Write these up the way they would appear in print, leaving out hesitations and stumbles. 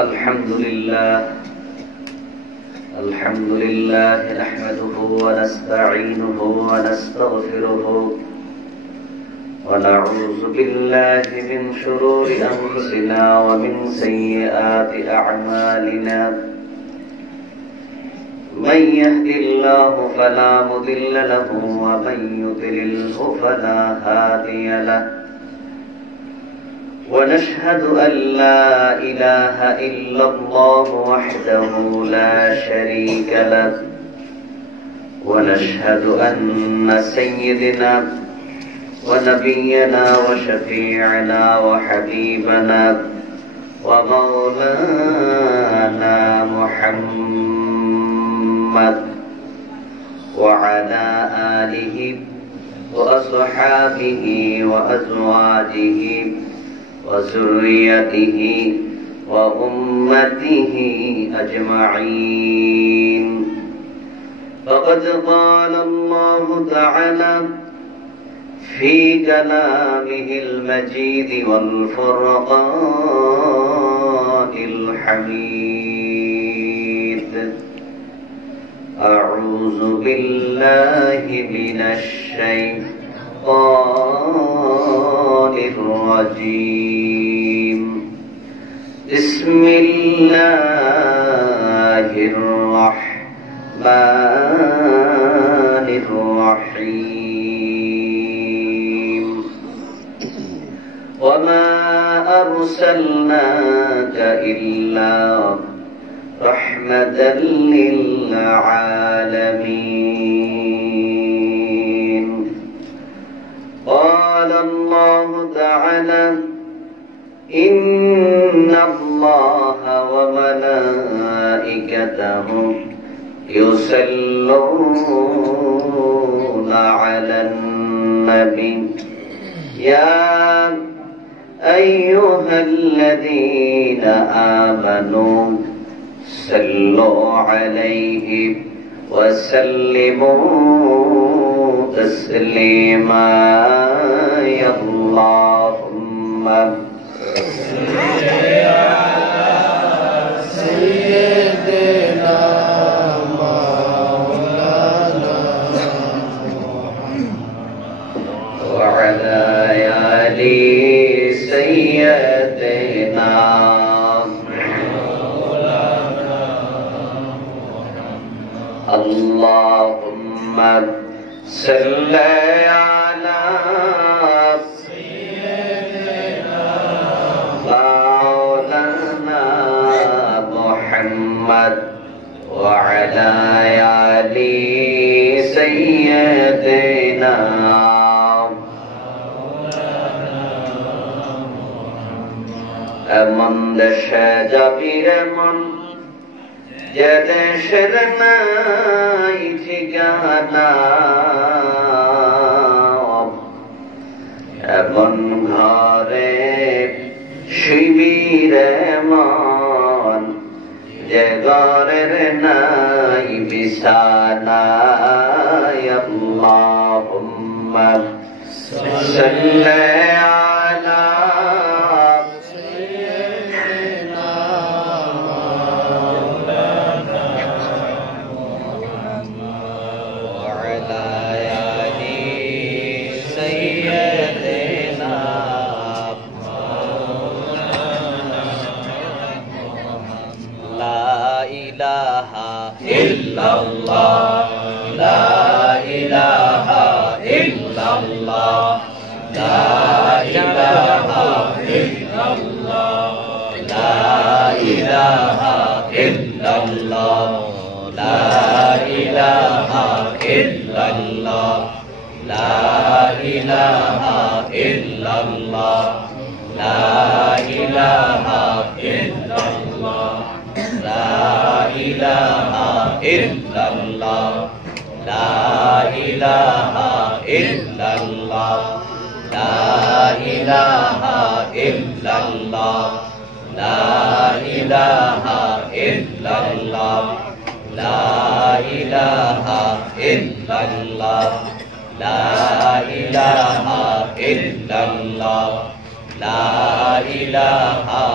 अल्हम्दुलिल्लाह नहमदुहु व नस्तईनुहु व नस्तगफिरुहु व नऊज़ु बिल्लाहि मिन शुरूरि अंफुसिना व मिन सय्यिआति अअमालिना मन यहदिल्लाहु फला मुदिल्ल लहु व मन युद्लिल्हु फला हादिय लहु ونشهد أن لا إله إلا الله وحده لا شريك له ونشهد أن سيدنا ونبينا وشفيعنا وحبيبنا ومولانا محمد وعلى آله وأصحابه وأزواجه وذريته وأمته أجمعين فقد قال الله تعالى في كلامه المجيد والفرقان الحميد أعوذ بالله من الشيطان الرجيم بسم الله الرحمن الرحيم وما أرسلناك إلا رحمة للعالمين قال الله تعالى إن الله وملائكته يصلون على النبي يا أيها الذين آمنوا صلوا عليه وسلموا تسليما يا اللهم سيدنا مولانا وعلى آل سيدنا مولانا اللهم صل على وعلى آل سيدنا এমন দেশে যাবি এমন যে দেশের নাই ঠিকানা এমন ঘরে শিবির এমন যে ঘরের নাই বিছানা আল্লাহুম্মা সাল্লি আলা سيدنا مولانا وعلى آل سيدنا لا إله إلا الله لا إله إلا الله لا إله إلا الله لا إله إلا الله لا إله إلا الله لا إله إلا الله لا إله إلا الله لا إله إلا الله لا إله إلا الله لا إله إلا الله لا إله إلا الله لا إله إلا الله لا إله إلا الله لا ইলাহা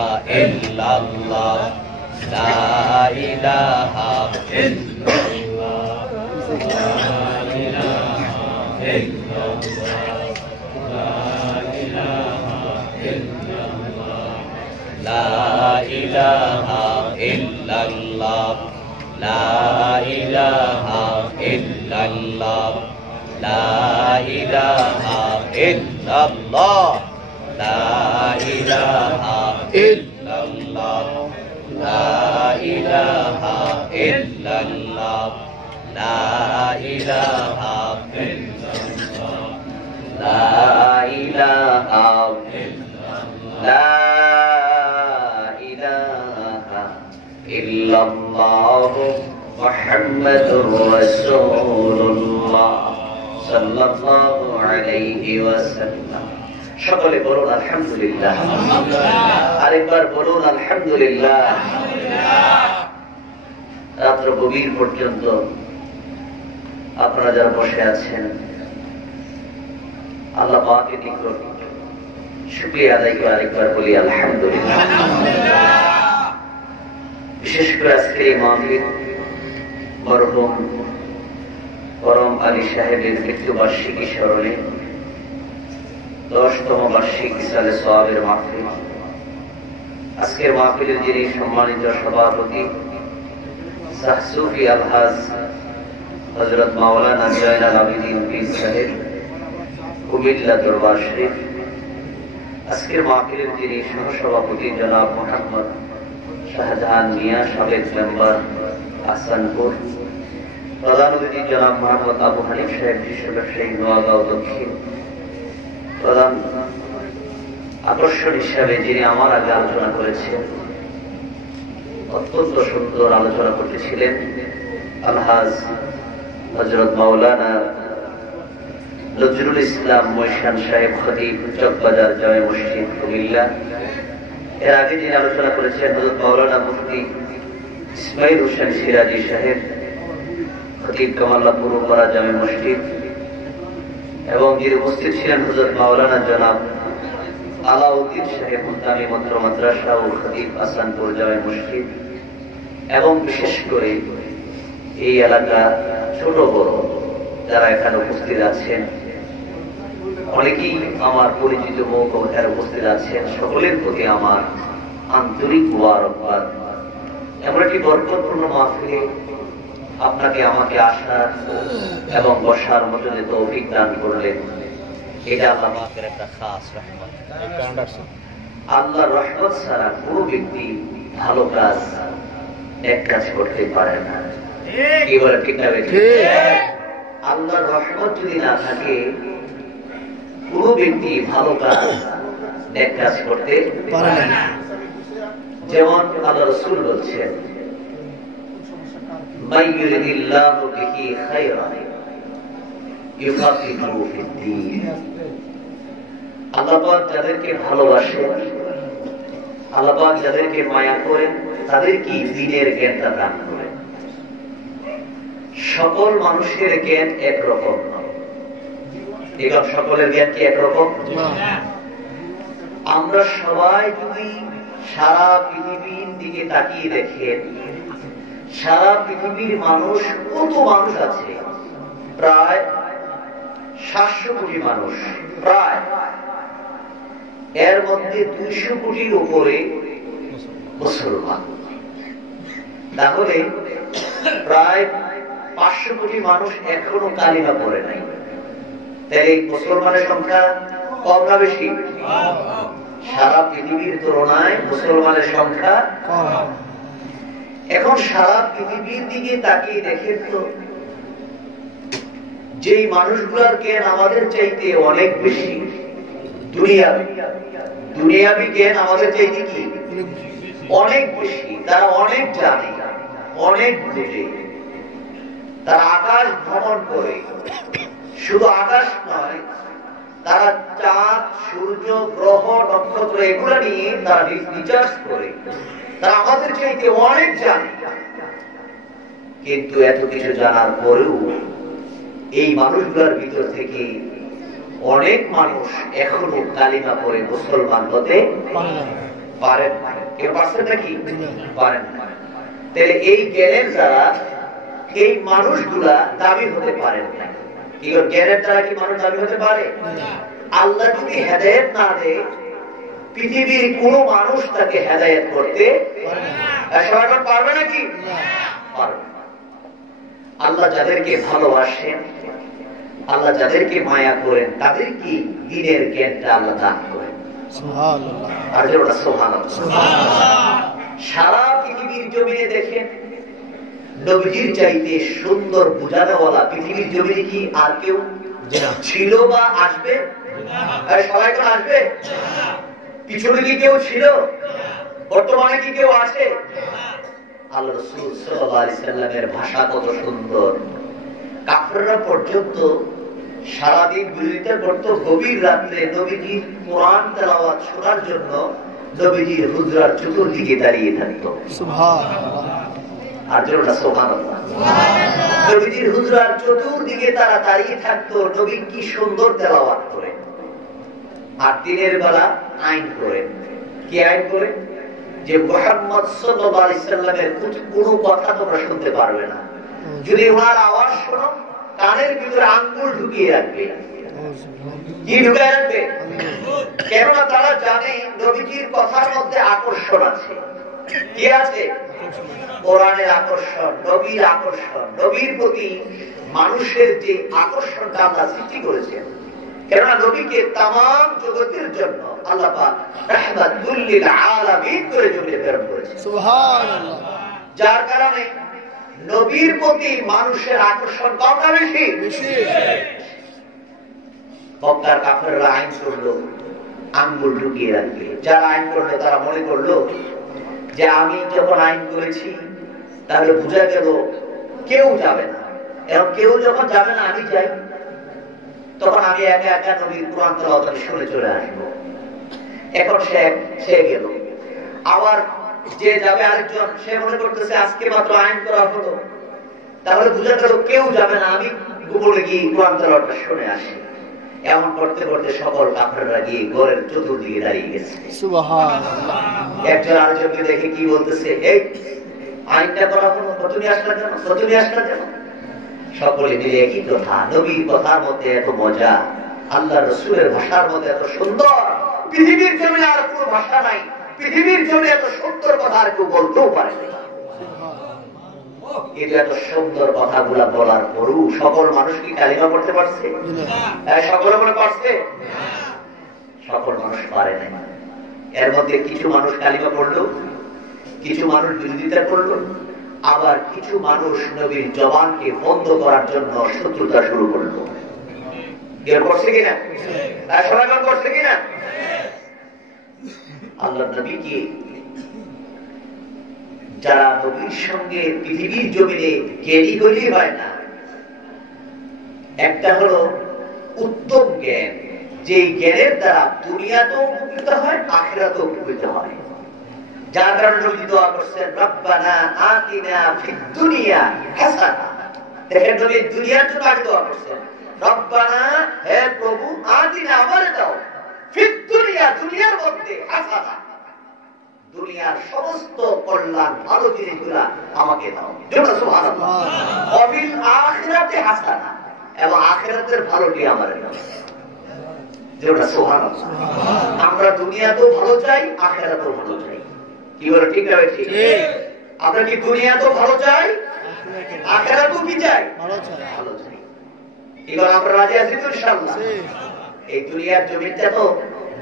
ইল্লাল্লাহ লা ইলাহা لا إله إلا الله لا إله إلا الله لا إله إلا الله لا إله إلا الله لا إله إلا الله لا إله إلا الله لا إله لا إلا الله محمد رسول الله صلى الله عليه وسلم সকলে বলুন আলহামদুলিল্লাহ আরেকবার বলুন আলহামদুলিল্লাহ রাত্র গভীর পর্যন্ত আপনারা যারা বসে আছেন আল্লাহ পাকের নিকট শুকরিয়া আদায় করে আরেকবার বলি আলহামদুলিল্লাহ বিশেষ করে আজকের এই মাহফিল মরহুম করম আলী সাহেবের মৃত্যুবার্ষিকী স্মরণে 10তম বার্ষিক ইসরালে সওয়াবের মাহফিল। আজকের মাহফিলের যিনি সম্মানিত সভাপতি সাহসুফি আলহাজ হযরত মাওলানা জয়নাল আবেদিন পীর সাহেব কুমিল্লা দরবার শরীফ, আজকের মাহফিলের যিনি সহসভাপতি জনাব মোহাম্মদ শাহজাহান মিয়া সাবেক মেম্বার আহসানপুর, প্রধান অতিথি জনাব মোহাম্মদ আবু হানিফ সাহেব বিশিষ্ট ব্যবসায়ী নোয়াগাঁও দক্ষিণ, প্রধান আকর্ষণ হিসাবে যিনি আমার আগে আলোচনা করেছেন, অত্যন্ত সুন্দর আলোচনা করতেছিলেন আলহাজ হযরত মাওলানা নজরুল ইসলাম মৈশান সাহেব খতিব চকবাজার জামে মসজিদ কুমিল্লা। এর আগে যিনি আলোচনা করেছেন হযরত মাওলানা মুফতি ইসমাইল হোসেন সিরাজি সাহেব খতিব কামাল্লাপুর উপরা জামে মসজিদ, এবং যিনি উপস্থিত ছিলেন হযরত মাওলানা জনাব আলাউদ্দিন সাহেব মুন্তামি মন্ত্র মাদ্রাসা ও খতিব আহসানপুর জামে মসজিদ, এবং বিশেষ করে এই এলাকা ছোট বড় যারা এখানে উপস্থিত আছেন, অনেকেই আমার পরিচিত মুখ এখানে উপস্থিত আছেন, সকলের প্রতি আমার আন্তরিক মোবারকবাদ। এমন একটি বরকতপূর্ণ মাহফিলে আপনাকে আমাকে আসার এবং বসার মতো যে তৌফিক দান করলেন, এটা আল্লাহ পাকের একটা খাস রহমত। আল্লাহর রহমত ছাড়া কোনো ব্যক্তি ভালো কাজ এক কাজ করতে পারে না। কি বলে ঠিক না? আল্লাহর রহমত যদি না থাকে কোন ব্যক্তি ভালো কাজ এক কাজ করতে পারে না। যেমন আল্লাহ রাসূল বলছেন, মাইয়ুরিদিল্লাহু বিহি খায়রান ইউফাকিহু ফিদ্দীন। আল্লাহ পাক যাদেরকে ভালোবাসেন, আল্লাহ পাক যাদেরকে মায়া করেন, তাদেরকে দ্বীনের জ্ঞানটা দান করেন। সকল মানুষের জ্ঞান একরকম নয়। এখন সকলের জ্ঞান কি একরকম? আমরা সবাই যদি সারা পৃথিবীর দিকে তাকিয়ে দেখেন, সারা পৃথিবীর মানুষ কত মানুষ আছে? প্রায় 700 কোটি মানুষ। প্রায় এর মধ্যে 200 কোটির উপরে মুসলমান। তাহলে প্রায় 500 কোটি মানুষ এখনো কালিমা পড়ে নাই। তাহলে মুসলমানের সংখ্যা কম না বেশি? সারা পৃথিবীর তুলনায় মুসলমানের সংখ্যা কম। এখন সারা পৃথিবীর দিকে তাকিয়ে দেখেন তো, যেই মানুষগুলোর জ্ঞান আমাদের চাইতে অনেক বেশি, দুনিয়াবি জ্ঞান আমাদের চাইতে কি অনেক বেশি, তারা অনেক জানে, অনেক বুঝে, তারা আকাশ ভ্রমণ করে। শুধু আকাশ নয়, তারা চাঁদ, সূর্য, গ্রহ, নক্ষত্র এগুলো নিয়ে তারা রিসার্চ করে। তারা আমাদের চাইতে অনেক জানে। কিন্তু এত কিছু জানার পরেও এই মানুষগুলোর ভিতর থেকে অনেক মানুষ এখনো কালিমা পড়ে মুসলমান হতে পারেন না। কেউ পারছেন নাকি? পারেন না। তাহলে এই জ্ঞানের দ্বারা এই মানুষগুলা দাবি হতে পারেন না। কি জ্ঞানের দ্বারা কি মানুষ দাবি হতে পারে? আল্লাহ যদি হেদায়েত না দেয়, পৃথিবীর কোন মানুষ তাকে হেদায়েত করতে পারবে নাকি? পারবে। আল্লাহ যাদেরকে ভালোবাসেন, আল্লাহ যাদেরকে মায়া করেন, তাদের কি দ্বীনের জ্ঞানটা আল্লাহ দান করেন। আর যেটা সুবহানাল্লাহ। সারা পৃথিবীর জমিনে দেখেন, নবীর চাইতে সুন্দর বুঝানোওয়ালা পৃথিবীর জমিনে কি আর কেউ ছিল বা আসবে? সবাই তো আসবে। পিছনে কি কেউ ছিল? বর্তমানে কি কেউ আছে? আল্লাহ রাসূল সাল্লাল্লাহু আলাইহি সাল্লামের ভাষা কত সুন্দর। কাফেররা পর্যন্ত সারাদিন বিরোধিতা করত, গভীর রাত্রে নবীজির কোরআন তেলাওয়াত শোনার জন্য নবীজির হুজরার চতুর্দিকে দাঁড়িয়ে থাকতো। সুবহানাল্লাহ। আর যেটা সুবহানাল্লাহ। নবীজির হুজরার চতুর্দিকে তারা দাঁড়িয়ে থাকতো, নবী কি সুন্দর তেলাওয়াত করে। আর দিনের বেলা আইন করে। কি আইন করে? যে মুহাম্মদ সাল্লাল্লাহু আলাইহি সাল্লামের কোনো কথা তোমরা শুনতে পারবে না। যদি ওনার আওয়াজ শোনো, কানের ভিতরে আঙ্গুল ঢুকিয়ে রাখবে। কি ঢুকিয়ে রাখবে? কেননা তারা জানে নবীজির কথার মধ্যে আকর্ষণ আছে। কি আছে? কোরআনের আকর্ষণ, নবীর আকর্ষণ, নবীর প্রতি মানুষের যে আকর্ষণটা আল্লাহ সৃষ্টি করেছেন। কেননা নবীকে তামাম জগতের জন্য আল্লাহ পাক রাহমাতুল লিল আলামিন করে জমিয়ে প্রেরণ করেছেন। সুবহানাল্লাহ। যার কারণে নবীর প্রতি মানুষের আকর্ষণ কম না বেশি? বেশি। মক্কার কাফেররা আইন করলো, আঙ্গুল ঢুকিয়ে রাখবে। যারা আইন করলো তারা মনে করলো যে আমি যখন আইন করেছি তাহলে বোঝা গেল কেউ যাবে না, এবং কেউ যখন যাবে না আমি যাই, তখন আমি একা একা নবীর কোরআন তেলাওয়াত শুনে চলে আসবো। এখন সে গেল, আবার যে যাবে আরেকজন, সে মনে করতেছে আজকে মাত্র আইন করা হলো, তাহলে বোঝা গেল কেউ যাবে না, আমি গোপনে গিয়ে কোরআন তেলাওয়াত শুনে আসি। এমন করতে করতে সকল কাফেররা গিয়ে ঘরের চতুর্দিকে দাঁড়িয়ে গেছে। সুবহানাল্লাহ। একজন আরেকজনকে দেখে কি বলতেছে, এই আইনটা করা হলো, তুমি আসলা কেন? তুমি আসলা কেন? সকলে মিলে একই কথা, নবীর কথার মধ্যে এত মজা, আল্লাহ রাসূলের ভাষার মধ্যে এত সুন্দর, পৃথিবীর জমিনে আর কোনো ভাষা নাই, পৃথিবীর জমিনে এত সুন্দর কথা আর কেউ বলতেও পারে না। কিন্তু এত সুন্দর কথাগুলা বলার পরও সকল মানুষ কি কালিমা পড়তে পারছে? সকলে মনে পারছে? সকল মানুষ পারে না। এর মধ্যে কিছু মানুষ কালিমা পড়লো, কিছু মানুষ বিরোধিতা করলো, আবার কিছু মানুষ নবীর জবানকে বন্ধ করার জন্য শত্রুতা শুরু করলো। কেউ করছে কিনা? সবাই করছে কিনা? আল্লাহ নবীকে যারা নবীর সঙ্গে পৃথিবীর জমিনে জ্ঞানী হলেই হয় না, একটা হলো উত্তম জ্ঞান, যে জ্ঞানের দ্বারা দুনিয়াতেও উপকৃত হয়, আখিরাতেও উপকৃত হয়। যার কারণে নবী দোয়া করছেন, রব্বানা আতিনা ফিদ দুনিয়া হাসানা। দেখেন নবী দুনিয়ার জন্য আগে দোয়া করছেন, রব্বানা, হে প্রভু, আতিনা, আমারে দাও, ফিদ দুনিয়া, দুনিয়ার মধ্যে, হাসানা, দুনিয়ার সমস্ত কল্যাণ ভালো জিনিসগুলা আমাকে দাও। যেটা সুবহানাল্লাহ। ওয়াবিল আখিরাতে হাসানা, এবং আখিরাতের ভালোটি আমারে দাও। যেটা সুবহানাল্লাহ। আমরা দুনিয়াতেও ভালো চাই, আখিরাতেও ভালো চাই। কি বলে ঠিক না? ঠিক। আমরা কি দুনিয়াতেও ভালো চাই, আখিরাতেও কি চাই? ভালো চাই। কি বলে আমরা রাজি আছি তো ইনশাআল্লাহ? এই দুনিয়ার জমিটা তো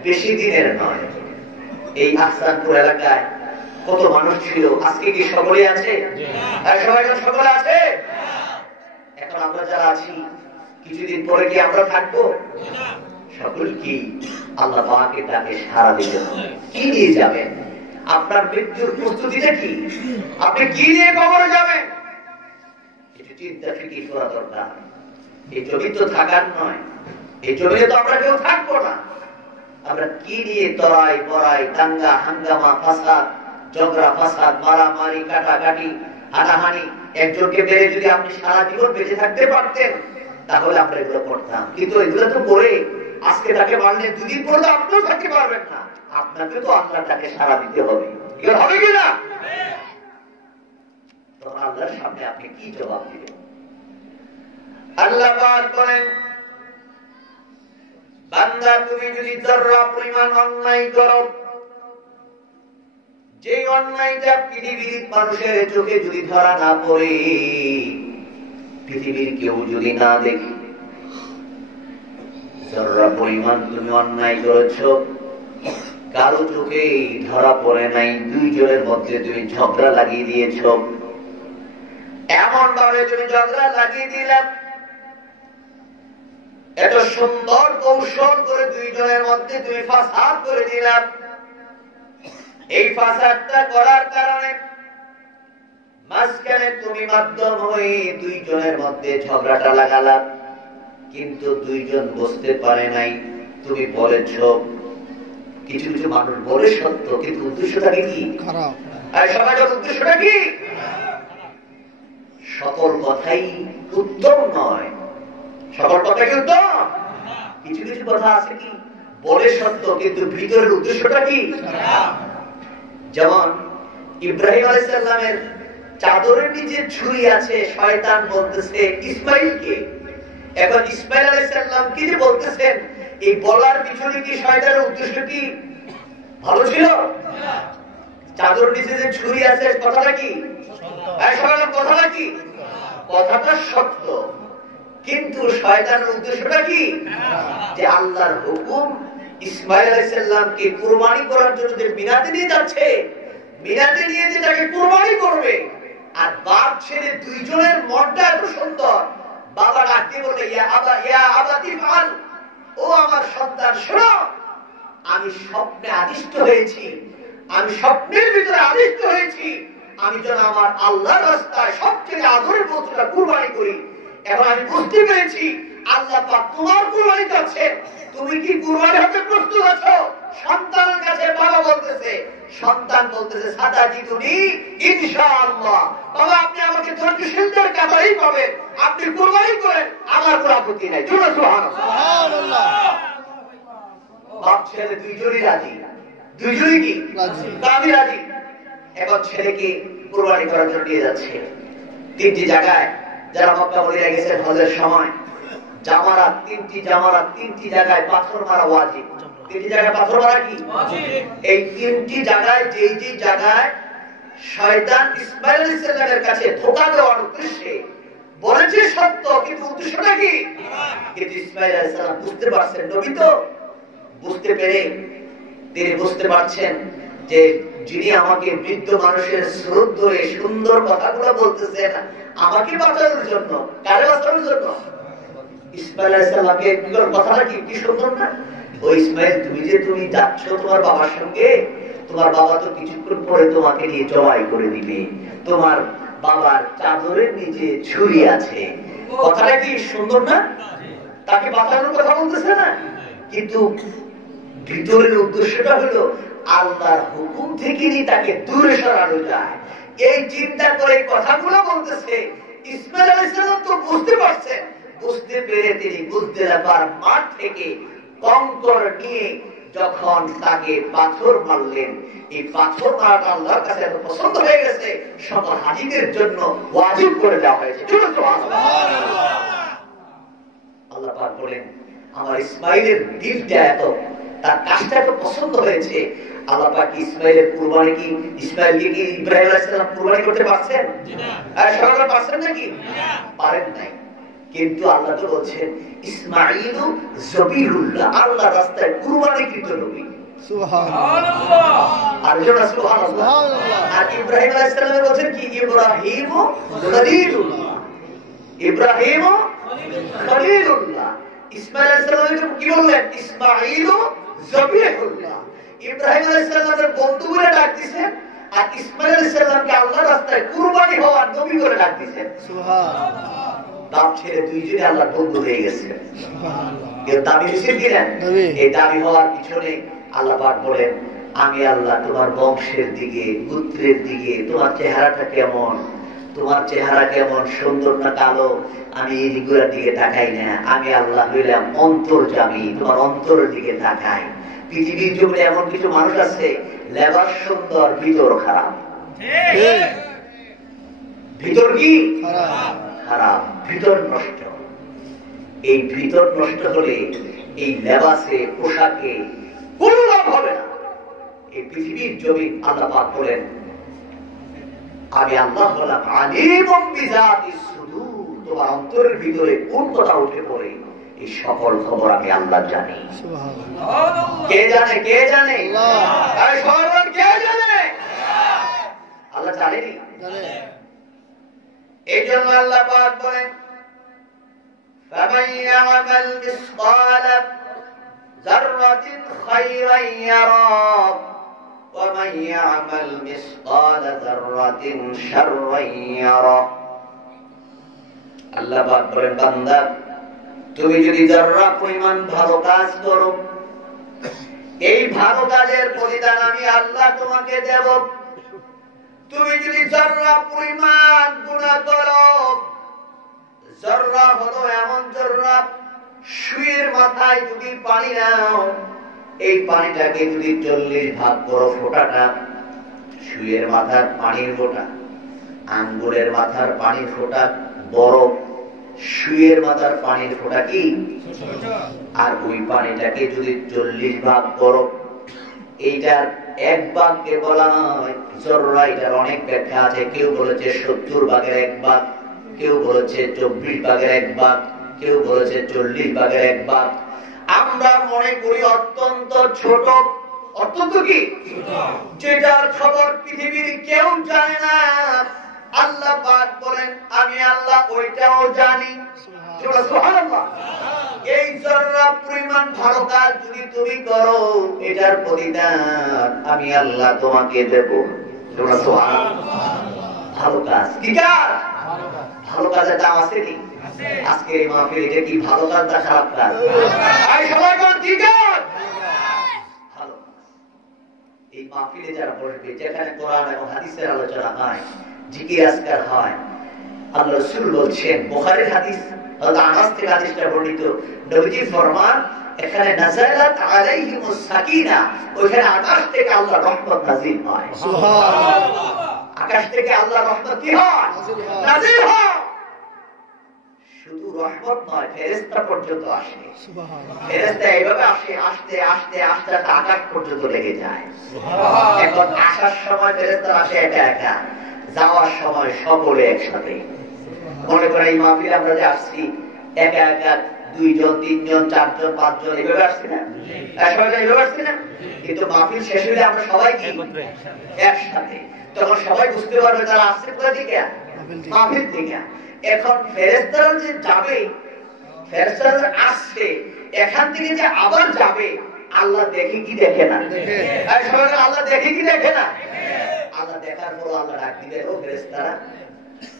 বেশি দিনের নয়। এই আহসানপুর এলাকায় কত মানুষ ছিল, আজকে কি সকলে আছে? সবাই সকলে আছে? এখন আমরা যারা আছি, কিছুদিন পরে কি আমরা থাকবো? সকল কি আল্লাহ পাকের ডাকে সাড়া দিতে হবে। কি নিয়ে যাবেন? আপনার মৃত্যুর প্রস্তুতিটা কি? আপনি কি নিয়ে কবরে যাবেন? একটু চিন্তা ফিকির করা দরকার। এই জমি তো থাকার নয়, এই জমিতে তো আমরা কেউ থাকবো না। আমরা কি নিয়ে তরাই বড়াই, দাঙ্গা হাঙ্গামা, ফাসাদ, ঝগড়া ফাসাদ, মারামারি, কাটাকাটি, হানাহানি, একজনকে মেরে যদি আপনি সারা জীবন বেঁচে থাকতে পারতেন, তাহলে আমরা এগুলো করতাম। কিন্তু এগুলো তো করে আজকে তাকে মারলে দুদিন পরে তো আপনিও থাকতে পারবেন না, আপনাকে তো আল্লাহ তাকে সাড়া দিতে হবে, হবে কিনা? তখন আল্লাহর সামনে আপনি কি জবাব দিবেন? আল্লাহ পাক বলেন, বান্দা তুমি যদি যররা পরিমাণ অন্যায় করো, যে অন্যায়টা পৃথিবীর মানুষের চোখে যদি ধরা না পড়ে, পৃথিবীর কেউ যদি না দেখে, যররা পরিমাণ তুমি অন্যায় করেছো, কারো চোখে ধরা পড়ে নাই, দুইজনের মধ্যে তুমি ঝগড়া লাগিয়ে দিয়েছ, এমন ভাবে তুমি ঝগড়া লাগিয়ে দিলাম, এত সুন্দর কৌশল করে দুইজনের মধ্যে তুমি ফাসাদ করে দিলাম, এই ফাসাদটা করার কারণে মাঝখানে তুমি মাধ্যম হয়ে দুইজনের মধ্যে ঝগড়াটা লাগালাম, কিন্তু দুইজন বুঝতে পারে নাই তুমি বলেছ। কিছু কিছু মানুষ বলে সত্য, কিন্তু উদ্দেশ্যটা কি খারাপ, আর সমাজের উদ্দেশ্যটা কি? সকল কথাই উত্তম নয়, সকল কথা কি উত্তম? কিছু কিছু কথা আছে কি বলে সত্য, কিন্তু ভিতরের উদ্দেশ্যটা কি খারাপ। যেমন ইব্রাহিম আলাইহিস সালামের চাদরের নিচে ছুরি আছে, শয়তান বলতেছে ইসমাইলকে। এখন ইসমাইল আলাইহিস সালাম কি যে বলতেছেন, এই বলার পিছনে কি শয়তানের উদ্দেশ্য কি ভালো ছিল? চাদরের নিচে যে ছুরি আছে কথাটা কি কথাটা কি? কথাটা সত্য, কিন্তু শয়তানের উদ্দেশ্যটা কি? যে আল্লাহর হুকুম ইসমাইল আলাইহিস সালামকে কুরবানি করার জন্য যে মিনাতে নিয়ে যাচ্ছে, মিনাতে নিয়ে যে তাকে কুরবানি করবে, আর বাপ ছেলে দুইজনের মনটা এত সুন্দর, বাবা ডাকতে বলে ইয়া আবাতি ফাল, ও আমার সন্তান শোনো, আমি স্বপ্নে আদিষ্ট হয়েছি, আমি স্বপ্নের ভিতরে আদিষ্ট হয়েছি, আমি যেন আমার আল্লাহর রাস্তায় সবচেয়ে আদরের বস্তুটা কুরবানি করি। এখন আমি বুঝতে পেরেছি আল্লাহ পাক তোমার কুরবানি করছে, তুমি কি কুরবানি হতে প্রস্তুত আছো? সন্তানের কাছে বাবা বলতেছে, সন্তান বলতেছে সাতাজিদুনি ইনশাআল্লাহ, বাবা আপনি আমাকে ধৈর্যশীলদের কাতারেই পাবেন, আপনি কুরবানি করেন, আমার কোনো আপত্তি নাই। জোরে সুবহানাল্লাহ। বাপ ছেলে দুইজনই রাজি, দুইজনই কি রাজি? রাজি। এখন ছেলেকে কুরবানি করার জন্য নিয়ে যাচ্ছে তিনটি জায়গায়, যারা মক্কা মদিনায় গেছেন হজের সময়, জামারাত, তিনটি জায়গায় পাথর মারা ওয়াজিব। তিনটি জায়গায় পাথর মারা কি ওয়াজিব? এই তিনটি জায়গায় যেই জায়গায় শয়তান ইসমাইল আলাইহিস সালামের কাছে ধোঁকা দেওয়ার উদ্দেশ্যে বলেছে সত্য, কিন্তু উদ্দেশ্যটা কি? কিন্তু ইসমাইল আলাইহিস সালাম বুঝতে পারছেন, নবী তো বুঝতে পেরে তিনি বুঝতে পারছেন যে যিনি আমাকে বৃদ্ধ মানুষের স্রোত ধরে সুন্দর কথাগুলো বলতেছেন আমাকে বাঁচানোর জন্য, কারে বাঁচানোর জন্য? ইসমাইল আলাইহিস সালামকে কথাটা কি সুন্দর না? ও ইসমাইল, তুমি যাচ্ছ তোমার বাবার সঙ্গে, তোমার বাবা তো কিছুক্ষণ পরে তোমাকে নিয়ে জবাই করে দিবে, তোমার বাবার চাদরের নিচে ছুরি আছে। কথাটা কি সুন্দর না? তাকে বাঁচানোর কথা বলতেছে না, কিন্তু ভিতরের উদ্দেশ্যটা হলো আল্লাহর হুকুম থেকে তাকে দূরে সরানো যায়, এই চিন্তা করে কথাগুলো বলতেছে। ইসমাইল আলাইহিস সালাম তো বুঝতে পারছেন, বুঝতে পেরে তিনি বুজদেলাবার মাঠ থেকে কঙ্কর নিয়ে যখন তাকে পাথর মারলেন, এই পাথর মারাটা আল্লাহর কাছে এত পছন্দ হয়ে গেছে, সকল হাজিদের জন্য ওয়াজিব করে দেওয়া হয়েছে। আল্লাহ পাক বলেন, আমার ইসমাইলের দিলটা এত, তার কাজটা এত পছন্দ হয়েছে, আল্লাহ পাক ইসমাইলের কুরবানি কি, ইসমাইলকে কি ইব্রাহিম আলাইহিস সালাম কুরবানি করতে পারছেন? সবাই পারছেন নাকি? পারেন নাই। কিন্তু আল্লাহ তো বলছেন ইসমাঈলু যবিহুল্লাহ, আল্লাহর রাস্তায় কুরবানিকৃত নবী। সুবহানাল্লাহ। আর যারা সুবহানাল্লাহ। আর ইব্রাহিম আলাইহিস সালাম বলেন কি ইব্রাহিমু খলিলুল্লাহ, ইব্রাহিমু খলিলুল্লাহ। ইসমাঈল আলাইহিস সালাম কি বললেন? ইসমাঈলু যবিহুল্লাহ। ইব্রাহিম আলাইহিস সালামের বন্ধু বলে ডাক দিয়েছেন, আর ইসমাঈল আলাইহিস সালামকে আল্লাহর রাস্তায় কুরবানি হওয়ার নবী বলে ডাক দিয়েছেন। সুবহানাল্লাহ। বাপ ছেলে দুইজনে আল্লাহর বন্ধু হয়ে গেছে। কেউ দাবি হয়েছে কিনা? এই দাবি হওয়ার পিছনে আল্লাহ পাক বলেন, আমি আল্লাহ তোমার বংশের দিকে, গোত্রের দিকে, তোমার চেহারাটা কেমন, তোমার চেহারা কেমন, সুন্দর না কালো, আমি এই দিকগুলোর দিকে তাকাই না। আমি আল্লাহ হইলাম অন্তর্যামী, তোমার অন্তরের দিকে তাকাই। পৃথিবীর জমিনে এমন কিছু মানুষ আছে, লেবাস সুন্দর, ভিতর খারাপ। ভিতর কি খারাপ, ভিতর নষ্ট। এই ভিতর নষ্ট হলে এই লেবাসে, পোশাকে কোন লাভ হবে না। এই পৃথিবীর জমিন আল্লাহ পাক বলেন, আমি আল্লাহ হলাম আলিমুম বিযাতিস সুদূর, তোমার অন্তরের ভিতরে কোন কথা উঠে পড়ে এই সকল খবর আমি আল্লাহ জানি। সুবহানাল্লাহ। কে জানে? কে জানে? আল্লাহ। আর সর্বজন কে জানে? আল্লাহ জানেনি? জানে। এইজন্য আল্লাহ পাক বলেন, ফামান ইয়ামাল মিসকালা যাররাতিন খায়রান ইয়ারা ওয়া মান ইয়ামাল মিসকালা যাররাতিন শাররান ইয়ারা। আল্লাহ পাক বলেন, বান্দা তুমি যদি যারা পরিমাণ ভালো কাজ করো, এই ভালো কাজের প্রতিদান আমি আল্লাহ তোমাকে দেব। তুমি যদি যারা পরিমাণ গুনাহ করো, যারা হলো এমন যারা, সুয়ের মাথায় যদি পানি নাও, এই পানিটাকে যদি 40 ভাগ করো, ফোঁটাটা সুয়ের মাথার পানির ফোঁটা, আঙ্গুরের মাথার পানির ফোঁটা বড়, সুয়ের মাথার পানির ফোঁটা কি, আর ওই পানিটাকে যদি 40 ভাগ করো, এইটার এক ভাগকে বলা হয় জররা। এটার অনেক ব্যাখ্যা আছে, কেউ বলেছে 70 ভাগের 1 ভাগ, কেউ বলেছে 24 ভাগের 1 ভাগ, কেউ বলেছে 40 ভাগের 1 ভাগ। আমরা মনে করি অত্যন্ত ছোট, অত্যন্ত কি, যেটার খবর পৃথিবীর কেউ জানে না। আল্লাহ পাক বলেন, আমি আল্লাহ ওইটাও জানি। সুবহানাল্লাহ। এই জররা পরিমাণ ভালো কাজ যদি তুমি করো, এটার প্রতিদান আমি আল্লাহ তোমাকে দেব। সুবহানাল্লাহ। ভালো কাজ কি কাজ? ভালো কাজের দাম আছে কি? আজকে এই মাহফিল, এটা কি ভালো কাজ না খারাপ কাজ? এই সবাই কোন কি কাজ? ভালো কাজ। এই মাহফিলে যারা বসবে, যেখানে কোরআন এবং হাদিসের আলোচনা হয়, জিকির আজকার হয়, আল্লাহ রাসূল বলছেন, বুখারীর হাদিস, হযরত আনাস থেকে হাদিসটা বর্ণিত, নবীজি ফরমান, এখানে নাযালাত আলাইহিমুস সাকিনা, ওখানে আকাশ থেকে আল্লাহর রহমত নাযিল হয়। সুবহানাল্লাহ। আকাশ থেকে আল্লাহর রহমত কি হয়? নাযিল হয়। শুধু রহমত নয়, ফেরেশতা পর্যন্ত আসে। সুবহানাল্লাহ। ফেরেশতা এইভাবে আসে, আস্তে আস্তে আস্তে আকাশ পর্যন্ত লেগে যায়। সুবহানাল্লাহ। এখন আসার সময় ফেরেশতা আসে একা একা, যাওয়ার সময় সকলে একসাথে। মনে করে এই মাহফিলে আমরা যে আসছি, একা একা 2 জন 3 জন 4 জন 5 জন এইভাবে আসছি না? সবাই এইভাবে আসছি না? কিন্তু মাহফিল শেষ হলে আমরা সবাই কি একসাথে, তখন সবাই বুঝতে পারবে তারা আসছে কোথা থেকে, মাহফিল থেকে। এখন ফেরেশতারা যে যাবে, ফেরেশতারা আসছে, এখান থেকে যে আবার যাবে, আল্লাহ দেখে কি দেখে না? সবাই আল্লাহ দেখে কি দেখে না? আল্লাহ দেখার পর আল্লাহ ডাক দিবে, ও ফেরেশতারা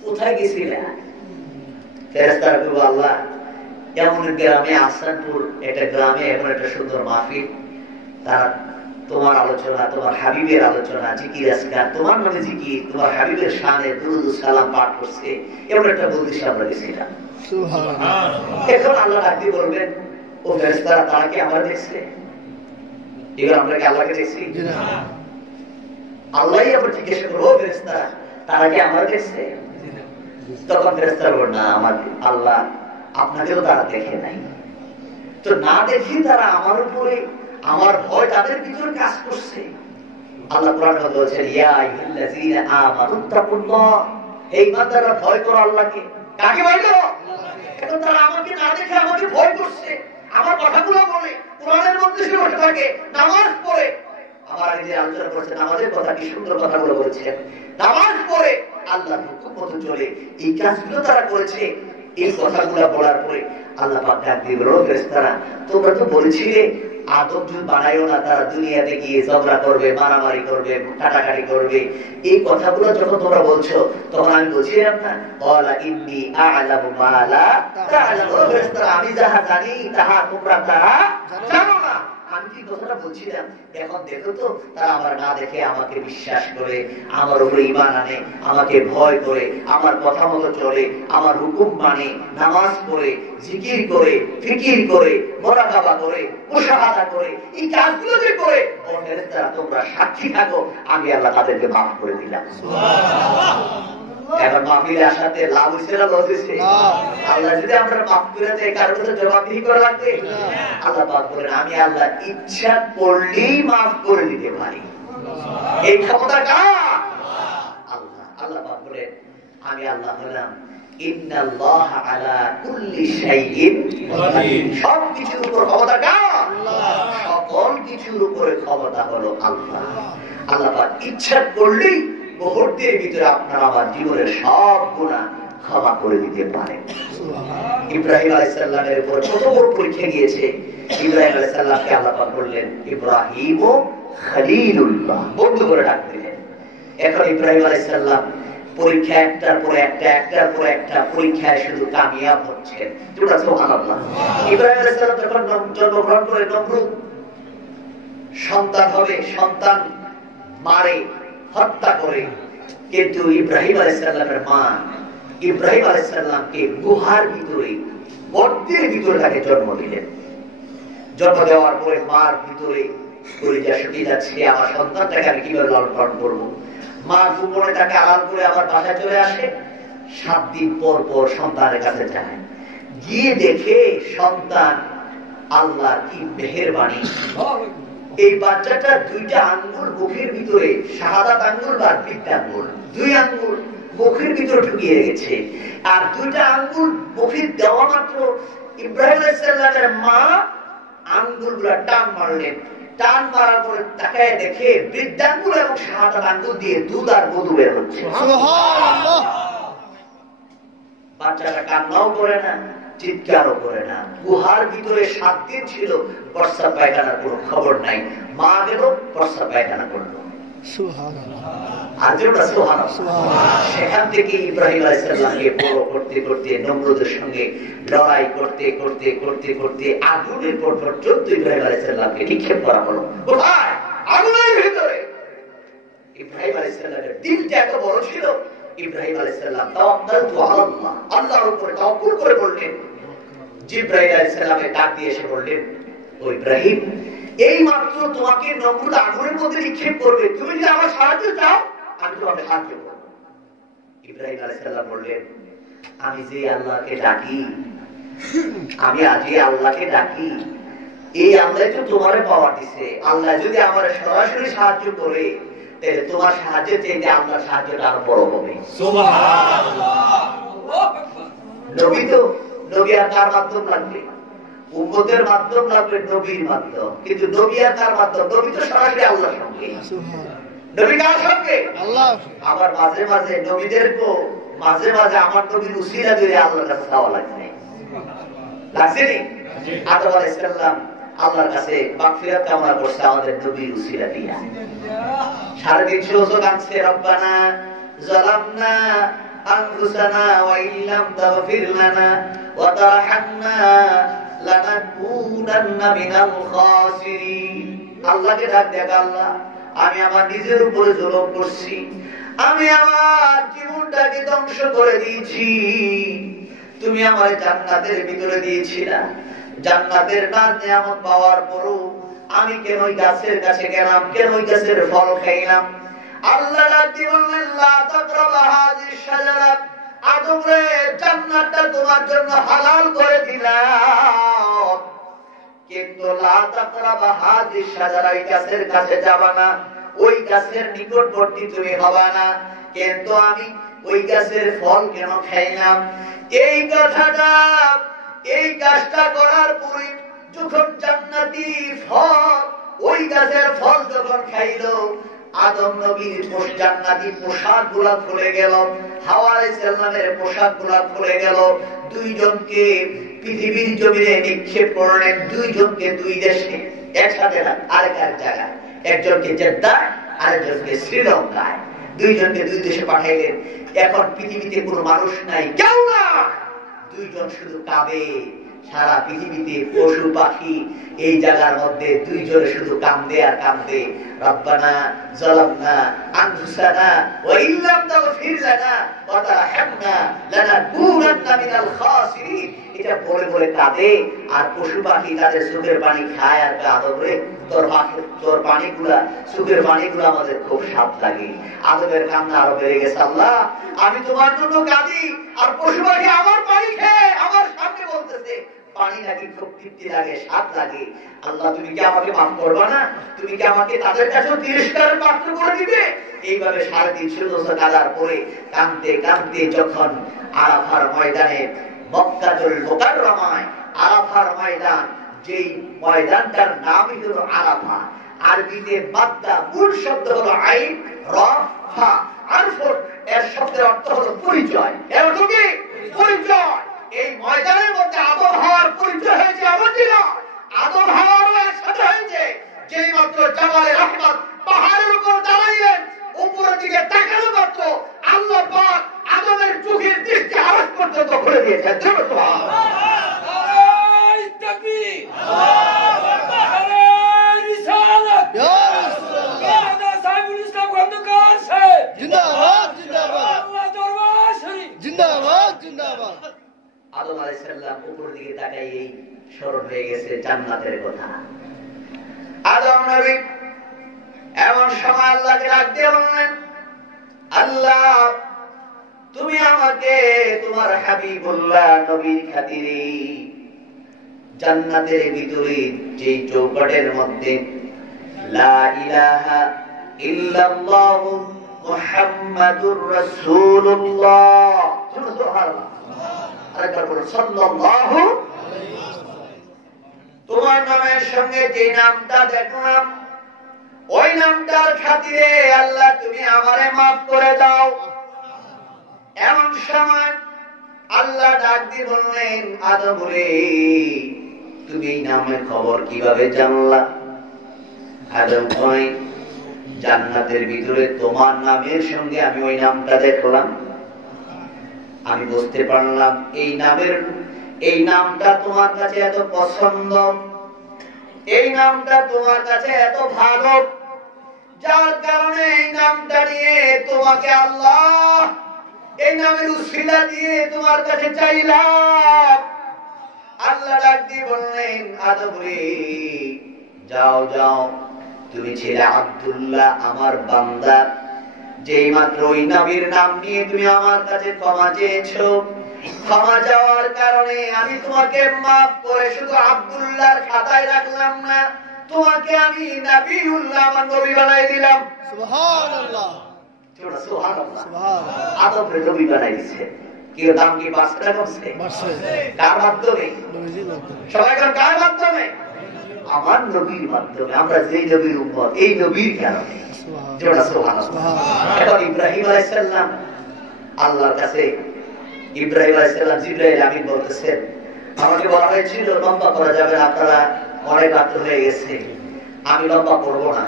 কোথায় গেছিলেন? ফেরেশতারা বলবে, আল্লাহ এমন গ্রামে, আহসানপুর একটা গ্রামে এমন একটা সুন্দর মাহফিল, তারা তোমার আলোচনা, তোমার হাবিবের আলোচনা, জিকির আজকার, তোমার নামে জিকির, তোমার হাবিবের শানে দুরূদ ও সালাম পাঠ করছে, এমন একটা বলতেছি আমরা গেছিলাম। সুবহানাল্লাহ। এখন আল্লাহ ডাক দিয়ে বলবেন, ও ফেরেশতারা তারা কি আমরা দেখছে? এবার আমরা কি আল্লাহকে দেখছি? না। আল্লাহই আবার জিজ্ঞাসা করবো, ও ফেরেশতারা তারা কি আমরা দেখছে? তখন ফেরেশতারা বলবে, না, আমার আল্লাহ আপনাকেও তারা দেখে নাই। তো না দেখি তারা আমার উপরে, আমার ভয় তাদের ভিতরে কাজ করছে। আল্লাহ কোরআনে বলেছেন, ইয়া আইয়ুহাল্লাযীনা আমানুত্তাকুল্লাহ, হে ইমানদাররা ভয় করো আল্লাহকে। কাকে ভয় করো? এখন তারা আমাকে না দেখে আমাকে ভয় করছে, আমার কথাগুলো বলে, কোরআনের মধ্যে সে বসে থাকে, নামাজ পড়ে। আমার এই যে আলোচনা করছে, নামাজের কথা, কি সুন্দর কথাগুলো বলছেন, নামাজ পড়ে আল্লাহর হুকুম মতো চলে, এই কাজগুলো তারা করেছে। এই কথাগুলো বলার পরে আল্লাহ পাক ডাক দিয়ে বলল, ফেরেশতারা তোমরা তো বলেছিলে আদম যদি বানাইও না, তারা দুনিয়াতে গিয়ে ঝগড়া করবে, মারামারি করবে, কাটাকাটি করবে। এই কথাগুলো যখন তোমরা বলছো, তখন আমি বলছিলাম না, ওয়ালা ইন্নী আ'লামু মা লা তা'লামুন, ফেরেশতারা আমি যাহা জানি তাহা তোমরা তাহা জানো না। আমি কি কথাটা বলছিলাম, এখন দেখো তো তারা আমার না দেখে আমাকে বিশ্বাস করে, আমার উপরে ঈমান আনে, আমাকে ভয় করে, আমার কথা মতো চলে, আমার হুকুম মানে, নামাজ পড়ে, জিকির করে, ফিকির করে, মুরাকাবা করে, মুশাহাদা করে, এই কাজগুলো যে করে, ও ফেরেশতারা তোমরা সাক্ষী থাকো, আমি আল্লাহ তাদেরকে মাফ করে দিলাম। এখন মাহফিলে আসাতে লাভ হইছে না লস হইছে? আল্লাহ যদি আমরা মাফ করে দেয়, কারোর কাছে জবাবদিহি করা লাগবে? আল্লাহ পাক বলেন আমি আল্লাহ ইচ্ছা করলেই মাফ করে দিতে পারি। এই ক্ষমতা কার? আল্লাহ। আল্লাহ পাক বলেন আমি আল্লাহ হলাম ইন্নাল্লাহা আলা কুল্লি শাইইন কাদির। সব কিছুর উপর ক্ষমতা কার? সকল কিছুর উপরে ক্ষমতা হলো আল্লাহ। আল্লাহ পাক ইচ্ছা করলেই মুহূর্তের ভিতরে আপনার আমার জীবনের সব গুনাহ ক্ষমা করে দিতে পারেন। ইব্রাহিম আলাইহিস সালামের উপর কত বড় পরীক্ষা গিয়েছে। ইব্রাহিম আলাইহিস সালামকে আল্লাহ পাক বললেন ইব্রাহিম খলিলুল্লাহ, বন্ধু করে ডাক দিলেন। এখন ইব্রাহিম আলাইহিস সালাম পরীক্ষা একটার পর একটা, একটার পর একটা পরীক্ষায় শুধু কামিয়াব হচ্ছেন। তোমরা সুবহানাল্লাহ। ইব্রাহিম আলাইহিস সালাম যখন জন্মগ্রহণ করে নমরুদ সন্তান হবে, সন্তান মারে, হত্যা করে, কিন্তু ইব্রাহিম আলাইহিস সালামের মা ইব্রাহিম আলাইহিস সালামকে গুহার ভিতরে, গর্তের ভিতরে তাকে জন্ম দিলেন। জন্ম দেওয়ার পরে মার ভিতরে কলিজা শুকিয়ে যাচ্ছে, আমার সন্তানটাকে আমি কিভাবে লালন পালন করবো। মা গোপনে তাকে আড়াল করে আবার বাসায় চলে আসে। 7 দিন পর পর সন্তানের কাছে যায়, গিয়ে দেখে সন্তান আল্লাহ কি মেহেরবানি, এই বাচ্চাটা 2টা আঙ্গুল মুখের ভিতরে, শাহাদাত আঙ্গুল বা বৃদ্ধ আঙ্গুল, 2 আঙ্গুল মুখের ভিতরে ঢুকিয়ে রেখেছে। আর 2টা আঙ্গুল মুখে দেওয়া মাত্র ইব্রাহিম আলাইহিস সালামের মা আঙ্গুলগুলা টান মারলেন। টান মারার পরে তাকায় দেখে বৃদ্ধ আঙ্গুল এবং শাহাদাত আঙ্গুল দিয়ে দুধ আর মধু বের হচ্ছে। সুবহানাল্লাহ। বাচ্চাটা কান্নাও করে না, চিৎকারও করে না। গুহার ভিতরে 7 দিন ছিল, প্রস্রাব পায়খানার কোনো খবর নাই। মা গেল, প্রস্রাব পায়খানা করলো। সুবহানাল্লাহ। আর যেটা সুবহানাল্লাহ। সেখান থেকে ইব্রাহিম আলাইহিস সালামকে বড় করতে করতে, নমরুদের সঙ্গে লড়াই করতে করতে করতে করতে আগুনের পর পর্যন্ত ইব্রাহিম আলাইহিস সালামকে নিক্ষেপ করা হলো। কোথায়? আগুনের ভিতরে। ইব্রাহিম আলাইহিস সালামের দিলটা এত বড় ছিল, ইব্রাহিম আলাইহিস সালাম তাওয়াক্কালতু আলাল্লাহ, আল্লাহর উপরে তাওয়াক্কুল করে বললেন। জিবরাইল আলাইহিস সালামকে ডাক দিয়ে এসে বললেন, ও ইব্রাহিম, এই মাত্র তোমাকে নমরুদ আগুনের মধ্যে নিক্ষেপ করবে, তুমি যদি আমার সাহায্য চাও আমি তোমাকে সাহায্য করব। ইব্রাহিম আলাইহিস সালাম বললেন, আমি যে আল্লাহকে ডাকি, আমি আজই আল্লাহকে ডাকি, এই আল্লাহ তো তোমারে পাওয়ার দিছে। আল্লাহ যদি আমার সরাসরি সাহায্য করে, তাহলে তোমার সাহায্যের চাইতে আল্লাহর সাহায্যটা আরো বড় হবে। সুবহানাল্লাহ। নবী তো, নবী আর কার মাধ্যম লাগবে? উম্মতের মাধ্যম লাগবে, নবীর মাধ্যম। কিন্তু নবী আর কার মাধ্যম? নবী তো সরাসরি আল্লাহর সঙ্গে। নবী কার সঙ্গে? আল্লাহ। আবার মাঝে মাঝে নবীদেরকেও মাঝে মাঝে আমার নবীর উসিলা দিয়ে আল্লাহর কাছে চাওয়া লাগছে, লাগছেনি? আদম আলাইহিস সালাম আল্লাহর কাছে মাগফিরাত কামনা করছে আমাদের নবীর উসিলা দিয়া। 350 ওয়াজ কাঁদছে, রব্বানা যালামনা আনফুসানা ওয়া ইল্লাম তাগফির লানা ওয়া তারহামনা লানাকুনান্না মিনাল খাসিরিন। আল্লাহকে ডাক দেখ, আল্লাহ আমি আমার নিজের উপরে জুলুম করছি, আমি আমার জীবনটাকে ধ্বংস করে দিয়েছি। তুমি আমার জান্নাতের ভিতরে দিয়েছিলা, জান্নাতের নিয়ামত পাওয়ার পরও আমি কেন ওই গাছের কাছে গেলাম, কেন ওই গাছের ফল খাইলাম? আল্লাহ রাজি বললেন, লা তাকরাবা হাযিস শাজারা, আদম রে জান্নাতটা তোমার জন্য হালাল করে দিলাম, কিন্তু লা তাকরাবা হাযিস শাজারা, ওই গাছের কাছে যাবা না, ওই গাছের নিকটবর্তী তুমি হবা না। কিন্তু আমি ওই গাছের ফল কেন খাইলাম? এই কথাটা, এই কাজটা করার পরে যখন জান্নাতি ফল, ওই গাছের ফল যখন খাইলো, আদম নবীর জান্নাতি পোশাকগুলা খুলে গেল, হাওয়া আলাইহিস সালামের পোশাকগুলা খুলে গেল। 2 জনকে পৃথিবীর জমিনে নিক্ষেপ করলেন, 2 জনকে 2 দেশে একসাথে না, আরেক জায়গায়, একজনকে জেদ্দা, আরেকজনকে শ্রীলঙ্কায়, 2 জনকে 2 দেশে পাঠাইলেন। এখন পৃথিবীতে কোনো মানুষ নাই, কেউ না, 2 জন শুধু কাঁদে, সারা পৃথিবীতে পশু পাখি এই জায়গার মধ্যে দুইজনে শুধু কান্দে আর কান্দে, রব্বানা যালামনা আনফুসানা ওয়া ইল্লাম তাগফির লানা ওয়া তারহামনা লানাকুনান্না মিনাল খাসিরিন। এটা বলে বলে কাঁদে আর পশু পাখি তাদের চোখের পানি খায় আর কাঁদে। তোর পানিগুলা, চোখের পানিগুলো আমাদের খুব স্বাদ লাগে। আদমের কান্না আরো বেড়ে গেছে, আল্লাহ আমি তোমার জন্য কাঁদি আর পশু পাখি আমার পানি খেয়ে আমার সামনে বলতেছে পানি নাকি খুব তৃপ্তি লাগে, স্বাদ লাগে। আল্লাহ তুমি কি আমাকে মাফ করবা না? তুমি কি আমাকে তাদের কাছে তিরস্কারের পাত্র করে দিবে? এইভাবে 3.5 বছর কাঁদার পরে কাঁদতে কাঁদতে যখন আরাফার ময়দানে, মক্কাতুল মুকাররমায় আরাফার ময়দান, যেই ময়দানটার নামই হলো আরাফা, আরবিতে মাদ্দা মূল শব্দ হলো আইন রাফা, আরফুর এর শব্দের অর্থ হলো পরিচয়। এর অর্থ কি? পরিচয়। এই ময়দানের মধ্যে আদম হাওয়ার পরিচয় হয়েছে এমনটি নয়, আদম হাওয়ারও একসাথে হয়েছে। যেই মাত্র জামালে রহমত পাহাড়ের উপর দাঁড়াইলেন, উপরের দিকে তাকানো মাত্র আল্লাহ পাক আদমের চোখের দৃষ্টি আরশ পর্যন্ত খুলে দিয়েছেন। সুবহানাল্লাহ। আদম আলাইহিস সালাম উপরের দিকে তাকাই এই স্মরণ হয়ে গেছে জান্নাতের কথা। আদম নবী এমন সময় আল্লাহকে ডাক দিয়ে বললেন, আল্লাহ তুমি আমাকে তোমার হাবিবুল্লাহ নবীর খাতিরে জান্নাতের ভিতরে যে চৌকাঠের মধ্যে লা ইলাহা ইল্লাল্লাহ মুহাম্মাদুর রাসূলুল্লাহ, সুবহানাল্লাহ, আরেকবার বলুন সাল্লাল্লাহু আলাইহি ওয়াসাল্লাম, তোমার নামের সঙ্গে যে নামটা দেখলাম ওই নামটার খাতিরে আল্লাহ তুমি আমারে মাফ করে দাও। এমন সময় আল্লাহ ডাক দিয়ে বললেন, আদম রে তুমি এই নামের খবর কিভাবে জানলা? আদম কয়, জান্নাতের ভিতরে তোমার নামের সঙ্গে আমি ওই নামটা দেখলাম, আমি বুঝতে পারলাম এই নামটা তোমার কাছে এত পছন্দ, এই নামটা তোমার কাছে এত ভালো, যার কারণে এই নামটা নিয়ে তোমাকে আল্লাহ এই নামের উসিলা দিয়ে তোমার কাছে চাইলাম। আল্লাহ ডাক দিয়ে বললেন, আদম রে যাও যাও, তুমি ছিলে আব্দুল্লাহ আমার বান্দা, যেই মাত্র ওই নবীর নাম নিয়ে তুমি আমার কাছে ক্ষমা চেয়েছো, ক্ষমা যাওয়ার কারণে আমি তোমাকে মাফ করে শুধু আব্দুল্লাহর খাতায় রাখলাম না, তোমাকে আমি নবিউল্লাহ আমার নবী বানাই দিলাম। সুবহানাল্লাহ, সুবহানাল্লাহ, সুবহানাল্লাহ। আদমকে নবী বানাই দিয়েছে। কি দাম কি বাসটা করছে? কার মাধ্যমে? সবাই কার মাধ্যমে? আমার নবীর মাধ্যমে। আমরা যেই নবীর উম্মত, এই নবীর কারণে। এখন ইব্রাহিম আলাইহিস সালাম আল্লাহর কাছে, ইব্রাহিম আলাইহিস সালাম জিবরাইল আমিন বলতেছেন, আমাকে বলা হয়েছিল লম্বা করা যাবে না, আপনারা অনেক রাত হয়ে গেছে, আমি লম্বা করব না,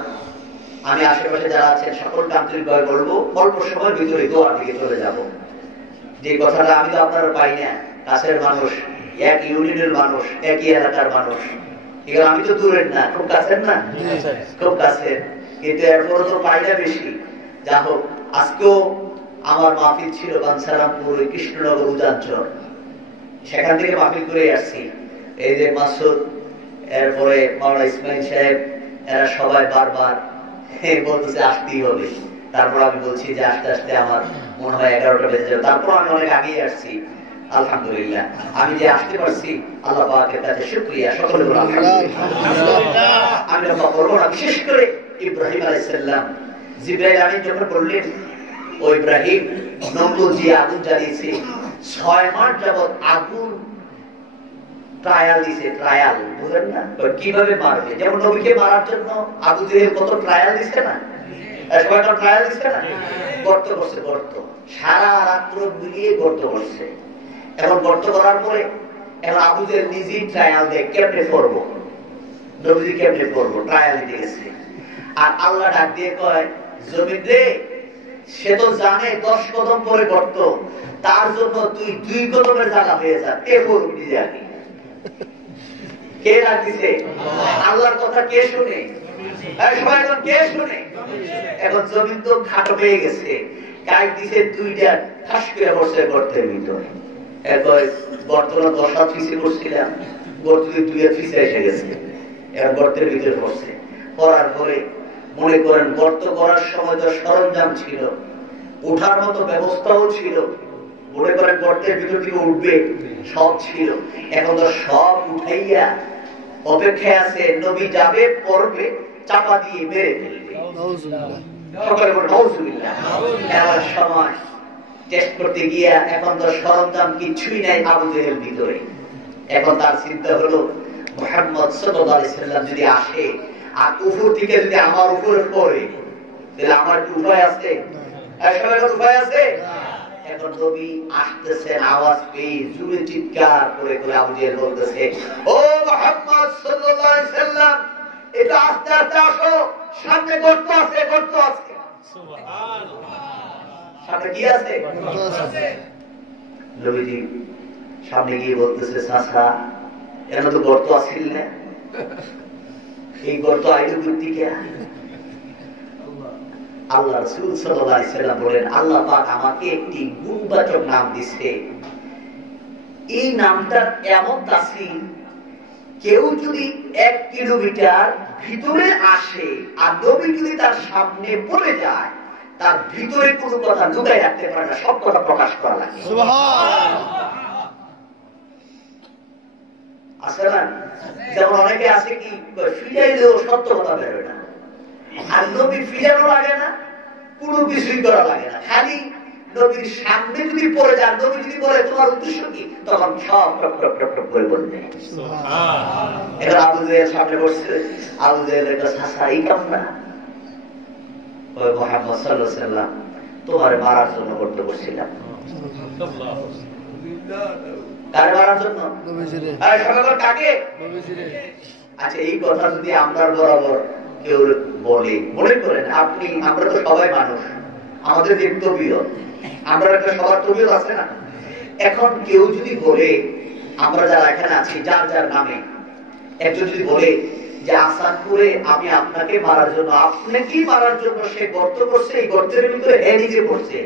আমি আশেপাশে যারা আছেন সকলকে আন্তরিকভাবে বলবো, অল্প সময়ের ভিতরে দোয়ার দিকে চলে যাব। যে কথাটা আমি তো আপনারা পাই না, কাছের মানুষ, এক ইউনিয়নের মানুষ, একই এলাকার মানুষ, এগুলো আমি তো দূরের না, খুব কাছের না, খুব কাছের, কিন্তু এরপরে তো পাই না বেশি। যা হোক, আজকেও আমার মাহফিল ছিল বাঞ্ছারামপুর কৃষ্ণনগর উজাঞ্চল, সেখান থেকে মাহফিল করে আসছি। এই যে মাসুদ, এরপরে মাওলানা ইসমাইল সাহেব, এরা সবাই বারবার বলতেছে আসতেই হবে। তারপর আমি বলছি যে আস্তে আস্তে আমার মনে হয় 11টা বেজে যাবে, তারপর আমি অনেক আগেই আসছি। আলহামদুলিল্লাহ, আমি যে আসতে পারছি আল্লাহ পাকের কাছে শুকরিয়া, সকলে বলুন আলহামদুলিল্লাহ। আমি বলবো না, বিশেষ করে ইব্রাহিম আলাইহিস সালাম জিবরাইল আমিন যখন বললেন, ও ইব্রাহিম নমরুদ যে আগুন জ্বালিয়েছে 6 মাস যাবত আগুন ট্রায়াল দিছে, ট্রায়াল বুঝলেন না, কিভাবে মারবে, যেমন নবীকে মারার জন্য আবু জেহেল কত ট্রায়াল দিছে না, কয়টা ট্রায়াল দিছে না, গর্ত করছে, গর্ত সারা রাত্র মিলিয়ে গর্ত করছে। এখন গর্ত করার পরে এখন আবু জেহেল নিজেই ট্রায়াল দেয় কেমনে করবো, নবীজি কেমনে করবো, ট্রায়াল দিতে গেছে। আর আল্লাহ ডাক দিয়ে কয়, জমিন রে, সে তো জানে 10 কদম পরে গর্ত, তার জন্য তুই 2 কদমের জায়গা হয়ে যা, এ করবি নিজে আগে। কে ডাক দিছে? আল্লাহর কথা কে শুনে? সবাই এখন কে শুনে? এখন জমিন তো খাটো হয়ে গেছে, কাজ দিছে দুইটা ঠাস করে বসে গর্তের ভিতরে। এরপর বর্তমান 10 হাত পিছিয়ে করছিলাম, গর্ত 2 হাত পিছিয়ে এসে গেছে, এবার গর্তের ভিতরে পড়ছে। পড়ার পরে মনে করেন গর্ত করার সময় তো সরঞ্জাম ছিল, ওঠার মতো ব্যবস্থাও ছিল, মনে করেন গর্তের ভিতর থেকে উঠবে সব ছিল। এখন তো সব উঠাইয়া অপেক্ষায় আছে, নবী যাবে পড়বে, চাপা দিয়ে মেরে ফেলবে। সকলে বলে নাউজুবিল্লাহ। এবার সময় টেস্ট করতে গিয়া এখন তো সরঞ্জাম কিছুই নাই আবু জেহেল ভিতরে। এখন তার চিন্তা হলো মুহাম্মদ সাল্লাল্লাহু আলাইহি সাল্লাম যদি আসে আর উপর থেকে যদি আমার উপরে পড়ে, তাহলে আমার কি উপায় আছে? উপায় আছে? এখন নবী আসতেছেন, আওয়াজ পেয়ে জোরে চিৎকার করে করে আবু জেহেল বলতেছে, ও মুহাম্মদ সাল্লাল্লাহু আলাইহি সাল্লাম, এটা আস্তে আস্তে আসো, সামনে গর্ত আছে, গর্ত আছে। সুবহানাল্লাহ। সামনে কি আছে? গর্ত আছে। নবীজি সামনে গিয়ে বলতেছে, চাচা এখানে তো গর্ত আছিল না, এই গর্ত আইলো থেকে? আল্লাহ রাসূল সাল্লাল্লাহু আলাইহি সাল্লাম বলেন, আল্লাহ পাক আমাকে একটি গুণবাচক নাম দিয়েছে, এই নামটা এমন তাসির, কেউ যদি 1 কিলোমিটার ভিতরে আসে আর নবী যদি তার সামনে পড়ে যায়, তার ভিতরে কোনো কথা লুকায় রাখতে পারে না, সব কথা প্রকাশ করা লাগে। সুবহানাল্লাহ। আসলে যেমন অনেকে আছে কি ফিরাইলেও সত্য কথা বেরোয় না, আর নবী ফিরানো লাগে না, কোনো কিছুই করা লাগে না, খালি নবীর সামনে যদি পড়ে যায়, নবী যদি বলে তোমার উদ্দেশ্য কি, তখন সব টপ টপ টপ টপ করে বলবে। এবার আবু জেহেল সামনে বসছে, আবু জেহেলের কাছে হাসাই কামনা, ওই মুহাম্মদ সাল্লাল্লাহু আলাইহি সাল্লাম তোমারে মারার জন্য করতে বসছিলাম। কারে মারার জন্য? আরে সবাই কাকে? আচ্ছা, এই কথা যদি আমরা বরাবর কেউ বলে, মনে করেন আপনি, আমরা তো সবাই মানুষ, আমাদের যে তবিয়ত, আমরা একটা সবার তবিয়ত আছে না? এখন কেউ যদি বলে, আমরা যারা এখানে আছি যার যার নামে, একজন যদি বলে যে আসানপুরে আমি আপনাকে মারার জন্য, আপনাকে মারার জন্য সে গর্ত করছে, এই গর্তের ভিতরে নিজে পড়ছে,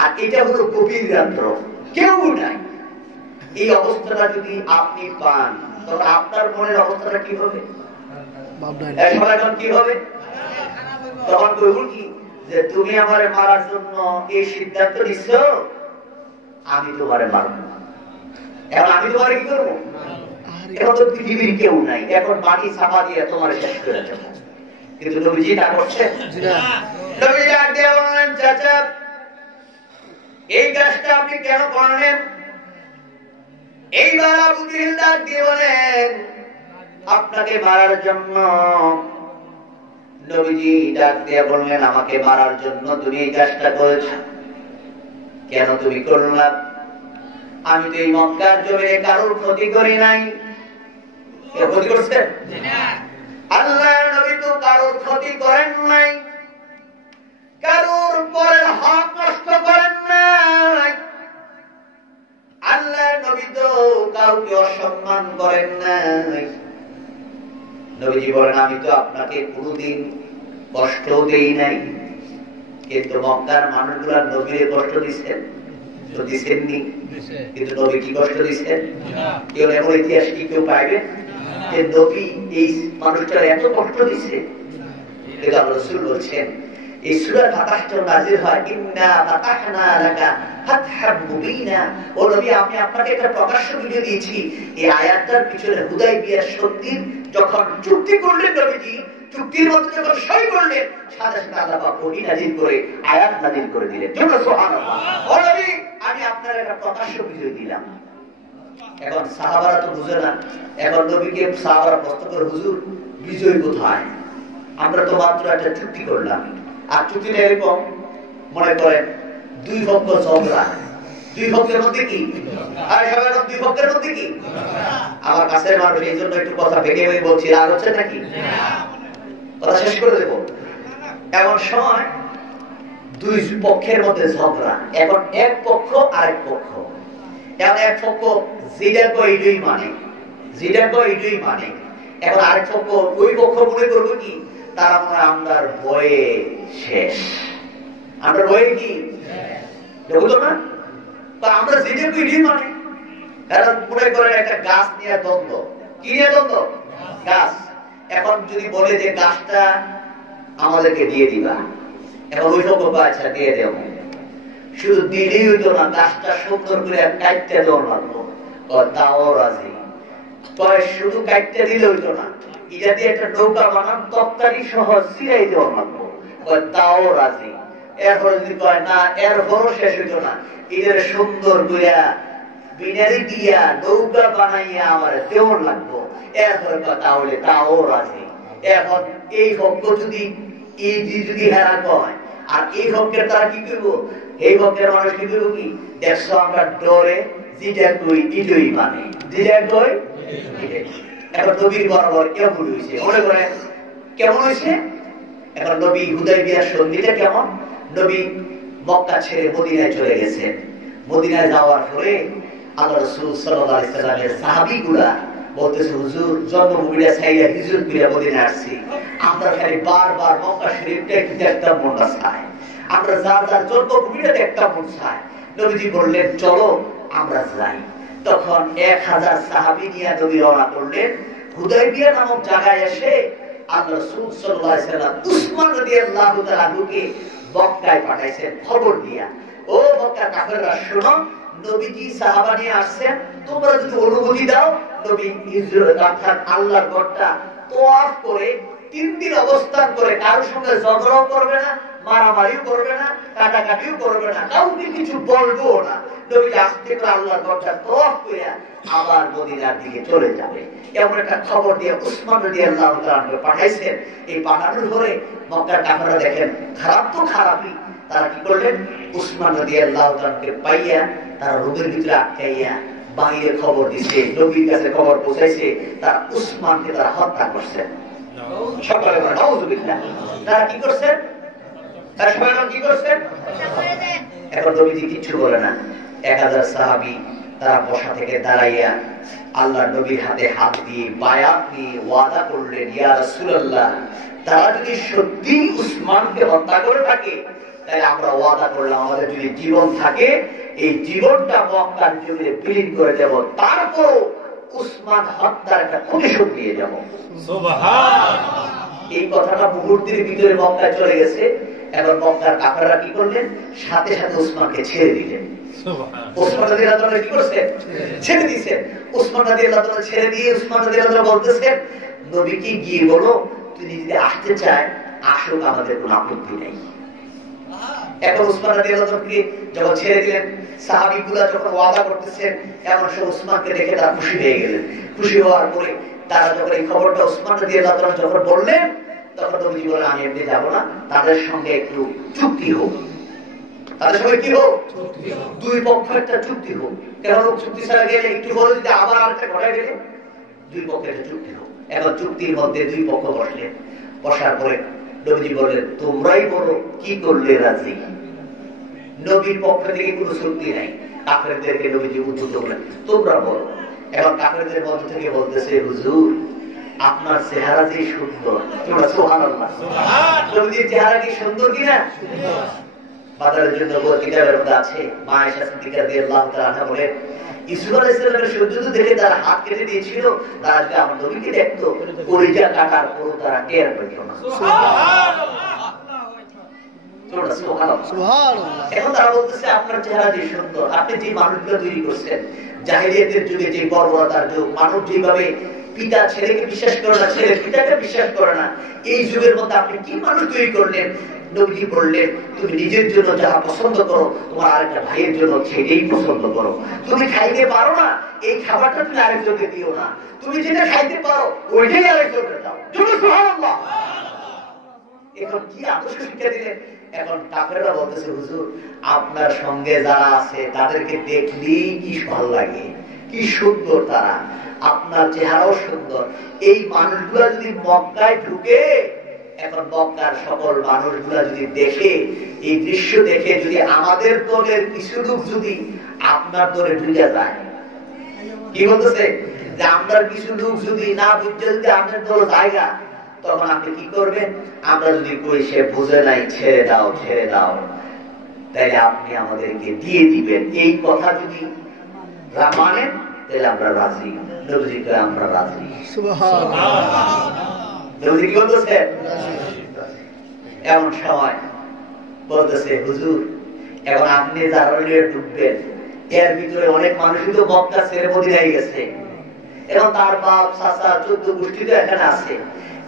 আর এটা হলো গভীর রাত্র, কেউ নাই, এই অবস্থাটা যদি আপনি পান, তখন আপনার মনের অবস্থাটা কি হবে? এখন কি হবে? তখন কইব কি যে তুমি আমারে মারার জন্য এই সিদ্ধান্ত নিচ্ছ, আমি তোমারে মারব। এখন আমি তোমারে কি করবো? এখন তো পৃথিবীর কেউ নাই, এখন মাটি চাপা দিয়ে তোমারে শেষ করে দেবো। কিন্তু নবীজি তা করছেন? নবীজি ডাক দিয়ে বললেন, চাচা এই কাজটা আপনি কেন করলেন? এইবার আবু জেহেল ডাক দিয়ে বলেন, আপনাকে মারার জন্য। নবীজি ডাক দিয়ে বললেন, আমাকে মারার জন্য তুমি এই কাজটা করেছ, কেন তুমি করলা? আমি তো এই মক্কার জমিনে কারোর ক্ষতি করি নাই। কেউ ক্ষতি করছে? আল্লাহর নবী তো কারোর ক্ষতি করেন নাই, কারোর পরের হক নষ্ট করেন নাই, আল্লাহর নবী তো কাউকে অসম্মান করেন নাই। নবীজি বলেন, আমি তো আপনাকে কোনদিন কষ্ট দেই নাই, কিন্তু মক্কার মানুষগুলার নবীরে কষ্ট দিচ্ছেন তো দিচ্ছেননি, কিন্তু নবী কি কষ্ট দিচ্ছেন? কেউ এমন ইতিহাস কি কেউ পাইবে যে নবী এই মানুষটার এত কষ্ট দিচ্ছে? কিন্তু আল্লাহ রাসূল বলছেন, এই সূরা ফাতহটা নাযিল হয়, ইন্না ফাতাহনা লাকা ফাতহাম মুবিনা। ও নবী, আমি আপনাকে একটা প্রকাশ্য ভিডিও দিয়েছি। এই আয়াতটার পিছনে হুদায়বিয়ার সন্ধির যখন চুক্তি করলেন নবীজি, চুক্তির মধ্যে যখন সই করলেন, সাথে সাথে আল্লাহ পাক ওহী নাযিল করে আয়াত নাযিল করে দিলেন। সুবহানাল্লাহ। ও নবী, আমি আপনার একটা প্রকাশ্য ভিডিও দিলাম। এখন সাহাবারা তো বুঝে না, এখন নবীকে সাহাবারা প্রশ্ন করে, হুজুর বিজয় কোথায়? আমরা তো মাত্র একটা চুক্তি করলাম, আর চুক্তিটা এরকম, মনে করেন দুই পক্ষ ঝগড়া, দুই পক্ষের মধ্যে কি? আর সবাই দুই পক্ষের মধ্যে কি? আমার কাছের মানুষ, এই জন্য একটু কথা ভেঙে ভেঙে বলছি, আর হচ্ছে নাকি? কথা শেষ করে দেব। এমন সময় দুই পক্ষের মধ্যে ঝগড়া, এখন এক পক্ষ আরেক পক্ষ, এখন এক পক্ষ যেটা কই দুই মানে, যেটা কয় এটাই মানে। এখন আরেক পক্ষ, ওই পক্ষ মনে করবো কি তারা মনে হয় আমরার ভয়ে শেষ, আমরা ভয়ে কি দেখো না, আমরা যেটা কই এটাই মানে। কারণ মনে করেন একটা গাছ নিয়ে দ্বন্দ্ব, কি নিয়ে দ্বন্দ্ব? গাছ। এখন যদি বলে যে গাছটা আমাদেরকে দিয়ে দিবা, এখন ওই পক্ষ আচ্ছা দিয়ে দেব, শুধু দিলেই হইতো না, গাছটা সুন্দর করে কাটতে দেওয়া লাগলো, তাও রাজি। শুধু কাটতে দিলে হইতো না, এটা দিয়ে একটা নৌকা বানান তক্তারি সহ চিরাই দেওয়া লাগলো, তাও রাজি। এরপরে যদি কয় না, এরপরও শেষ হইতো না, এদের সুন্দর করে বিনারি দিয়া নৌকা বানাইয়া আমার দেওয়ার লাগবো, এরপরে তাহলে তাও রাজি। এখন এই পক্ষ যদি যদি হেরা কয়, আর এই পক্ষের তারা কি করবো, এই পক্ষের মানুষ কি করবো কি দেখছো আমরা ডরে যেটা কই এটাই মানে, যেটা কই এটাই। এখন নবীর বরাবর কেমন হয়েছে মনে করেন, কেমন হয়েছে? এখন নবী হুদায়বিয়ার সন্ধিটা কেমন? নবী মক্কা ছেড়ে মদিনায় চলে গেছেন। মদিনায় যাওয়ার পরে আল্লাহ রাসূল সাল্লাল্লাহু আলাইহি ওয়াসাল্লামের সাহাবীগুলা বলতেছে, হুজুর জন্মভূমিটা ছাইয়া হিজরত করে মদিনায় আসছি, আমরা খালি বারবার মক্কা শরীফটা একটু দেখতে মনটা চায়, আমরা যার যার জন্মভূমিটা দেখতে মন চায়। নবীজি বললেন চলো আমরা যাই। তখন 1000 সাহাবী নিয়ে নবী রওনা করলেন। হুদায়বিয়া নামক জায়গায় এসে আল্লাহ রাসূল সাল্লাল্লাহু আলাইহি ওয়াসাল্লাম উসমান রাদিয়াল্লাহু তাআলা আনহুকে মক্কায় পাঠাইছেন খবর দিয়া, ও মক্কার কাফেররা শোনো, নবীজি সাহাবা নিয়ে আসছেন, তোমরা যদি অনুমতি দাও নবী হিজরত অর্থাৎ আল্লাহর ঘরটা তওয়াফ করে 3 দিন অবস্থান করে কারোর সঙ্গে ঝগড়াও করবে না, মারামারিও করবে না, কাটাকাটিও করবে না, কাউকে কিছু বলবো না, নবী আস্তে করে আল্লাহর ঘরটা তওয়াফ করে আবার মদিনার দিকে চলে যাবে। এমন একটা খবর দিয়ে উসমান রাদিয়াল্লাহু তাআলা আনহু পাঠাইছেন। এই পাঠানোর পরে মক্কার কাফেররা দেখেন খারাপ তো খারাপই, তারা কি করলেন, উসমান রাদিয়াল্লাহু তাআলাকে পাইয়া তারা রোগের ভিতরে আটকাইয়া বাইরে খবর দিছে, নবীর কাছে খবর পৌঁছাইছে, তারা উসমানকে তারা হত্যা করছেন। সকালে বলে নাউযুবিল্লাহ, তারা কি করছেন, তারা সবাই কি করছেন? এখন নবীজি কিছু বলে না। 1000 সাহাবী তারা বসা থেকে দাঁড়াইয়া আল্লাহর নবীর হাতে হাত দিয়ে বায়াত নিয়ে ওয়াদা করলেন, ইয়া রাসূলুল্লাহ, তারা যদি সত্যি উসমানকে হত্যা করে থাকে তাহলে আমরা ওয়াদা করলাম আমাদের যদি জীবন থাকে এই জীবনটা মক্কার জমিনে বিলীন করে দেব, তারপর উসমান হত্যার একটা প্রতিশোধ নিয়ে যাব। সুবহানাল্লাহ। এই কথাটা মুহূর্তের ভিতরে মক্কায় চলে গেছে। এবার মক্কার কাফেররা কি করলেন, সাথে সাথে উসমানকে ছেড়ে দিলেন। সুবহানাল্লাহ। উসমান রাদিয়াল্লাহু তাআলা কি করেছেন, ছেড়ে দিয়েছেন। উসমান রাদিয়াল্লাহু তাআলা ছেড়ে দিয়ে উসমান রাদিয়াল্লাহু তাআলা বলতেছেন, নবীকে গিয়ে বলো তিনি যদি আসতে চায় আসুক, আমাদের কোনো আপত্তি নেই। এখন উসমান রাদিয়াল্লাহু তাআলাকে যখন ছেড়ে দিলেন, সাহাবীগুলা যখন ওয়াদা করতেছেন, এমন সব উসমানকে দেখে তারা খুশি হয়ে গেলেন। খুশি হওয়ার পরে তারা যখন এই খবরটা উসমান রাদিয়াল্লাহু তাআলা যখন বললেন, তখন নবীজি বললেন আমি এমনি যাব না, তাদের সঙ্গে একটু চুক্তি হোক। তাদের সঙ্গে কি হোক? দুই পক্ষ একটা চুক্তি হোক। কেন চুক্তি ছাড়া গেলে একটু বলে যদি আবার আরেকটা ঘটায় গেলে দুই পক্ষের একটা চুক্তি হোক। এখন চুক্তির মধ্যে দুই পক্ষ বসলেন। বসার পরে নবীজি বললেন, তোমরাই বলো কি করলে রাজি। নবীর পক্ষ থেকে কোনো চুক্তি নাই। কাফেরদেরকে নবীজি উদ্ধত করলেন, তোমরা বলো। এখন কাফেরদের মধ্যে থেকে বলতেছে, হুজুর আপনার চেহারা যে সুন্দর। তোমরা সুবহানাল্লাহ। নবীজির চেহারা কি সুন্দর কিনা? বাজারের জন্য কিতাবের মধ্যে আছে, মা আয়েশা সিদ্দিকা রাদিয়াল্লাহু তাআলা আনহা বলেন, ইউসুফ আলাইহিস সালামের সৌন্দর্য দেখে তারা হাত কেটে দিয়েছিল, তারা যদি আমার নবীকে দেখতো কলিজা কাটার পর তারা টের পেত না। সুবহানাল্লাহ। এখন তারা বলতেছে আপনার চেহারা যে সুন্দর, আপনি যে মানুষগুলো তৈরি করছেন, জাহেলিয়াতের যুগে যে বর্বরতার যুগ, মানুষ যেভাবে পিতা ছেলেকে বিশ্বাস করে না, ছেলে পিতাকে বিশ্বাস করে না, এই যুগের মধ্যে আপনি কি মানুষ তৈরি করলেন? নবীজি বললেন, তুমি নিজের জন্য যাহা পছন্দ করো তোমার আরেকটা ভাইয়ের জন্য সেটাই পছন্দ করো। তুমি খাইতে পারো না এই খাবারটা তুমি আরেকজনকে দিও না, তুমি যেটা খাইতে পারো ওইটাই আরেকজনকে দাও। সুবহানাল্লাহ। এখন কি আদর্শ শিক্ষা দিলেন? এখন কাফেররা বলতেছে, হুজুর আপনার সঙ্গে যারা আছে তাদেরকে দেখলেই কি ভালো লাগে, কি সুন্দর তারা, আপনার চেহারাও সুন্দর। এই মানুষগুলা যদি মক্কায় ঢুকে, এখন মক্কার সকল মানুষগুলা যদি দেখে, এই দৃশ্য দেখে যদি আমাদের দলের কিছু লোক যদি আপনার দলে ঢুকে যায়, কি বলতেছে, যে আমরা কিছু লোক যদি না বুঝতে যদি আপনার দল জায়গা, তখন আপনি কি করবেন? আমরা যদি কই সে বুঝে নাই, ছেড়ে দাও ছেড়ে দাও, তাইলে আপনি আমাদেরকে দিয়ে দিবেন, এই কথা যদি মানেন তাহলে আমরা রাজি। নবীজি কয় আমরা রাজি। সুবহানাল্লাহ। নবীজি কি বলতেছে? এমন সময় বলতেছে, হুজুর এখন আপনি যারা ঢুকবেন, এর ভিতরে অনেক মানুষই তো মক্কা ছেড়ে মদিনায় গেছে, এখন তার বাপ চাচা 14 গোষ্ঠী তো এখানে আছে।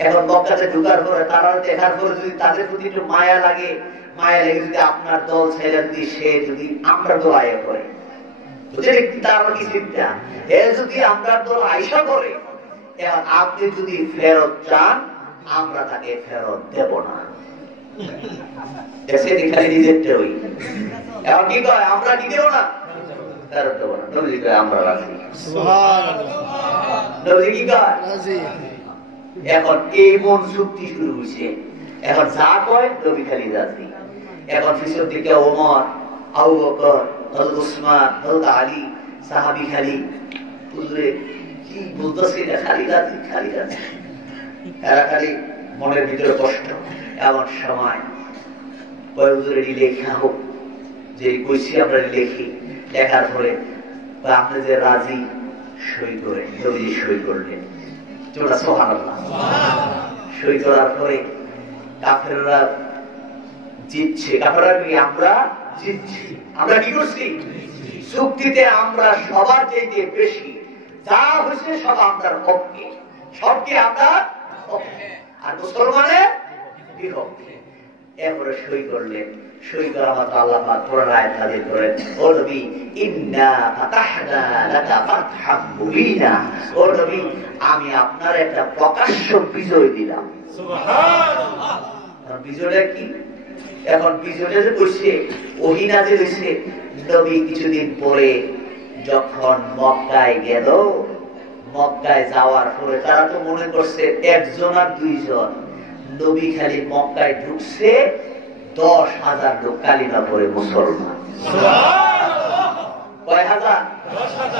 এখন মক্কাতে ঢুকার পরে তারা দেখার পরে যদি তাদের প্রতি একটু মায়া লাগে, মায়া লেগে যদি আপনার দল ছেড়ে যদি সে যদি আমরা দল আয়া করে, তার কি চিন্তা, এ যদি আমরা দল আইসা করে, এখন আপনি যদি ফেরত চান আমরা তাকে ফেরত দেব না। খালি নিজেরটা হই, এখন কি কয় আমরা কি দেব না, ফেরত দেব না। নবীজি কয় আমরা রাজি। নবীজি কি কয়? রাজি। এখন এই মন চুক্তি শুরু হয়েছে, এখন যা কয় নবী খালি রাজি। এখন পিছন থেকে ওমর, আবু বকর, হযরত উসমান, হযরত আলী সাহাবী খালি বুঝলে কি বলতেছে, খালি রাজি খালি রাজি, এরা খালি মনের ভিতরে কষ্ট। এমন সময় লেখা হোক, যে কইছি আমরা লিখি, লেখার পরে আপনি যে রাজি সই করে, নবীজি সই করলেন। সুবহানাল্লাহ। সই করার পরে কাফেররা জিতছে, কাফেররা কি আমরা জিতছি, আমরা কি করছি? চুক্তিতে আমরা সবার চাইতে বেশি যা হয়েছে সব আপনার পক্ষে, সবকে আমরা পক্ষে, আর মুসলমানের বিপক্ষে। এরপরে সই করলেন। সই করা মাত্র আল্লাহ পাক কোরআন আয়াত নাযিল করেন, ও নবী ইন্না ফাতাহনা লাকা ফাতহাম মুবিনা, ও নবী আমি আপনার একটা প্রকাশ্য বিজয় দিলাম। সুবহানাল্লাহ। বিজয়টা কি? এখন বিজয়টা যে কইছে ওহী নাযিল হইছে নবী কিছুদিন পরে যখন মক্কায় গেল, মক্কায় যাওয়ার পরে তারা তো মনে করছে একজন আর দুইজন, নবী খালি মক্কায় ঢুকছে 10,000 লোক কালিমা পড়ে মুসলমান। কয় হাজার?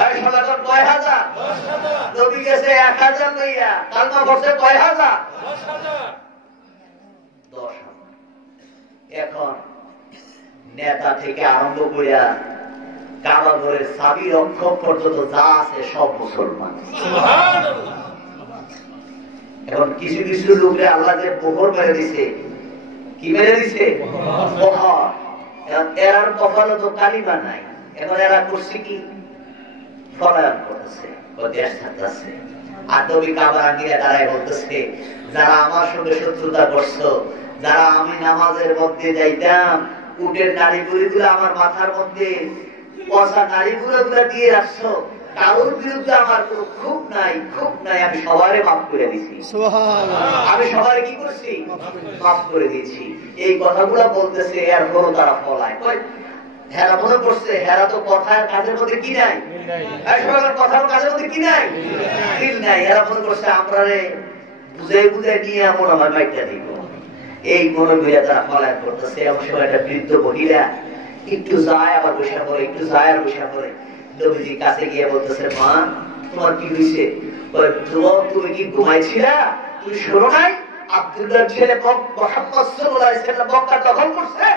10,000। কয় হাজার? 10,000। নবী গেছে 1,000 লইয়া, কালিমা পড়ছে কয় হাজার? 10,000। এখন নেতা থেকে আরম্ভ করিয়া কারাগারের চাবি রক্ষক পর্যন্ত যা আছে সব মুসলমান। সুবহানাল্লাহ। এখন কিছু কিছু লোকরে আল্লাহ যে মোহর মেরে দিছে, কি মেরে দিছে? মোহর। এরার কপালে তো কালিমা নাই, এখন এরা করছে কি? পলায়ন করতেছে, দেশ থাকতেছে। আর নবী কাবার গিয়ে দাঁড়ায় বলতেছে, যারা আমার সঙ্গে শত্রুতা করছো, যারা আমি নামাজের মধ্যে যাইতাম, উটের নাড়ি গুলো আমার মাথার মধ্যে পচা নাড়ি গুলো দিয়ে রাখছো, কারোর বিরুদ্ধে আমার কোন খুব নাই, খুব নাই, আমি সবারে মাফ করে দিছি। আমি সবারে কি করছি? মাফ করে দিয়েছি। এই কথাগুলো বলতেছে, এরপরও তারা ফলায়। হেরা মনে করছে হেরা তো কথার কাজের মধ্যে কি নাই, কথার কাজের মধ্যে কি নাই, মিল নাই। এরা মনে করছে আমরা বুঝাই বুঝাই নিয়ে মনে হয় মাইকটা দিব, এই মনে করিয়া তারা ফলায় করতেছে। এমন সময় একটা বৃদ্ধ মহিলা একটু যায় আবার বসে পড়ে, একটু যায় আর বসে পড়ে। নবীজির কাছে গিয়ে বলতেছে, মা তোমার কি হয়েছে? তুমি কি ঘুমাইছিলা? তুমি শোনো নাই আব্দুল্লাহর ছেলে মুহাম্মদ সাল্লাল্লাহু আলাইহি ওয়াসাল্লাম মক্কা দখল করছে?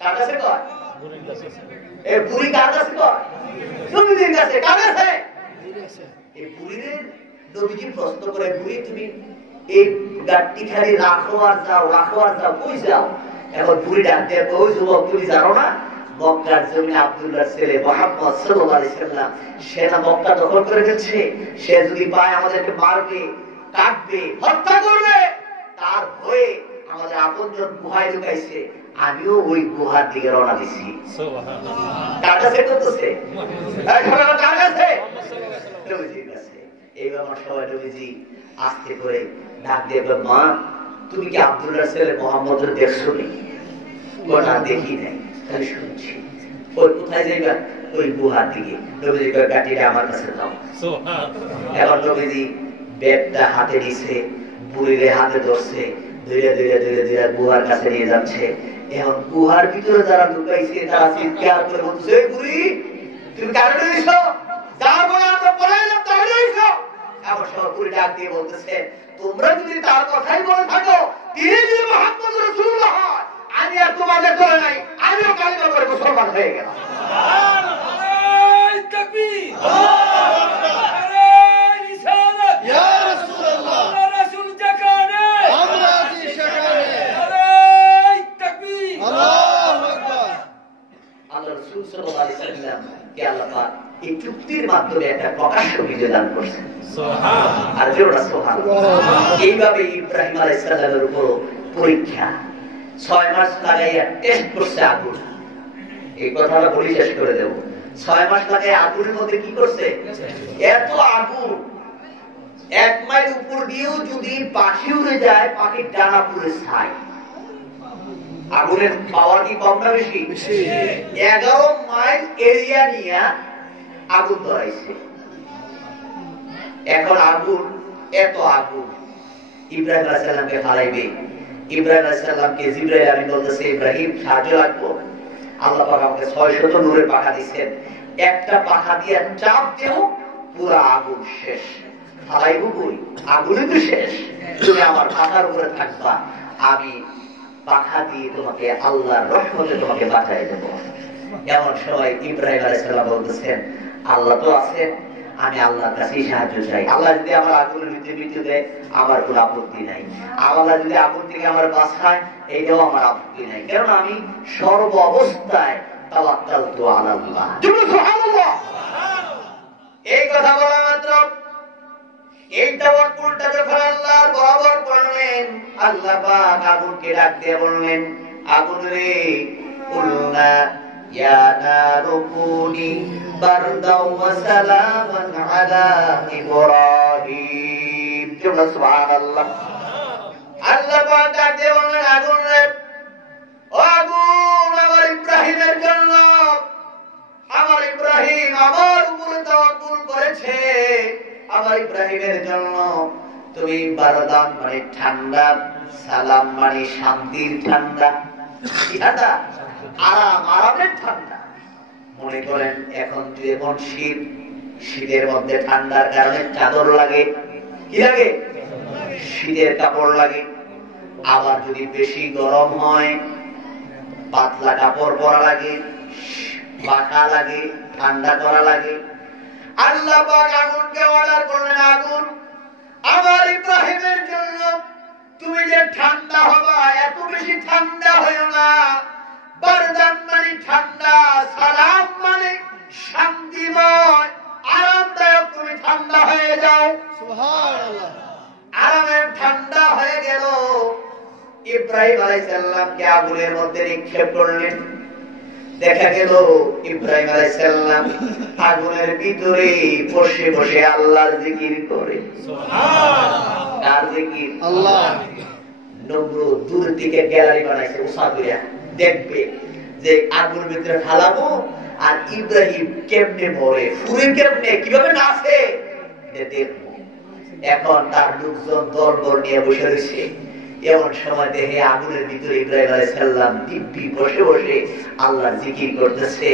কার কাছে কয়? বুড়ির কাছে। এই বুড়ি কার কাছে কয়? নবীজির কাছে। কার কাছে? এই বুড়িরে নবীজি প্রশ্ন করে, বুড়ি তুমি এই গাড়ি খালি রাখো আর যাও, রাখো আর যাও, কই যাও? এখন বুড়ি ডাক দিয়ে কই, যুবক তুমি জানো না মক্কার জমিনে আব্দুল্লাহর ছেলে মুহাম্মদ সাল্লাল্লাহু আলাইহি ওয়াসাল্লাম সে না মক্কা দখল করে ফেলছে, সে যদি পায় আমাদেরকে মারবে, কাটবে, হত্যা করবে, তার ভয়ে আমাদের আপনজন গুহায় ঢুকাইছে, আমিও ওই গুহার দিকে রওনা দিছি। সুবহানাল্লাহ। কার কাছে করতেছে? কার কাছে? নবীজির কাছে। এইবার আমার সবাই নবীজি আস্তে করে ডাক দিয়ে বলে, মা তুমি কি আব্দুল্লাহর ছেলে মুহাম্মদকে দেখছো নি? না দেখি নাই, খালি শুনছি। ওই কোথায় যাইবা? ওই গুহার দিকে। নবীজি কয় কাটিটা আমার কাছে দাও। সুবহানাল্লাহ। এখন নবীজি ব্যাগটা হাতে নিছে, বুড়িরে হাতে ধরছে, ধীরে ধীরে ধীরে ধীরে গুহার কাছে নিয়ে যাচ্ছে। এখন গুহার ভিতরে যারা ঢুকাইছে তারা চিৎকার করে বলছে, বুড়ি তুমি কারণে এসো, যার বলে আমরা পড়াইলাম তাহলেই সব। এমন সময় পুরি ডাক দিয়ে বলতেছে, তোমরা যদি তার কথাই বলে থাকো, তিনি যদি মুহাম্মদ রাসূলুল্লাহ হয়, আমি আর তোমাদের দলে নাই, আমিও কালিমা পড়ে মুসলমান হয়ে গেলাম। আল্লাহু তাকবীর, আল্লাহু আকবার, রিসালাত ইয়া রাসূলুল্লাহ, আল্লাহ রাসূল যেখানে আমরা আছি সেখানে, আল্লাহু তাকবীর, আল্লাহু আকবার। আল্লাহ রাসূল সাল্লাল্লাহু আলাইহি ওয়াসাল্লাম কে আল্লাহ পাক এই চুক্তির মাধ্যমে একটা প্রকাশ্য বিজয় দান করছেন। সুবহানাল্লাহ, আর জোরে সুবহানাল্লাহ। এইভাবে ইব্রাহিম আলাইহিস সালামের উপর পরীক্ষা 6 মাস লাগাইয়া টেস্ট করছে আগুন। এই কথাটা বলি শেষ করে দেব। 6 মাস লাগাই আগুনের মধ্যে কি করছে? এত আগুন, 1 মাইল উপর দিয়েও যদি পাখি উড়ে যায়, পাখির ডানা পুড়ে ছাই। আগুনের পাওয়ার কি কম না বেশি? 11 মাইল এরিয়া নিয়ে আগুন ধরাইছে। এখন আগুন, এত আগুন, ইব্রাহিম আলাইহিস সালামকে হারাইবে। ইব্রাহিম আলাইহিস সালামকে জিবরাইল আমিন বলতেছে, ইব্রাহিম সাহায্য লাগবে। আল্লাহ পাক আমাকে 600 নূরের পাখা দিয়েছেন, একটা পাখা দিয়ে চাপ দেব, পুরো আগুন শেষ। হারাইব কই? আগুনই তো শেষ। তুমি আমার পাখার উপরে থাকবা, আমি পাখা দিয়ে তোমাকে আল্লাহর রহমতে তোমাকে বাঁচাই দেব। এমন সময় ইব্রাহিম আলাইহিস সালাম বলতেছেন, আল্লাহ তো আছেন, আমি আল্লাহর কাছেই সাহায্য চাই। আল্লাহ যদি আমার আগুনের ভিতরে মৃত্যু দেয়, আমার কোনো আপত্তি নাই। আল্লাহ যদি আগুন থেকে আমার বাঁচায়, এইটাও আমার আপত্তি নাই, কারণ আমি সর্ব অবস্থায় তাওয়াক্কালতু আলাল্লাহ। সুবহানাল্লাহ। এই কথা বলা মাত্র এই তাওয়াক্কুলটা যখন আল্লাহর বরাবর করলেন, আল্লাহ পাক আগুনকে ডাক দিয়ে বললেন, আগুন রে, কুলনা ইয়া নারু কুনি বারদাও ওয়া সালামান আলা ইব্রাহিম। সুবহানাল্লাহ। আল্লাহ পাক ডাক দিয়ে বললেন, আগুন রে, ও আগুন, আমার ইব্রাহিমের জন্য, আমার ইব্রাহিম আমার উপরে তাওয়াক্কুল করেছে, আমার ইব্রাহিমের জন্য তুমি বারদান মানে ঠান্ডা, সালাম মানে শান্তির ঠান্ডা, কি ঠান্ডা? আরাম, আরামের ঠান্ডা। মনে করেন এখন শীত, শীতের মধ্যে ঠান্ডার কারণে চাদর লাগে, কি লাগে? শীতের কাপড় লাগে। আবার যদি বেশি গরম হয়, পাতলা কাপড় পরা লাগে, পাখা লাগে, ঠান্ডা করা লাগে। আল্লাহ পাক আগুনকে অর্ডার করলেন, আগুন, আমার ইব্রাহিমের জন্য তুমি যে ঠান্ডা হবা, এত বেশি ঠান্ডা হয়ো না। বারদান মানে ঠান্ডা, সালাম মানে শান্তিময়, আরামদায়ক, তুমি ঠান্ডা হয়ে যাও। সুবহানাল্লাহ। আরামের ঠান্ডা হয়ে গেল। ইব্রাহিম আলাইহিস সালামকে আগুনের মধ্যে নিক্ষেপ করলেন। দেখা গেল ইব্রাহিম আলাইহিস সালাম আগুনের ভিতরে বসে বসে আল্লাহর জিকির করে। সুবহানাল্লাহ। কার জিকির? আল্লাহ। নমরুদ দূর থেকে গ্যালারি বানাইছে, উসা কইরা দেখবে যে আগুনের ভিতরে ঢালাবো আর ইব্রাহিম কেমনে মরে, ফুরে কেমনে, কিভাবে নাচে, দেখবো। এখন তার লোকজন দলবল নিয়ে বসে রয়েছে। এমন সময় দেখে আগুনের ভিতরে ইব্রাহিম আলাইহিস সালাম দিব্যি বসে বসে আল্লাহর জিকির করতেছে।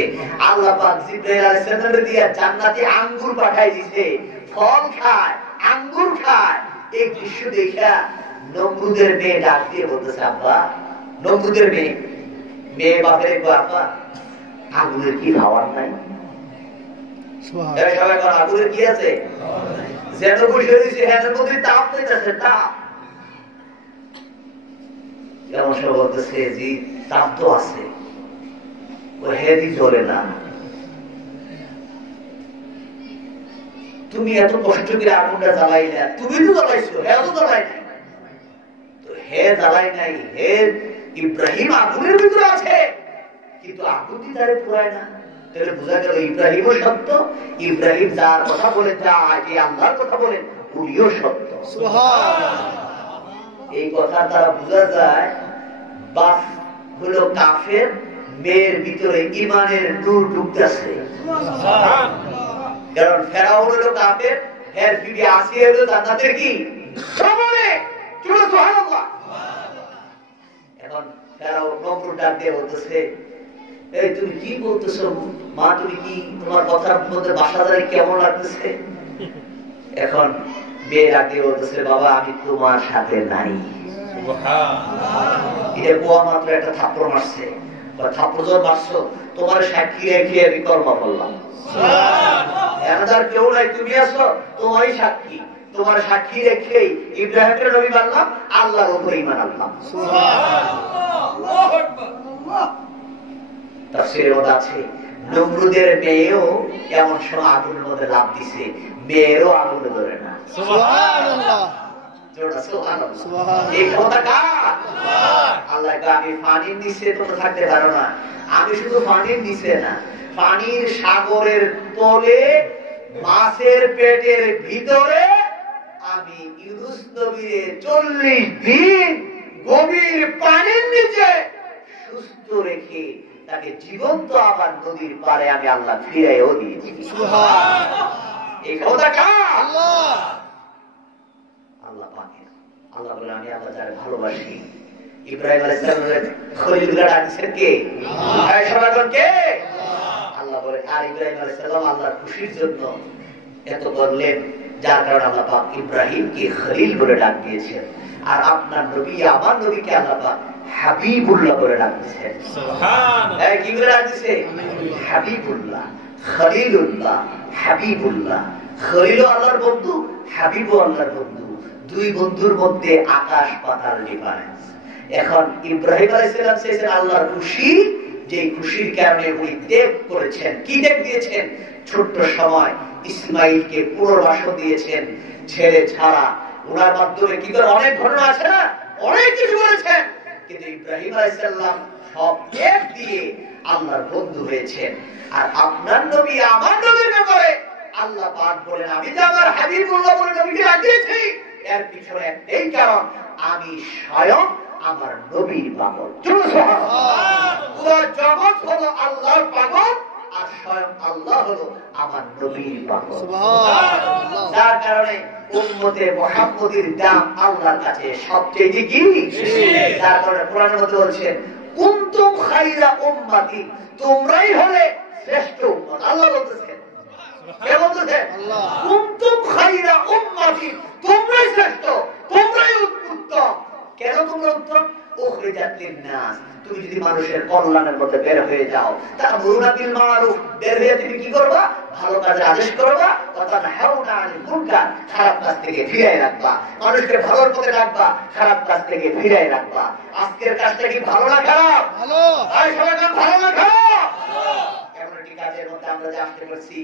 আল্লাহ পাক জিবরাইল আলাইহিস সালামের দিয়া জান্নাতে আঙ্গুর পাঠাই দিয়েছে, ফল খায়, আঙ্গুর খায়। এই দৃশ্য দেখা নমরুদের মেয়ে ডাক দিয়ে বলতেছে, আব্বা, নমরুদের মেয়ে বাপের কো, আব্বা, আগুনের কি খাওয়ার নাই? সবাই বলে, আগুনের কি আছে? যেন বসে রয়েছে, হ্যাঁ মধ্যে তাপ পেতেছে, তাপ। যেমন সব বলতেছে যে তাপ তো আছে, ও হেদি জ্বলে না। তুমি এত কষ্ট করে আগুনটা জ্বালাই না, তুমি তো জ্বালাইছো, হ্যাঁ তো জ্বালাই নাই, তো হে জ্বালাই নাই, হে ইব্রাহিম আগুনের ভিতরে আছে, কিন্তু আগুন দিয়ে তারে পুরায় না। তাহলে বোঝা গেল ইব্রাহিমও সত্য, ইব্রাহিম যার কথা বলেন, যা যে আল্লাহর কথা বলেন, উনিও সত্য। সুবহানাল্লাহ। এই কথা দ্বারা বোঝা যায় বাপ হলো কাফের, মেয়ের ভিতরে ঈমানের নূর ঢুকতেছে। কারণ ফেরাউন হলো কাফের, এর বিবি আসিয়া হলো জান্নাতের কি সমানে। সুবহানাল্লাহ। এখন ফেরাউন নমরুদ ডাক দিয়ে বলতেছে, এই তুমি কি বলতেছো মা, তুমি কি তোমার কথার মধ্যে বাসাদারি কেমন লাগতেছে? এখন বিয়ে ডাকে বলতেছে বাবা আমি তোমার সাথে নাই। এটা গোয়া মাত্র একটা থাপ্পড় মারছে, থাপ্পড় যখন মারছো তোমার সাক্ষী রেখে আমি কলমা বললাম। কেউ নাই, তুমি আছো, তোমারই সাক্ষী, তোমার সাক্ষী রেখে ইব্রাহিমের নবী মানলাম, আল্লাহর উপরে ঈমান আনলাম। তাফসীরের মধ্যে আছে নমরুদের মেয়েও এমন সময় আগুনের মধ্যে লাফ দিছে, মেয়েরও আগুনে ধরে না। সুবহানাল্লাহ, সুবহানাল্লাহ। এই কথা কার? আল্লাহ আমি পানির নিচে তোমরা থাকতে পারো না, আমি শুধু পানির নিচে না, পানির সাগরের তলে মাছের পেটের ভিতরে আমি ইউনুস নবীর 40 দিন গভীর পানির নিচে সুস্থ রেখে তাকে জীবন্ত আবার নদীর পারে আমি আল্লাহ ফিরাইও দিয়েছি। সুবহানাল্লাহ। এই কথা কার? আল্লাহ। আল্লাহ পাকের। আল্লাহ বলে আমি আল্লাহ যারে ভালোবাসি। ইব্রাহিম আলাইহিস সালামের খলিলুল্লাহ ডাকছেন কে? আল্লাহ। এই সমাগম কে? আল্লাহ বলে আর ইব্রাহিম আলাইহিস সালাম আল্লাহর খুশির জন্য এত করলেন, যার কারণে আল্লাহ পাক ইব্রাহিমকে খলিল বলে ডাক দিয়েছেন। আর আপনার নবী আমার নবীকে আল্লাহ পাক হাবিবুল্লাহ বলে ডাকছেন। সুবহানাল্লাহ। এই কি বলে ডাকছে? হাবিবুল্লাহ, খলিলুল্লাহ, হাবিবুল্লাহ। খলিলও আল্লাহর বন্ধু, হাবিবও আল্লাহর বন্ধু, দুই বন্ধুর মধ্যে আকাশ পাতাল ডিফারেন্স। এখন ইব্রাহিম আলাইহিস সালাম চেয়েছেন আল্লাহর খুশি, যে খুশির কারণে উনি ত্যাগ করেছেন। কি ত্যাগ দিয়েছেন? ছোট্ট সময় ইসমাইলকে পুনর্বাসন দিয়েছেন, ছেলে ছাড়া। ওনার মাধ্যমে কি করে অনেক ঘটনা আছে না, অনেক কিছু করেছেন, কিন্তু ইব্রাহিম আলাইহিস সালাম সব ত্যাগ দিয়ে আল্লাহর বন্ধু হয়েছেন। আর আপনার নবী আমার নবীর ব্যাপারে আল্লাহ পাক বলেন আমি যে আমার হাবিবুল্লাহ বলে নবীকে রাখিয়েছি, এর পিছনে এই কারণ আমি স্বয়ং আমার নবীর পাগল। পুরো জগৎ হলো আল্লাহর পাগল, আর স্বয়ং আল্লাহ হলো আমার নবীর পাগল। সুবহানাল্লাহ। যার কারণে উম্মতে মুহাম্মদীর দাম আল্লাহর কাছে সবচেয়ে বেশি। যার কারণে কোরআনের মধ্যে বলছেন কুনতুম খায়রা উম্মতি, তোমরাই হলে শ্রেষ্ঠ উম্মত। আল্লাহ বলতেছেন, কে বলতেছেন? আল্লাহ। কুনতুম খায়রা উম্মতি, তোমরাই শ্রেষ্ঠ, তোমরাই উত্তম। কেন তোমরা উত্তম? উখরিজাত লিন-নাস, তুমি যদি মানুষের কল্যাণের মধ্যে বের হয়ে যাও, তা'মুরুনা বিল মারুফ, বের হয়ে তুমি কি করবা? ভালো কাজের আদেশ করবা, ওয়া তানহাউনা আনিল মুনকার, খারাপ কাজ থেকে ফিরায় রাখবা, মানুষকে ভালোর পথে ডাকবা, খারাপ কাজ থেকে ফিরায় রাখবা। আজকের কাজটা কি ভালো না খারাপ? ভালো। আর সবাই কাজ ভালো না খারাপ? ভালো। এমন একটি কাজের মধ্যে আমরা যে আসতে পারছি,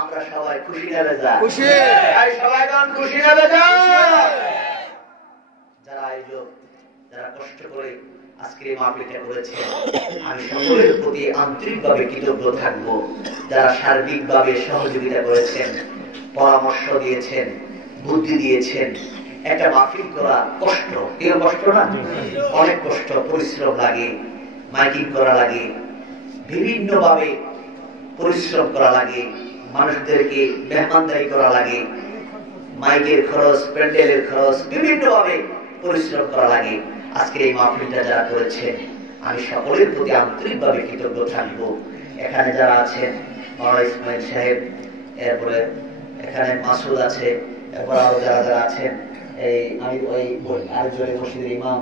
আমরা সবাই খুশি না বেজা? খুশি। এই সবাই কাজ খুশি না বেজা? যারা আয়োজক, যারা কষ্ট করে আজকের এই মাহফিলটা করেছে, আমি সকলের প্রতি আন্তরিকভাবে কৃতজ্ঞ থাকবো। যারা সার্বিকভাবে সহযোগিতা করেছেন, পরামর্শ দিয়েছেন, বুদ্ধি দিয়েছেন। একটা মাহফিল করা কষ্ট, কেউ কষ্ট না? অনেক কষ্ট, পরিশ্রম লাগে, মাইকিং করা লাগে, বিভিন্ন ভাবে পরিশ্রম করা লাগে, মানুষদেরকে মেহমানদারি করা লাগে, মাইকের খরচ, প্যান্ডেলের খরচ, বিভিন্ন ভাবে পরিশ্রম করা লাগে। আজকে এই মাহফিলটা যারা করেছেন, আমি সকলের প্রতি আন্তরিকভাবে কৃতজ্ঞ থাকবো। এখানে যারা আছেন, মাওলানা ইসমাইল সাহেব, এরপরে এখানে মাসুদ আছে, এরপর আরো যারা যারা আছেন, এই আমি ওই আরেকজন মসজিদের ইমাম,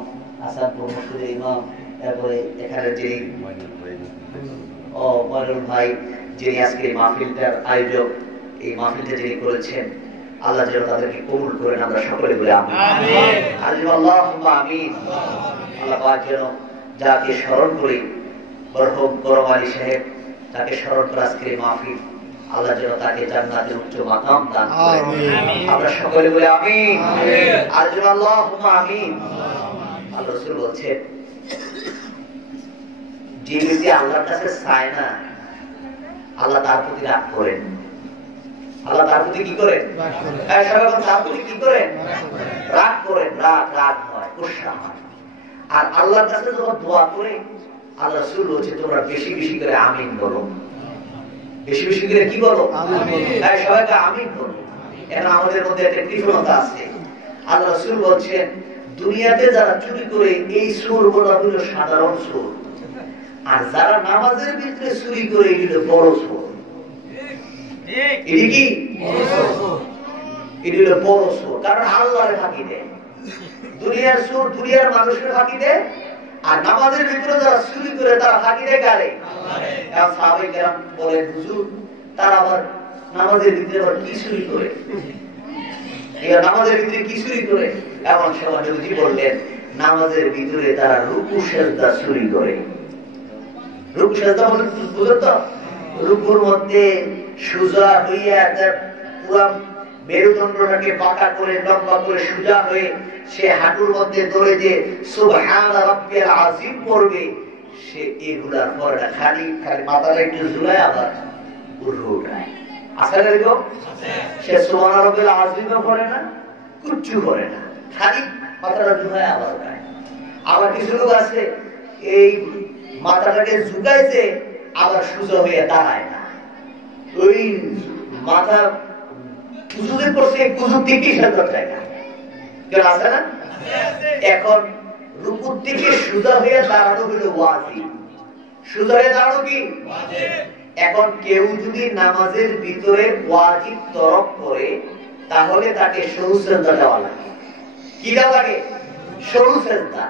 আসাদপুর মসজিদের ইমাম, এরপরে এখানে যিনি ময়নুল ভাই, যিনি আজকে এই মাহফিলটার আয়োজক, এই মাহফিলটা যিনি করেছেন, আল্লাহ যেন তাদেরকে কবুল করেন। আমরা সকলে বলে আমিন। আল্লাহুম্মা আমিন। আল্লাহ পাক যেন যাকে স্মরণ করি, মরহুম গরম আলী সাহেব, তাকে স্মরণ করে আজকের এই মাহফিল, আল্লাহ যেন তাকে জান্নাতের উচ্চ মাকাম দান করেন। আমরা সকলে বলে আমিন। আল্লাহুম্মা আমিন। আল্লাহ রাসূল বলছেন, যে ব্যক্তি আল্লাহর কাছে চায় না, আল্লাহ তার প্রতি রাগ করেন। আল্লাহ তার প্রতি কি করেন? তার প্রতি কি করেন? রাগ করেন। রাগ হয়, গুসা হয়। আর আল্লাহর কাছে যখন দোয়া করে, আল্লাহ রাসূল বলছে তোমরা বেশি বেশি করে আমিন বলো। বেশি বেশি করে কি বলো? আমিন বলো। সবাইকে আমিন বলো। এখন আমাদের মধ্যে একটা কৃপণতা আছে। আল্লাহ রাসূল বলছেন দুনিয়াতে যারা চুরি করে, এই চোরগুলো হলো সাধারণ চোর। আর যারা নামাজের ভিতরে চুরি করে এগুলো বড় চোর। এগুলো বড় চোর, কারণ আল্লাহরে ফাঁকি দেয়, দুনিয়ার চোর দুনিয়ার মানুষের ফাঁকি দেয়। আর নামাজের ভিতরে যারা চুরি করে তারা ফাঁকি দেয় কারে? সাহাবায়ে কেরাম বলেন, হুজুর তারা আবার নামাজের ভিতরে আবার কি চুরি করে? নামাজের ভিতরে কি চুরি করে? এমন সময় নবীজি বললেন, নামাজের ভিতরে তারা রুকু সেজদা চুরি করে। রুকু সেজদা বলেন বুঝো তো? রুকুর মধ্যে সোজা হইয়া পুরা মেরুদণ্ডটাকে পাকা করে লম্বা করে সোজা হয়ে সে হাঁটুর মধ্যে ধরে যে সুবহান রাব্বিয়াল আযীম পড়বে, সে এগুলার পরে খালি খালি মাথাটা একটু ঝুলায় আবার উঠায়। আছে না এরকম? সে সুবহান রাব্বিয়াল আযীমও পড়ে না, কিচ্ছু করে না, খালি মাথাটা ঝুলায় আবার উঠায়। আবার কিছু লোক আছে এই মাথাটাকে ঝুঁকাইছে আবার সোজা হয়ে দাঁড়ায় না, ওই মাথা কুজুরে করছে, কুজুর দিকেই সাজা যায় না। কেন আছে না? এখন রুকুর দিকে সোজা হয়ে দাঁড়ানো হলো ওয়াজিব। সোজা হয়ে দাঁড়ানো কি ওয়াজিব? এখন কেউ যদি নামাজের ভিতরে ওয়াজিব তরক করে তাহলে তাকে সরু সেজদা দেওয়া লাগে। কি দেওয়া লাগে? সরু সেজদা।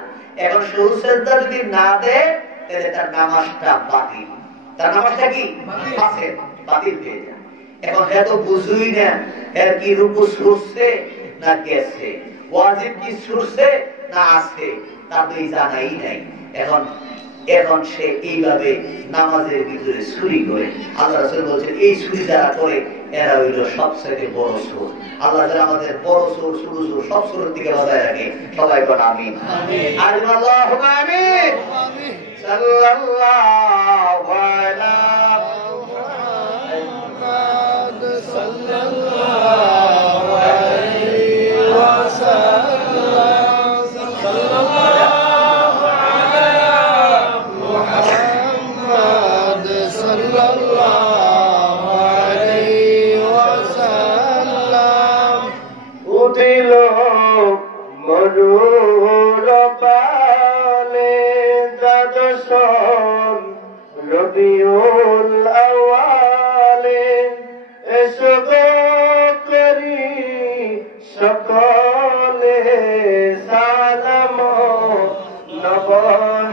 এখন সরু সেজদা যদি না দেয় তাহলে তার নামাজটা বাতিল। তার নামাজটা কি বাতিল হয়ে যায়। এখন হ্যাঁ তো বুঝুই না এর কি রুকু ছুটছে না গেছে, ওয়াজিব কি ছুটছে না আছে, তা তো জানাই নাই। এখন সে এইভাবে নামাজের ভিতরে চুরি করে। আল্লাহ রাসূল বলছেন, এই চুরি যারা করে এরা হইল সবচেয়ে বড় চোর। আল্লাহ যারা আমাদের বড় চোর, ছোট চোর সব চোরের দিকে বাজায় রাখে। সবাই বলেন আমিন। আল্লাহুম্মা আমিন। সাল্লাল্লাহু আলা মুহাম্মাদ সাল্লাল্লাহু আলাইহি ওয়াসাল্লাম। সাল্লাল্লাহু আলা মুহাম্মাদ সাল্লাল্লাহু আলাইহি ওয়াসাল্লাম। উঠিল মধুর পালে দ্বাদশম রবিউল আওয়ালে, এসো গো করি সকলে সালাম নব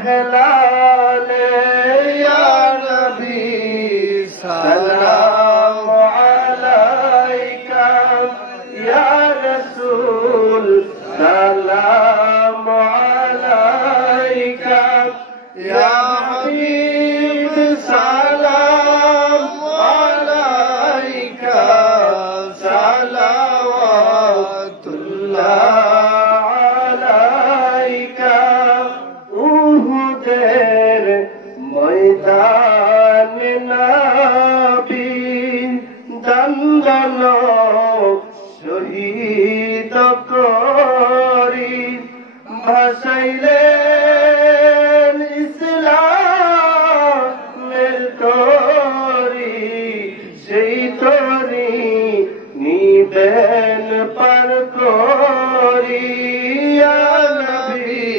হেলালে। ইয়া নবী সালাম আলাইকা, ইয়া রাসূল সালাম আলাইকা, ইয়া হাবিব সালাম আলাইকা, সালাওয়াতুল্লাহ আলাইকা। উহুদের ময়দানে নবী দন্দন শহীদ করি ভাসাইলেন ইসলামের তরি, সেই তরি নিবেন পার করি। ইয়া নবী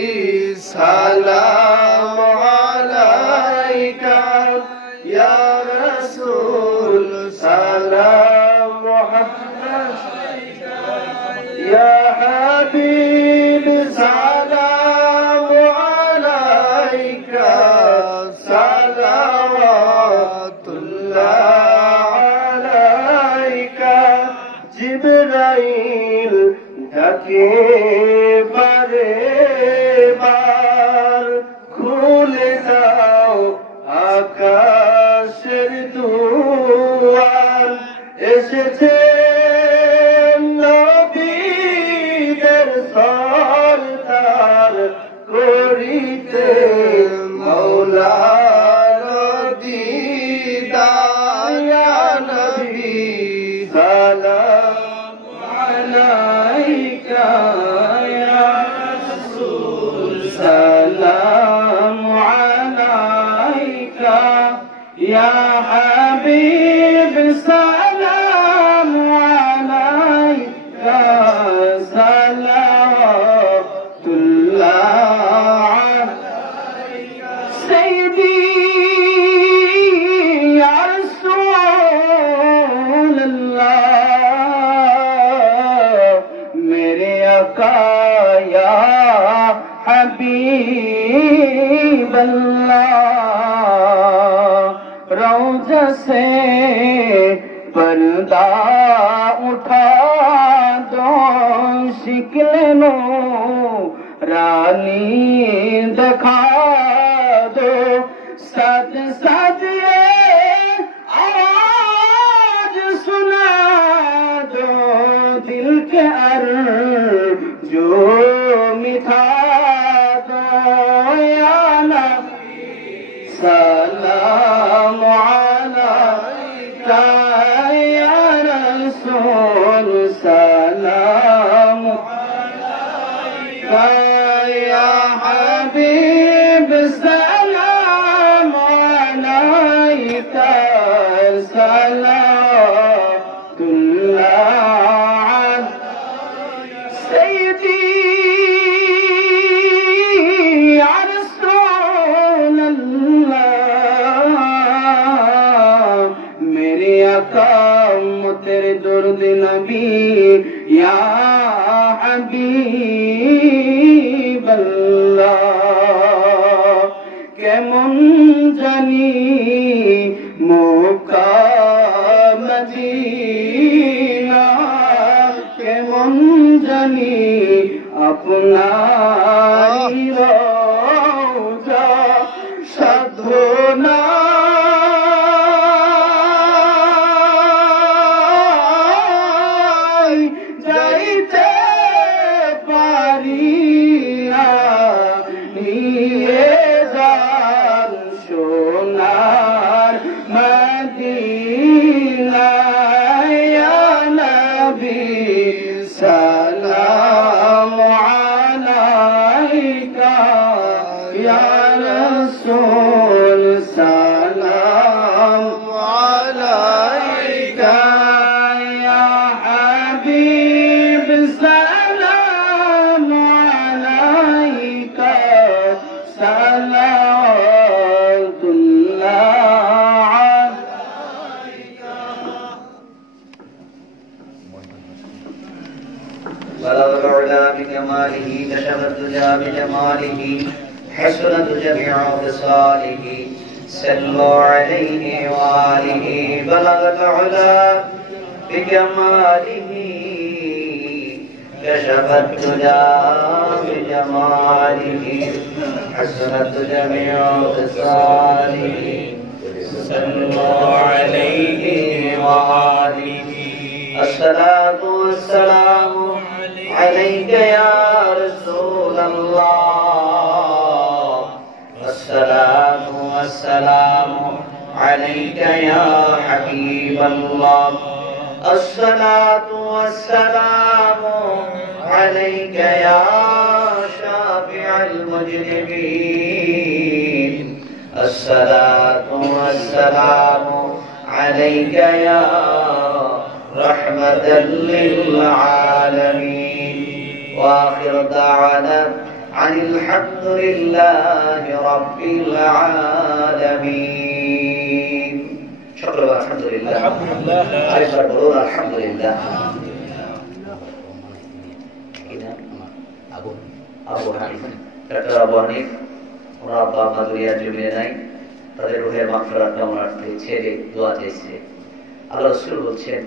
সালাম আলাইকা, ইয়া রাসূল সালাম আলাইকা, ইয়া হাবিব সালাম আলাইকা, সালাওয়াতুল্লাহ আলাইকা। জিবরাইল ডাকে বারে বার, খুলে দাও আকাশের দুয়ার, এসেছে নবীদের সরদার করিতে মওলার দিদার। ইয়া নবী সালাম আলাইকা, ইয়া রাসূল সালাম আলাইকা, ইয়া হাবিব সালাম আলাইকা, সালাওয়াতুল্লাহ আলাইকা। সাইয়্যিদি रौजा से पर्दा उठा दो, शिकलो रानी दिखा दो, सज सज आवाज सुना दो, दिल के अर्ज़ू मिटा दो। या नबी सलाम अलैका, या रसूल सलाम अलैका, या हबीब सलाम अलैका, सलामुल्लाह सय्यदी या रसूल अल्लाह, मेरे आका तेरे दुर्द नबी, या हबीब अल्लाह, केमन জানি মক্কা মদিনা, কেমন জানি আপনার রওজা সাধনা যাইতে পারি না, নিয়ে যান সোনার মদিনা। ইয়া নবী সালাম আলাইকা, ইয়া রাসূল সালাম আলাইকা, ইয়া হাবিব সালাম আলাইকা, সালাতুল্লাহ আলাইকা। بلغ العلا بكماله، كشف الدجى بجماله، حسنت جميع خصاله، صلوا عليه وآله. بلغ العلا بكماله، كشف الدجى بجماله، حسنت جميع خصاله، صلوا عليه وآله. الصلاة والسلام عليك يا رسول الله، الصلاة والسلام عليك يا حبيب الله، الصلاة والسلام عليك يا شافع المجرمين، الصلاة والسلام عليك يا رحمة للعالمين. وآخر دعوانا عن الحمد لله رب العالمين. شكرا والحمد لله. عايز أقول الحمد لله. আবু হানিফ, ডক্টর আবু হানিফ, ওনার আব্বা আম্মা দুনিয়ার জমিনে নাই, তাদের রুহের মাগফিরাত কামনার্থে ছেলে দোয়া চাইছে। আল্লাহ রাসূল বলছেন,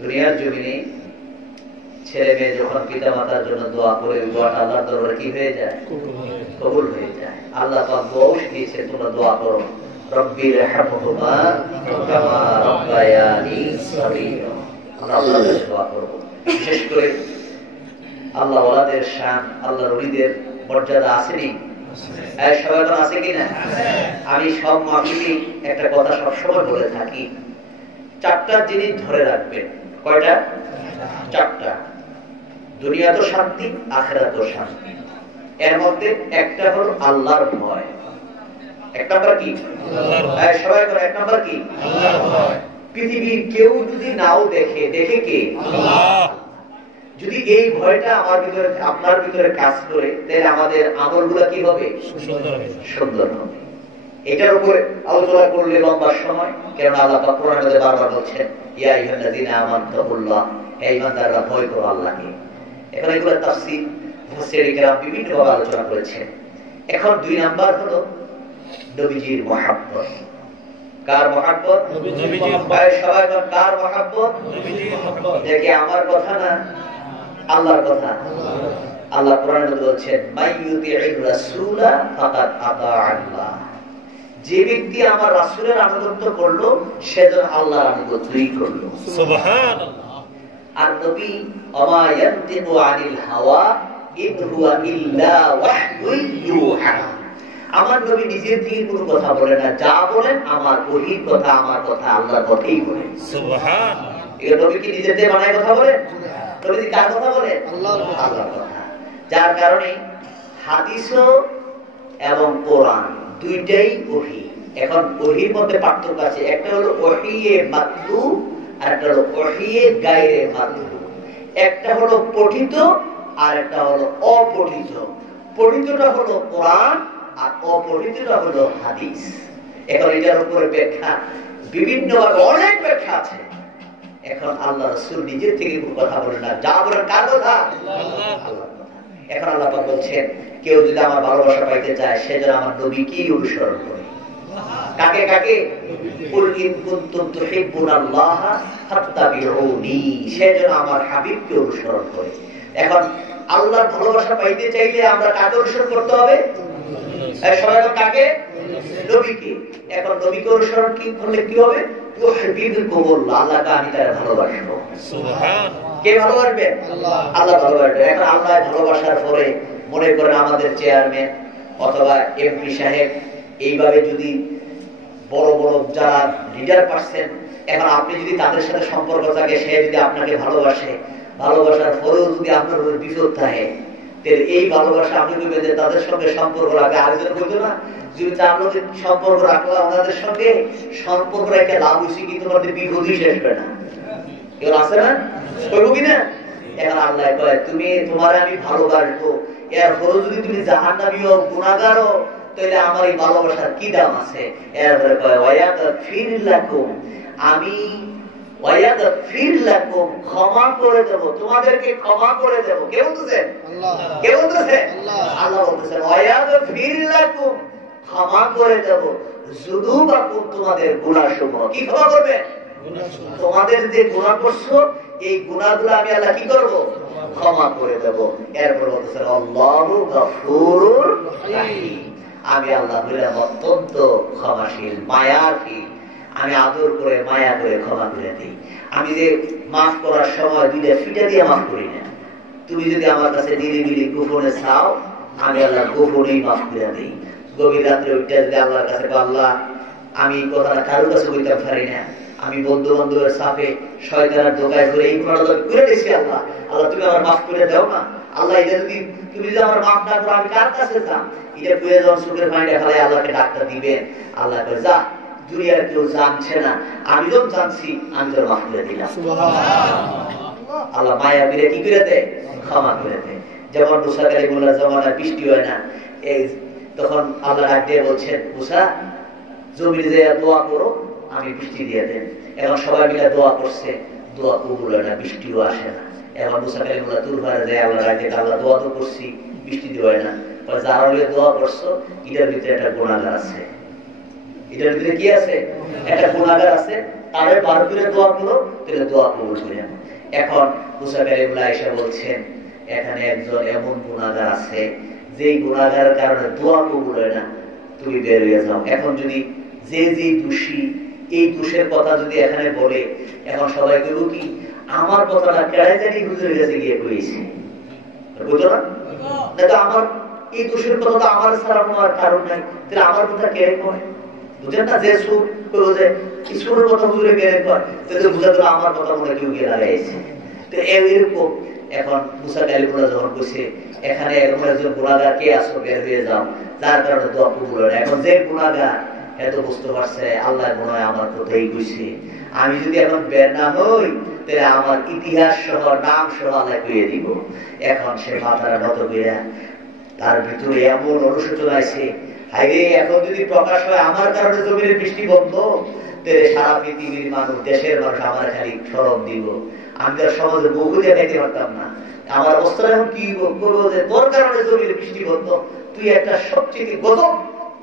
দুনিয়ার জমিনে ছেলে মেয়ে যখন পিতা মাতার জন্য দোয়া করে, ওই দোয়াটা আল্লাহর দরবারে কি হয়ে যায়? কবুল হয়ে যায়। আল্লাহ পাক দোয়াও শিখিয়েছেন, তোমরা দোয়া করো, রব্বির হামহুমা কামা রাব্বায়ানি সগীরা। আমরা আল্লাহর কাছে দোয়া করব। বিশেষ করে আল্লাহ ওয়ালাদের শান, আল্লাহর ওলিদের মর্যাদা আসেনি? সবাই তো আছে কিনা? আমি সব মাহফিলে একটা কথা সবসময় বলে থাকি, চারটা জিনিস ধরে রাখবেন। কয়টা? চারটা। দুনিয়া তো শান্তি, আখিরাত তো শান্তি। এর মধ্যে একটা হলো আল্লাহর ভয়। এক নাম্বার কি? সবাই করে এক নাম্বার কি? আল্লাহর ভয়। পৃথিবীর কেউ যদি নাও দেখে, দেখে কে? আল্লাহ। যদি এই ভয়টা আমার ভিতরে, আপনার ভিতরে কাজ করে, তাহলে আমাদের আমলগুলো কি হবে? সুন্দর হবে। এটার উপরে আলোচনা করলে লম্বা সময়, কারণ আল্লাহ পাক কোরআনে বারবার বলছেন, ইয়া আইয়ুহাল্লাযীনা আমানুত্তাকুল্লাহ, হে ঈমানদাররা ভয় করো আল্লাহকে। এখন এগুলো তাফসীর মুফাসসির কিরাম বিভিন্ন ভাবে আলোচনা করেছেন। এখন দুই নাম্বার হলো নবীজির মহব্বত। কার মহব্বত? ভাই সবাই কার মহব্বত? দেখি আমার কথা না আল্লাহর কথা। আল্লাহ কোরআনে বলছেন মাইয়ুতি'র রাসূলা ফাকাদ আতা আল্লাহ, যে ব্যক্তি আমার রাসূলের আনুগত্য করলো সে যেন আল্লাহর আনুগত্যই করলো। সুবহানাল্লাহ। আর নবী ওমা ইয়ানতিকু আনিল হাওয়া ইন হুয়া ইল্লা ওয়াহয়ুন ইউহা, আমার নবী নিজের থেকে কোনো কথা বলে না, যা বলেন আমার ওহীর কথা, আমার কথা আল্লাহর কথাই বলেন। সুবহানাল্লাহ। এই নবী কি নিজের থেকে বানায় কথা বলেন? নবী কার কথা বলেন? আল্লাহর কথা। যার কারণে হাদিসও এবং কোরআন দুইটাই ওহী। এখন ওহীর মধ্যে পার্থক্য আছে, একটা হলো ওহীয়ে মাতলু আর একটা হলো ওহীয়ে গায়রে মাতলু। একটা হলো পঠিত আর একটা হলো অপঠিত। পঠিতটা হলো কোরআন আর অপঠিতটা হলো হাদিস। এখন এটার উপরে ব্যাখ্যা বিভিন্ন অনেক ব্যাখ্যা আছে। এখন আল্লাহ রাসূল নিজের থেকে কোনো কথা বলেন না, যা বলেন কার কথা? আল্লাহর কথা। এখন আল্লাহ পাক বলছেন কেউ যদি আমার ভালোবাসা পাইতে চায় সে যেন আমার নবীকেই অনুসরণ করে। কাকে কাকে? কুল ইন কুনতুম তুহিব্বুনাল্লাহ ফাত্তাবিউনি, সে যেন আমার হাবিবকে অনুসরণ করে। এখন আল্লাহর ভালোবাসা পাইতে চাইলে আমরা কাকে অনুসরণ করতে হবে? সবাই কাকে? নবীকে। এখন নবীকে অনুসরণ কি করলে কি হবে? তুহিব্বুনাল্লাহ, আল্লাহকে আমি তার ভালোবাসবো। সুবহানাল্লাহ। কে ভালোবাসবে? আল্লাহ। আল্লাহ ভালোবাসবে। এখন আল্লাহ ভালোবাসার পরে মনে করেন আমাদের চেয়ারম্যান অথবা এমপি সাহেব এইভাবে যদি বড় বড় যারা লিডার পারছেন, এখন আপনি যদি তাদের সাথে সম্পর্ক থাকে, সে যদি আপনাকে ভালোবাসে, ভালোবাসার পরেও যদি আপনার বিপদ থাকে, তাহলে এই ভালোবাসা আপনি বলবেন যে তাদের সঙ্গে সম্পর্ক রাখে। আরেকজন বলতো না যদি চার লোক সম্পর্ক রাখলাম ওনাদের সঙ্গে, সম্পর্ক রেখে লাভ হয়েছে কিন্তু আমাদের বিপদই শেষ হয় না। এবার আছে না? করবো কিনা? এখন আল্লাহ কয় তুমি তোমার আমি ভালোবাসবো, এরপরও যদি তুমি জাহান্নামী ও গুনাহগার হও তাহলে আমার এই ভালোবাসার কি দাম আছে? এরপরে কয় ওয়ায়াগফির লাকুম, আমি ওয়ায়াগফির লাকুম, ক্ষমা করে দেব, তোমাদেরকে ক্ষমা করে দেব। কে বলতেছেন? আল্লাহ। কে বলতেছেন? আল্লাহ বলতেছেন ওয়ায়াগফির লাকুম, ক্ষমা করে দেব যুনুবাকুম, তোমাদের গুনাহসমূহ। কি ক্ষমা করবে? তোমাদের যে গুনাহ করছো এই গুনাহগুলো আমি আল্লাহ কি করব? ক্ষমা করে দেব। এরপর বলতেছেন আল্লাহু গফুরুর রহিম, আমি আল্লাহ হইলাম অত্যন্ত ক্ষমাশীল, মায়াশীল। আমি আদর করে মায়া করে ক্ষমা করে দিই। আমি যে মাফ করার সময় দুইটা ফিটা দিয়ে মাফ করি না। তুমি যদি আমার কাছে নিরিবিলি গোপনে চাও আমি আল্লাহ গোপনেই মাফ করে দিই। গভীর রাত্রে উঠে যদি আল্লাহর কাছে আল্লাহ আমি এই কথাটা কারোর কাছে বলতে পারি না, আমি বন্ধু বান্ধবের সাথে শয়তানের ধোকায় করে এই গুনাহটা করে দিয়েছি, আল্লাহ আল্লাহ তুমি আমার মাফ করে দাও না। আল্লাহ এটা যদি তুমি যদি আমার মাফ না করো আমি কার কাছে যাম? এটা পুয়ে যখন চোখের পানিটা ফেলে আল্লাহকে ডাক্তার দিবেন। আল্লাহ কয় যা, দুনিয়ার কেউ জানছে না, আমি যখন জানছি আমি তোর মাফ করে দিলাম। আল্লাহ মায়া করে কি করে দেয়? ক্ষমা করে দেয়। যেমন মুসা কালিমুল্লাহ জামানায় বৃষ্টি হয় না, এই তখন আল্লাহ ডাক দিয়ে বলছেন মুসা জমিনে যে দোয়া করো আমি বৃষ্টি দিয়ে দেন। এখন সবাই মিলে দোয়া করছে, দোয়া কবুল হয় না, বৃষ্টিও আসে না। এখন মুসা কালিমুল্লাহ তুর ভাড়া যায় আল্লাহ ডাকে, আল্লাহ দোয়া তো করছি বৃষ্টি দিয়ে হয় না। যারা দোয়া করছো এটার ভিতরে একটা গুনাহগার আছে, এটার ভিতরে কি আছে? একটা গুনাহগার আছে, তাদের বার করে দোয়া করো তাহলে দোয়া কবুল হবে। এখন মুসা কালিমুল্লাহ এসে বলছেন এখানে একজন এমন গুনাহগার আছে যেই গুনাহগারের কারণে দোয়া কবুল হয় না, তুমি বের হয়ে যাও। এখন যদি যে যে দোষী এই দোষের কথা যদি এখানে বলে, এখন সবাই কইব কি আমার কথাটা কেড়ে জানি হুজুরের কাছে গিয়ে কইছে, বুঝলো না? তো আমার এই দোষের কথা তো আমার ছাড়া আমার কারণ নাই, তাহলে আমার কথা কে কয়? বুঝেন না? যে সুর করবো যে ঈশ্বরের কথা হুজুরে কে কয়, তাহলে বুঝা গেল আমার কথা মনে কেউ গিয়ে লাগাইছে। তো এরকম এখন মুসা কালিমুল্লাহ যখন কইছে এখানে এরকম একজন গুনাহগার কে আসো, বের হয়ে যাও, যার কারণে দোয়া কবুল হয় না। এখন যে গুনাহগার এত বুঝতে পারছে আল্লাহ মনে হয় আমার কথাই কইছে, আমি যদি এখন বের না হই তাহলে আমার ইতিহাস সহ নাম সহ আল্লাহ কইয়ে দিব। এখন সে মাথাটা নত কইরা তার ভিতরে এমন অনুশোচনা আছে, হাইরে এখন যদি প্রকাশ হয় আমার কারণে জমির বৃষ্টি বন্ধ, তাহলে সারা পৃথিবীর মানুষ দেশের মানুষ আমার খালি শরম দিব, আমি তার সমাজে বহু দেখাইতে পারতাম না। আমার অবস্থা এখন কি করবো যে তোর কারণে জমির বৃষ্টি বন্ধ, তুই একটা সবচেয়ে গজব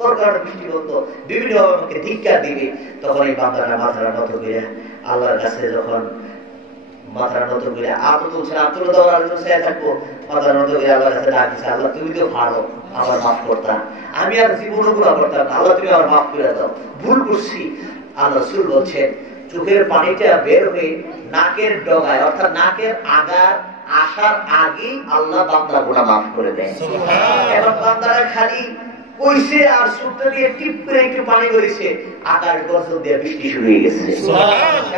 দরকার বৃষ্টি বন্ধ, বিভিন্ন আমাকে ধিক্কার দিবে। তখন এই বান্দাটা মাথাটা নত করে আল্লাহর কাছে যখন মাথাটা নত করে আতো তুলছে, আত্মর দেওয়ার আলো চেয়ে থাকবো, মাথা নত করে আল্লাহর কাছে ডাকছে, আল্লাহ তুমি তো ভালো, আমার মাফ করতাম, আমি আর জীবনও গুণা করতাম না, আল্লাহ তুমি আমার মাফ করে দাও, ভুল করছি। আল্লাহ রাসূল বলছেন চোখের পানিটা বের হয়ে নাকের ডগায় অর্থাৎ নাকের আগার আসার আগেই আল্লাহ বান্দার গুনাহ মাফ করে দেয়। এবার বান্দারা খালি কইছে আর সুটটা দিয়ে টিপ করে একটু পানি পড়েছে, আকাশ গর্জন দিয়ে বৃষ্টি শুরু হয়ে গেছে।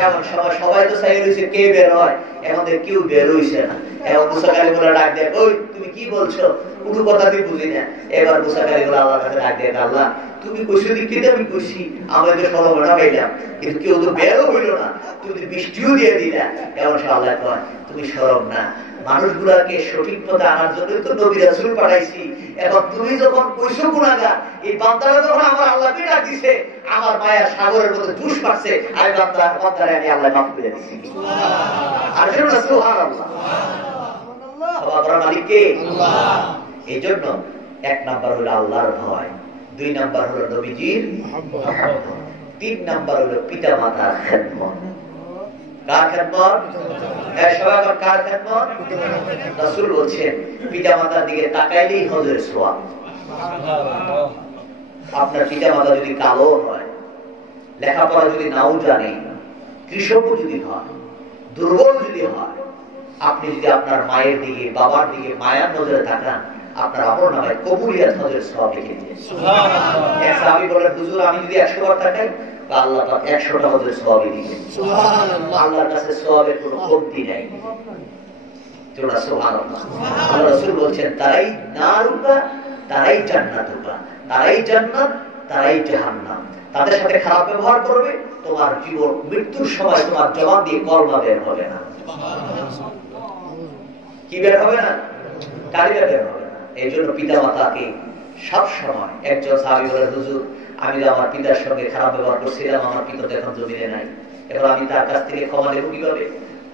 এখন সবাই তো চাই রয়েছে কে বের হয়, এখন কেউ বের হইছে না। এখন মুসা কালিমুল্লাহ ডাক দেয়, ওই তুমি কি বলছো, কোনো কথা তুই বুঝি না। এবার মুসা কালিমুল্লাহ আল্লাহর কাছে ডাক দেয়, আল্লাহ তুমি কইছো দিকে আমি কইছি, আমাদের সরবরাহ পাইলাম, কিন্তু কেউ তো বেরও হইল না, তুমি বৃষ্টিও দিয়ে দিলা। এমন আল্লাহ কয় তুমি সরব না, মানুষগুলাকে সঠিক পথে আনার জন্যই তো নবী রাসূল পাঠাইছি। এখন তুমি যখন কইছো গুনাহগার, এই বান্দারা যখন আমার আল্লাহকে ডাক দিছে, আমার মায়া সাগরের মধ্যে জুস পাচ্ছে, আমি বান্দারে আমি আল্লাহ মাফ করে দিছি। আর জন্য সুবহানাল্লাহ, আল্লাহ মালিক কে? আল্লাহ। এই জন্য এক নাম্বার হলো আল্লাহর ভয়, দুই নাম্বার হলো নবীজির মহব্বত, তিন নাম্বার হলো পিতা মাতার খেদমত। কার খেদমত? সবাই কার খেদমত? রাসূল বলছেন পিতা মাতার দিকে তাকাইলেই হজের সওয়াব। আপনার পিতা মাতা যদি কালো হয়, লেখাপড়া যদি নাও জানে, কৃষকও যদি হয়, দুর্বল যদি হয়, আপনি যদি আপনার মায়ের দিকে বাবার দিকে মায়ার নজরে তাকান, আপনার আমল নামায় কবুলিয়াত হজের সওয়াব লিখে দিয়েছে। সুবহানাল্লাহ। এক সাহাবী বলেন, হুজুর আমি যদি 100 বার তাকাই, আল্লাহ পাক 100টা হজের সওয়াবই দিবেন। সুবহানাল্লাহ। আল্লাহর কাছে সওয়াবের কোনো কমতি নাই। তোমরা সুবহানাল্লাহ। আল্লাহ রাসূল বলছেন তারাই নারুকা, তারাই জান্নাতুকা, তারাই জান্নাত, তারাই জাহান্নাম। তাদের সাথে খারাপ ব্যবহার করবে, তোমার জীবন মৃত্যুর সময় তোমার জবান দিয়ে কলমা বের হবে না। কি বের হবে না? কালিমা বের হবে না। এই জন্য পিতা মাতাকে সব সময়, একজন সাহাবী বলেন, হুজুর আমি আমার পিতার সঙ্গে খারাপ ব্যবহার করছিলাম, আমার পিতা তো এখন জমিনে নাই, এবার আমি তার কাছ থেকে ক্ষমা নেব কিভাবে?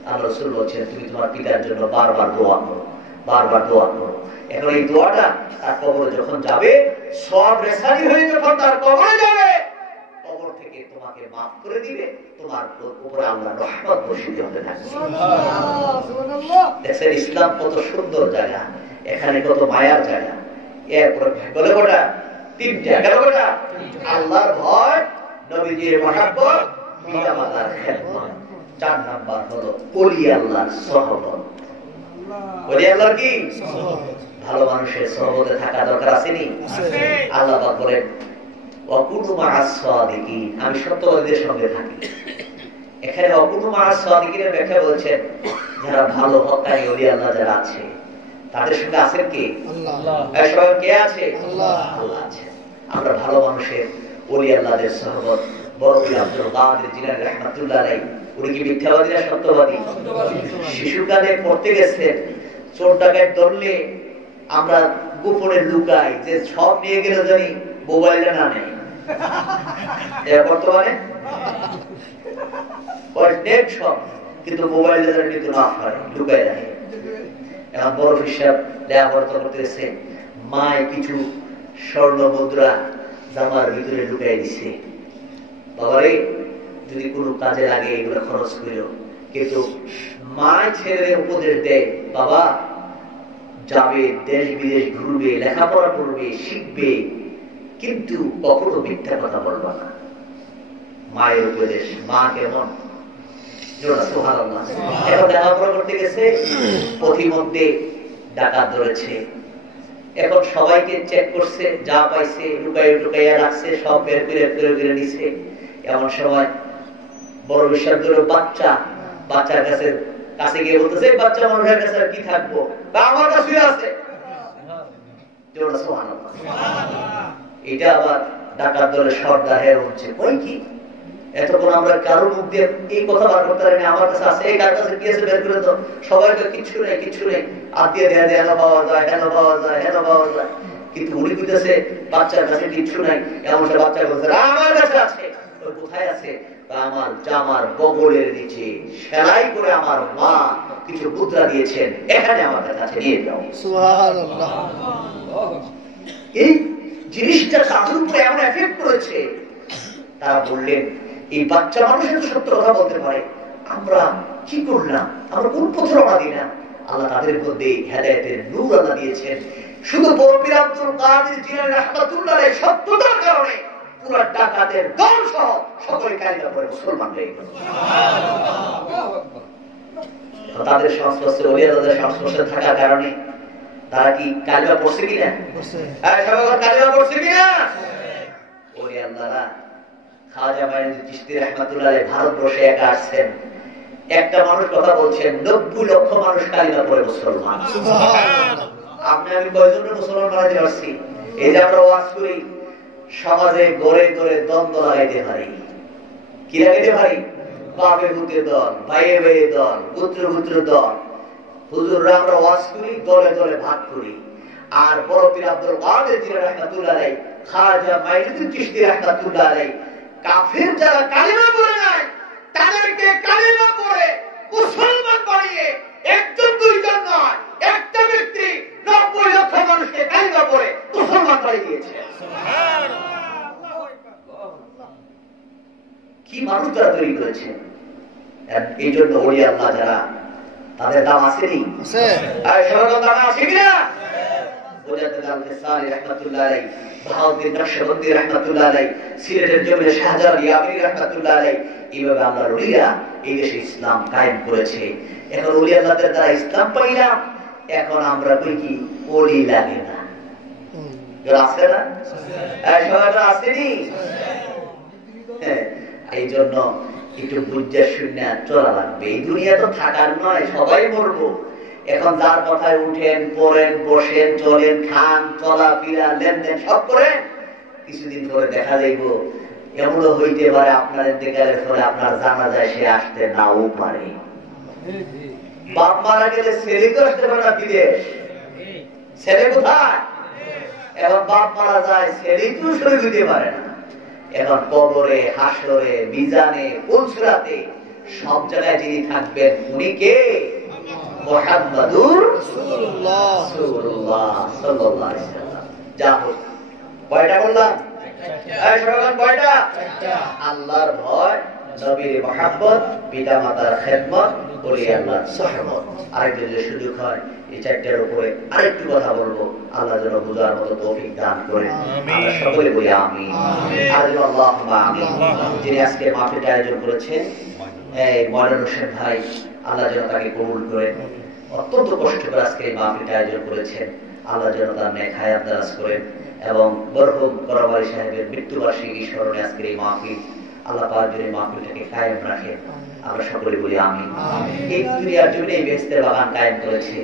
আল্লাহ রাসূল বলছেন তুমি তোমার পিতার জন্য বারবার দোয়া করো, বারবার দোয়া করো। এখন এই দোয়াটা তার কবরে যখন যাবে, সওয়াব রেসানি হয়ে যখন তার কবরে যাবে, কবর থেকে তোমাকে মাফ করে দিবে, তোমার উপরে আল্লাহর রহমত বর্ষিত হতে থাকবে। সুবহানাল্লাহ। দেখেন ইসলাম কত সুন্দর জায়গা, এখানে কত মায়ার জায়গা। এরপর বলে কোটা তিনটা, গেল কোটা আল্লাহর ভয়, নবীজির মহব্বত, পিতা মাতার খেদমত। 4 নাম্বার হলো ওলি আল্লাহর সহবত। ওলি আল্লাহর কি? ভালো মানুষের সহবতে থাকা দরকার আছে নি? আল্লাহ পাক বলেন ওয়াকুনু মা'আস সাদিকিন, আমি সত্যবাদীদের সঙ্গে থাকি। এখানে ওয়াকুনু মা'আস সাদিকিনের ব্যাখ্যা বলছেন যারা ভালো হক্কানি ওলি আল্লাহ যারা আছে, তাদের সঙ্গে আছেন কে? আল্লাহ। সবাই কে আছে? আল্লাহ। আল্লাহ আছে। আমরা ভালো মানুষের ওলি আল্লাহদের সহবত, বড় পীর আব্দুল কাদের জিলানী রাহমাতুল্লাহ আলাইহি, উনি কি মিথ্যাবাদী না সত্যবাদী? শিশুকালে পড়তে গেছেন, চোর ডাকাত ধরলে আমরা গোপনে লুকাই যে সব নিয়ে গেলে জানি মোবাইলে না নেই। বর্তমানে নেট সব, কিন্তু মোবাইলে জানি কিন্তু না হয়, লুকাই রাখে। এখন বড় হিসাব লেখাপড়া করতেছে, মায় কিছু স্বর্ণ মুদ্রা জামার ভিতরে লুকাই দিছে, বাবারে যদি কোনো কাজে লাগে এগুলো খরচ করো। কিন্তু মা ছেলে উপদেশ দেয়, বাবা যাবে দেশ বিদেশ ঘুরবে, লেখাপড়া করবে, শিখবে, কিন্তু কখনো মিথ্যা কথা বলবা না। মায়ের উপদেশ, মা কেমন? সুবহানাল্লাহ। এখন লেখাপড়া করতে গেছে, পথিমধ্যে ডাকাত ধরেছে, এখন সবাইকে চেক করছে, যা পাইছে লুকাইয়া রাখছে, সব বের করে নিছে। এমন সময় বড় বিশ্ববিদ্যালয়ের বাচ্চার কাছে গিয়ে বলতেছে, বাচ্চা মানুষের কাছে আর কি থাকবো, আমার কাছে আছে। এটা আবার ডাকাত দলের সর্দার হয়ে উঠছে, ওই কি এতক্ষণ আমরা কারো মুখ দিয়ে এই কথা বার করতে পারি, আমার কাছে আছে, এই কার কাছে গিয়েছে বের করে তো, সবাই তো কিচ্ছু নেই, কিচ্ছু নেই, আত্মীয় দেয়া হেন পাওয়া যায়, হেন পাওয়া যায়, হেন পাওয়া যায়। কিন্তু উনি বুঝতেছে বাচ্চার কাছে কিচ্ছু নাই। এমন সে বাচ্চা বলছে আমার কাছে আছে। কোথায় আছে? আমার জামার বগলের নিচে সেলাই করে আমার মা কিছু মুদ্রা দিয়েছেন, এখানে আমার কাছে নিয়ে যাও। সুবহানাল্লাহ। এই জিনিসটা তাদের উপরে এমন এফেক্ট করেছে, তারা বললেন এই বাচ্চা মানুষের তো সত্য কথা বলতে পারে, আমরা কি করলাম, আমরা কোন পথে রওনা দিলাম। আল্লাহ তাদের মধ্যে হেদায়েতের নূর আল্লাহ দিয়েছেন। শুধু বড় পীর আব্দুল কাদের জিলানী রাহমাতুল্লাহ আলাইহি সত্যতার কারণে পুরো ডাকাতের দল সহ সকলে কালিমা পড়ে মুসলমান হয়ে গেল। তাদের সংস্পর্শে ওলি আল্লাহর সংস্পর্শে থাকার কারণে তারা কি কালিমা পড়ছে কিনা? সবাই কালিমা পড়ছে কিনা? ওলি আল্লাহরা খাজা মাইনুদ্দিন চিশতি রাহমাতুল্লাহ আলাইহি ভারতবর্ষে একা আসছেন, একটা মানুষ কথা বলছেন, 90 লক্ষ মানুষ কালিমা পড়ে মুসলমান। আপনি আমি কয়জনের মুসলমান বানাতে পারছি? এই যে আমরা ওয়াজ করি, সমাজে গড়ে গড়ে দ্বন্দ্ব লাগাইতে পারি, কি লাগাইতে পারি? বাপে পুত্রের দল, ভাইয়ে ভাইয়ে দল, পুত্র পুত্র দল। হুজুররা আমরা ওয়াজ করি, দলে দলে ভাগ করি। আর বড় পীর আব্দুল কাদের জিলানী রাহমাতুল্লাহ আলাইহি, খাজা মাইনুদ্দিন চিশতি রাহমাতুল্লাহ আলাইহি, কাফের যারা কালিমা পড়ে নাই তাদেরকে কালিমা পড়ে মুসলমান বানিয়ে একজন দুইজন নয়, একটা ব্যক্তি 90 লক্ষ মানুষকে কালিমা পড়ে মুসলমান বানিয়ে দিয়েছে। কি মানুষ তারা তৈরি করেছে! এই জন্য ওলি আল্লাহ যারা, তাদের দাম আসেনি? দাম আছে কিনা? রাহমাতুল্লাহ আলাইহি, বাহাউদ্দিন নকশবন্দি রাহমাতুল্লাহ আলাইহি, সিলেটের জমিনে শাহজালাল ইয়ামিনী রাহমাতুল্লাহ আলাইহি, এইভাবে আল্লাহর ওলিরা এই দেশে ইসলাম কায়েম করেছে। এখন ওলি আল্লাহদের দ্বারা ইসলাম পাইলাম, এখন আমরা কই কি ওলি লাগে না? আছে না? সবাই আসেনি? এই জন্য একটু বুঝা শুনে চলা লাগবে। এই দুনিয়া তো থাকার নয়, সবাই মরবো। এখন যার কথায় উঠেন, পড়েন, বসেন, চলেন, খান, চলাফেরা, লেনদেন সব করেন, কিছুদিন পরে দেখা যাইব এমনও হইতে পারে আপনার ইন্তেকালের ফলে আপনার জানা যায় সে আসতে নাও পারে। বাপ মারা গেলে ছেলে তো আসতে পারে না বিদেশ, ছেলে কোথায়? এখন বাপ মারা যায়, ছেলে তো শরীর দিতে পারে না। এখন কবরে, হাসরে, মিজানে, পুলসিরাতে সব জায়গায় যিনি থাকবেন উনি কে? মুহাম্মাদুর রাসূলুল্লাহ সাল্লাল্লাহু আলাইহি ওয়াসাল্লাম। যা হোক, কয়টা বললাম? কয়টা? আল্লাহর ভয়, নবীর মহব্বত, পিতা মাতার খেদমত, ওলি আল্লাহর সুহবত। আরেকটু যদি সুযোগ হয় এই চারটার উপরে আরেকটু কথা বলবো। আল্লাহ যেন বুঝার মতো তৌফিক দান করে। আমরা সকলে বলি আমিন। আল্লাহুম্মা আমিন। যিনি আজকে মাহফিল আয়োজন করেছেন এই মওলানা হোসেন ভাই, আল্লাহ যেন তাকে কবুল করেন। অত্যন্ত কষ্ট করে আজকে এই মাহফিল আয়োজন করেছেন, আল্লাহ যেন তার নেক হায়াত দারাজ করেন। এবং মরহুম করবারী সাহেবের মৃত্যুবার্ষিকী স্মরণে আজকের এই মাহফিল, আল্লাহ পাক যেন এই মাহফিলটাকে কায়েম রাখেন। আমরা সকলে বলি আমিন। এই দুনিয়ার জন্য এই বেহেশতের বাগান কায়েম করেছে,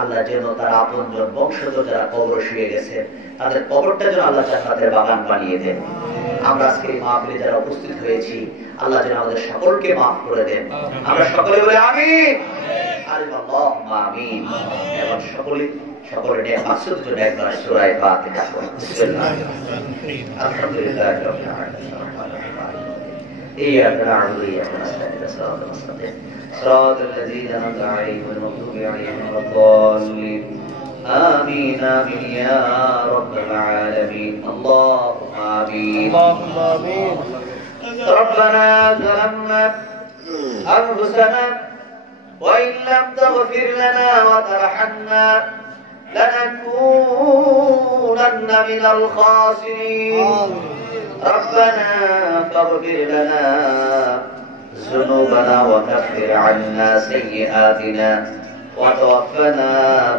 আল্লাহ যেন তার আপনজন বংশধর যারা কবরে শুয়ে গেছে তাদের কবরটা যেন আল্লাহ জান্নাতের বাগান বানিয়ে দেন। আমরা আজকে এই মাহফিলে যারা উপস্থিত হয়েছি, আল্লাহ যেন আমাদের সকলকে মাফ করে দেন। আমরা সকলে বলি আমিন। আল্লাহুম্মা আমিন। এবং সকলের নেক মাকসুদের জন্য একবার সূরা ফাতিহা পড়ুন। বিসমিল্লাহির রহমানির রহিম। আলহামদুলিল্লাহি রাব্বিল আলামিন। إياك نعبد وإياك نستعين صراط المستقيم صراط الذين أنعمت عليهم غير المغضوب عليهم ولا الضالين آمين آمين يا رب العالمين اللهم آمين اللهم آمين ربنا ظلمنا أنفسنا وإن لم تغفر لنا وترحمنا لنكونن من الخاسرين ربنا فاغفر لنا ذنوبنا وكفر عنا سيئاتنا وتوفنا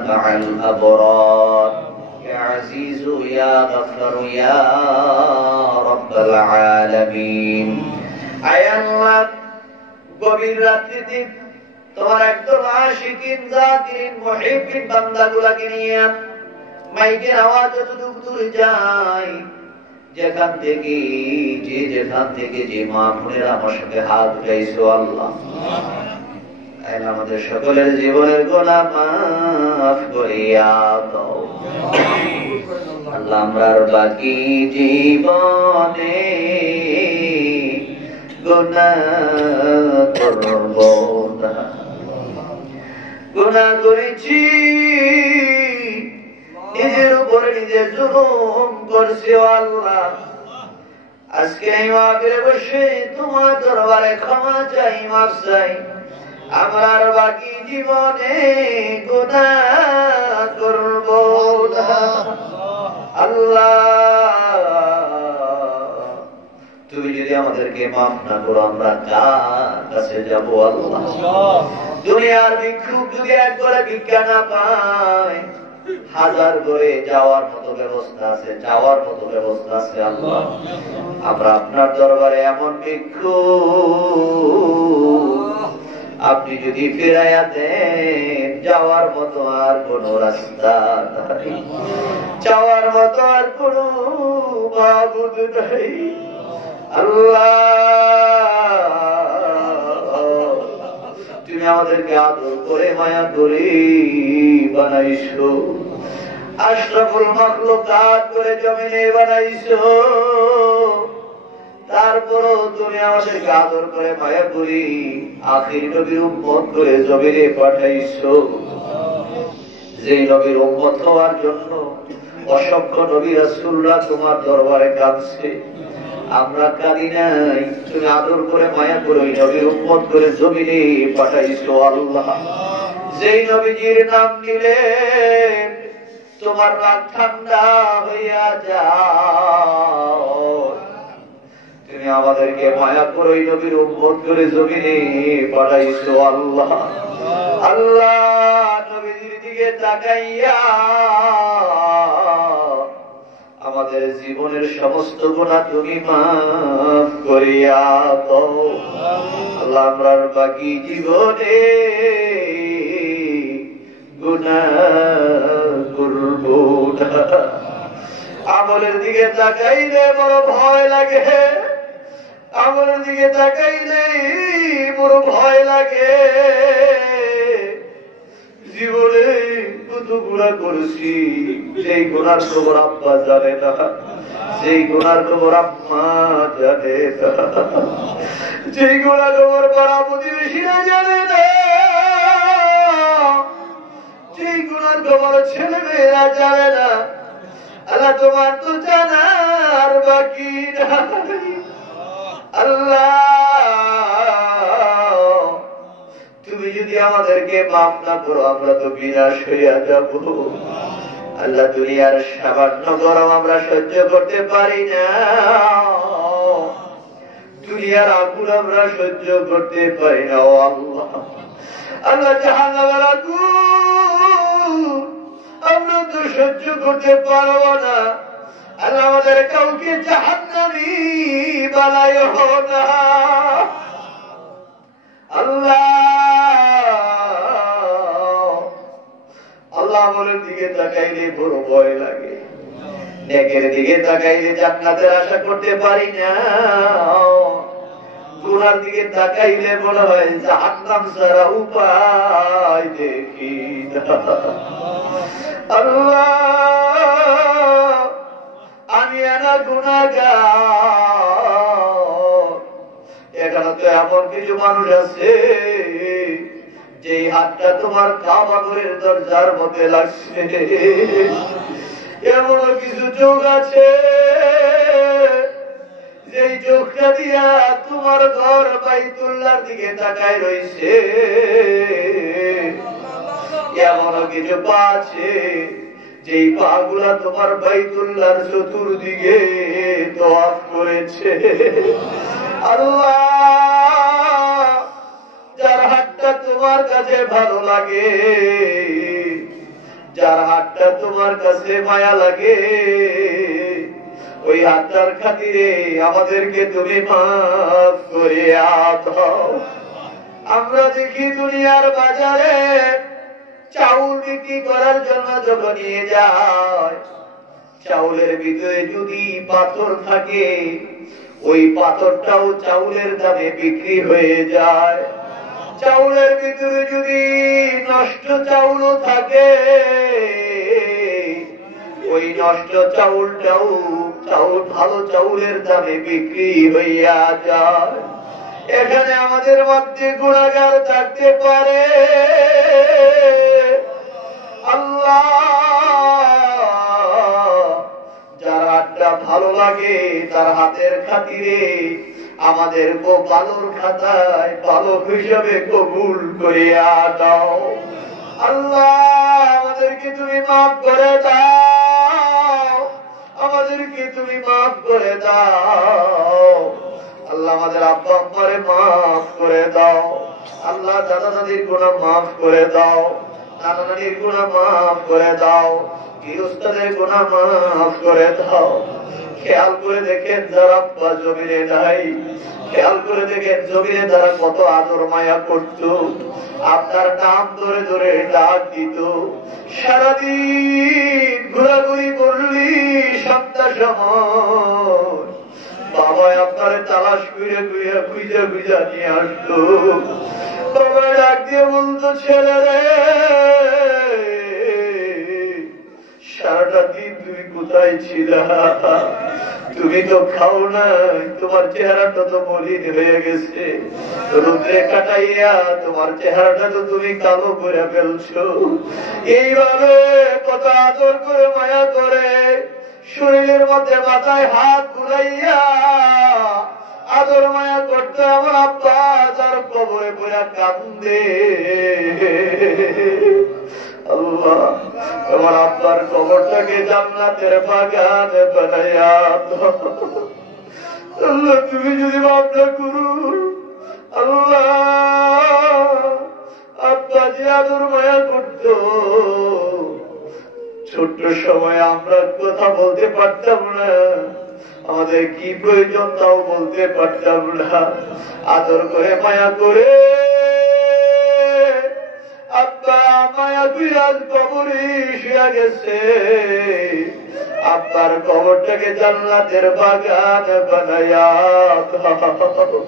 مع الأبرار يا عزيز يا غفار يا رب العالمين أي الله গভীর রাত্রিতে তোমার একদল আশিকিন জাকিরিন মুহিব্বিন বান্দাগুলোকে নিয়ে মাইকের আওয়াজ যতদূর দূরে যায়, যেখান থেকে যে মা বোনেরা আমার সঙ্গে হাত উঠাইছো আল্লাহ, আমাদের সকলের জীবনের গুনাহ মাফ করিয়া দাও আল্লাহ। আমরার বাকি জীবনে গুনাহ করব না, গুনাহ করেছি, নিজের উপরে নিজে জুলুম করছি আল্লাহ। আজকে এই মাহফিলে বসে তোমার দরবারে ক্ষমা চাই, মাফ চাই। আমার বাকি জীবনে গুনাহ করব না আল্লাহ। তুমি যদি আমাদেরকে মাফ না করো আমরা কার কাছে যাব আল্লাহ? দুনিয়ার ভিক্ষুক যদি একবারে ভিক্ষা না পায়, হাজার করে যাওয়ার মতো ব্যবস্থা আছে, যাওয়ার মতো ব্যবস্থা আছে আল্লাহ। আমরা আপনার দরবারে এমন ভিক্ষুক, আপনি যদি ফিরাইয়া দেন যাওয়ার মতো আর কোন রাস্তা নাই, যাওয়ার মতো আর কোন মাবুদ নাই আল্লাহ। তুমি আমাদেরকে আদর করে মায়া করে বানাইছো, আশরাফুল মাখলুকাত করে জমিনে বানাইছো, তারপরও তুমি আমাদেরকে আদর করে মায়া করি আখির নবীর উম্মত করে জমিনে পাঠাইছো। যে নবীর উম্মত হওয়ার জন্য অসংখ্য নবী রাসূলরা তোমার দরবারে কাঁদছে, আমরা কাঁদি নাই। তুমি আদর করে মায়া করে ওই নবীর উম্মত করে জমিনে পাঠাইছো আল্লাহ। যেই নবীজির নাম নিলে তোমার রাগ ঠান্ডা হইয়া যায়, তুমি আমাদেরকে মায়া করে ওই নবীর উম্মত করে জমিনে পাঠাইছো আল্লাহ। আল্লাহ নবীজির দিকে তাকাইয়া আমাদের জীবনের সমস্ত গুনাহ তুমি মাফ করিয়া দাও আল্লাহ। আমরার বাকি জীবনে গুনাহ করব না। আমলের দিকে তাকাইলে বড় ভয় লাগে, আমলের দিকে তাকাইলে বড় ভয় লাগে। জীবনে কত গুনাহ করছি, সেই গুনার খবর আব্বা জানে না, সেই গুনার খবর আম্মা জানে না, সেই গুনার খবর পাড়া প্রতিবেশীরা জানে না, সেই গুনার খবর ছেলে মেয়েরা জানে না। আল্লাহ তোমার তো জানার বাকি নাই আল্লাহ। তুমি যদি আমাদেরকে মাফ না করো আমরা তো বিনাশ হইয়া যাব আল্লাহ। দুনিয়ার সামান্য গরম আমরা সহ্য করতে পারি না, দুনিয়ার আগুন আমরা সহ্য করতে পারি না ও আল্লাহ। আল্লাহ জাহান্নামের আগুন আমরা তো সহ্য করতে পারবো না আল্লাহ। আমাদের কাউকে জাহান্নামী বানাইও না আল্লাহ। আল্লাহ আমলের দিকে তাকাইলে বড় ভয় লাগে, নেকের দিকে তাকাইলে জান্নাতের আশা করতে পারি না, গুনার দিকে তাকাইলে মনে হয় জাহান্নাম ছাড়া উপায় দেখি না আল্লাহ। আমি এনা গুনাহগার, এখানে তো এমন কিছু মানুষ আছে যে হাতটা তোমার কাবা ঘরের দরজার মধ্যে লাগছে, এমন কিছু চোখ আছে যেই চোখটা দিয়া তোমার ঘর বাইতুল্লাহর দিকে তাকায় রইছে, এমন কিছু পা আছে যেই পা গুলা তোমার বাইতুল্লাহর চতুর্দিকে তওয়াফ করেছে আল্লাহ। যার হাতটা তোমার কাছে ভালো লাগে, যার হাতটা তোমার কাছে মায়া লাগে, ওই হাতটার খাতিরে আমাদেরকে তুমি মাফ করে দাও। আমরা দেখি দুনিয়ার বাজারে চাউল বিক্রি করার জন্য যখন নিয়ে যায়, চাউলের ভিতরে যদি পাথর থাকে ওই পাথরটাও চাউলের দামে বিক্রি হয়ে যায়। চাউলের ভিতরে যদি নষ্ট চাউলও থাকে ওই নষ্ট চাউলটাও ভালো চাউলের দামে বিক্রি হইয়া যায়। এখানে আমাদের মধ্যে গুনাহগার থাকতে পারে আল্লাহ। যার হাতটা ভালো লাগে তার হাতের খাতিরে আমাদের বালুর খাতায় বালক হিসাবে কবুল করিয়া দাও। আল্লাহ আমাদেরকে তুমি মাফ করে দাও, আমাদেরকে তুমি মাফ করে দাও। আল্লাহ আমাদের আব্বা আম্মারে মাফ করে দাও। আল্লাহ দাদা দাদির গুনাহ মাফ করে দাও, নানা নানির গুনাহ মাফ করে দাও, গৃহস্থদের গুনাহ মাফ করে দাও। খেয়াল করে দেখেন যারা আব্বা জমিনে নাই, খেয়াল করে দেখেন জমিনে তারা কত আদর মায়া করত, আপনার নাম ধরে ধরে ডাক দিত। সারাদিন ঘোরাঘুরি করলি সন্ধ্যা সময় বাবা আপনার তালাশ করে খুঁজে খুঁজে খুঁজে নিয়ে আসতো। বাবা ডাক দিয়ে বলতো, ছেলে রে সারাটা দিন তুমি কোথায় ছিলা? তুমি তো খাও নাই, তোমার চেহারাটা তো মলিন হয়ে গেছে, রোদে কাটাইয়া তোমার চেহারাটা তো তুমি কালো করে ফেলছো। এইভাবে কত আদর করে মায়া করে শরীরের মধ্যে মাথায় হাত ঘুরাইয়া আদর মায়া করতে আমার আব্বা তার কবরে পড়া কান্দে। আল্লাহ আমার আব্বার কবরটাকে জান্নাতের বাগান বানাইয়া দাও। আল্লাহ তুমি যদি মাফ না করো, আল্লাহ আব্বা যে আদর মায়া করত, ছোট্ট সময় আমরা কথা বলতে পারতাম না, আমাদের কি প্রয়োজন তাও বলতে পারতাম না। আদর করে মায়া করে আব্বা মায়া বিরাজ কবরে শুয়ে গেছে। আব্বার কবরটাকে জান্নাতের বাগান বানায়া দাও।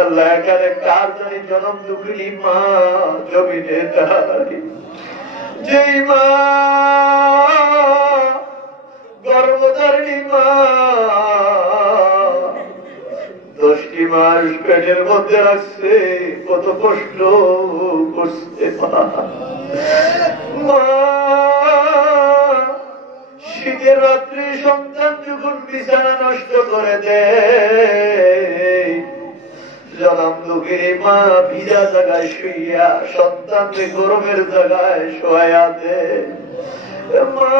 আল্লাহ এখানে কার জানি জনম দুঃখিনী মা জমিনে নাই, যেই মা গর্ভধারিণী মা 10টি মাস পেটের মধ্যে রাখছে, কত কষ্ট করছে মা। শীতের রাত্রি সন্তান যখন বিছানা নষ্ট করে দেয়, জনম দুঃখিনী মা ভিজা জায়গায় শুইয়া সন্তানকে গরমের জায়গায় শোয়া দেয়। মা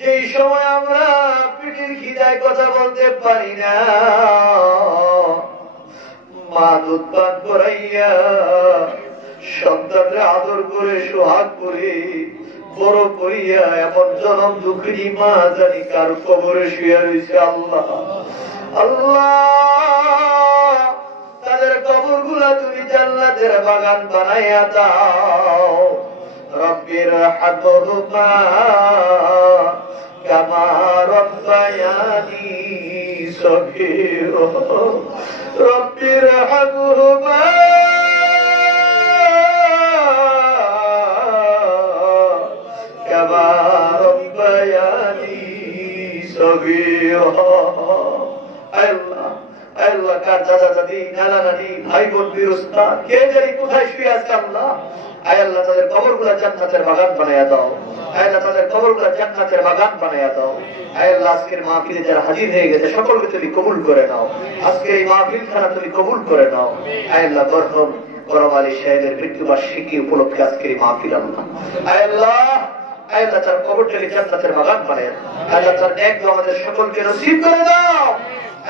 যেই সময় আমরা পিঠের খিদায় কথা বলতে পারি না, মা দুধ পান করাইয়া সন্তানরা আদর করে সোহাগ করে বড় করিয়া এমন জনম দুঃখিনী মা জানি কার কবরে শুয়ে রয়েছে। আল্লাহ আল্লাহ তাদের কবর গুলা তুমি জান্নাতের বাগান বানাইয়া দাও। রব্বির হামহুমা কামা রব্বায়ানি সগীরা, রব্বির হামহুমা কামা রব্বায়ানি সগীরা। আল্লাহ আল্লাহ কার দাদা দাদি নানা নানি ভাই বোন বিরস্তা কে জানি কোথায় শুয়ে আছে, আল্লাহ আয় আল্লাহ তাদের কবরগুলা জান্নাতের বাগান বানাইয়া দাও। আয় আল্লাহ তাদের কবরগুলা জান্নাতের বাগান বানাইয়া দাও। আয় আল্লাহ আজকের মাহফিলে যারা হাজির হয়ে গেছে সকলকে তুমি কবুল করে নাও। আজকের এই মাহফিল খানা তুমি কবুল করে নাও। আয় আল্লাহ মরহুম করম আলী সাহেবের মৃত্যুবার্ষিকী উপলক্ষে আজকের এই মাহফিল আল্লাহ আয় আল্লাহ আয় আল্লাহ তার কবরটাকে জান্নাতের বাগান বানাইয়া আল্লাহ তার নেক দোয়া আমাদের সকলকে নসিব করে দাও।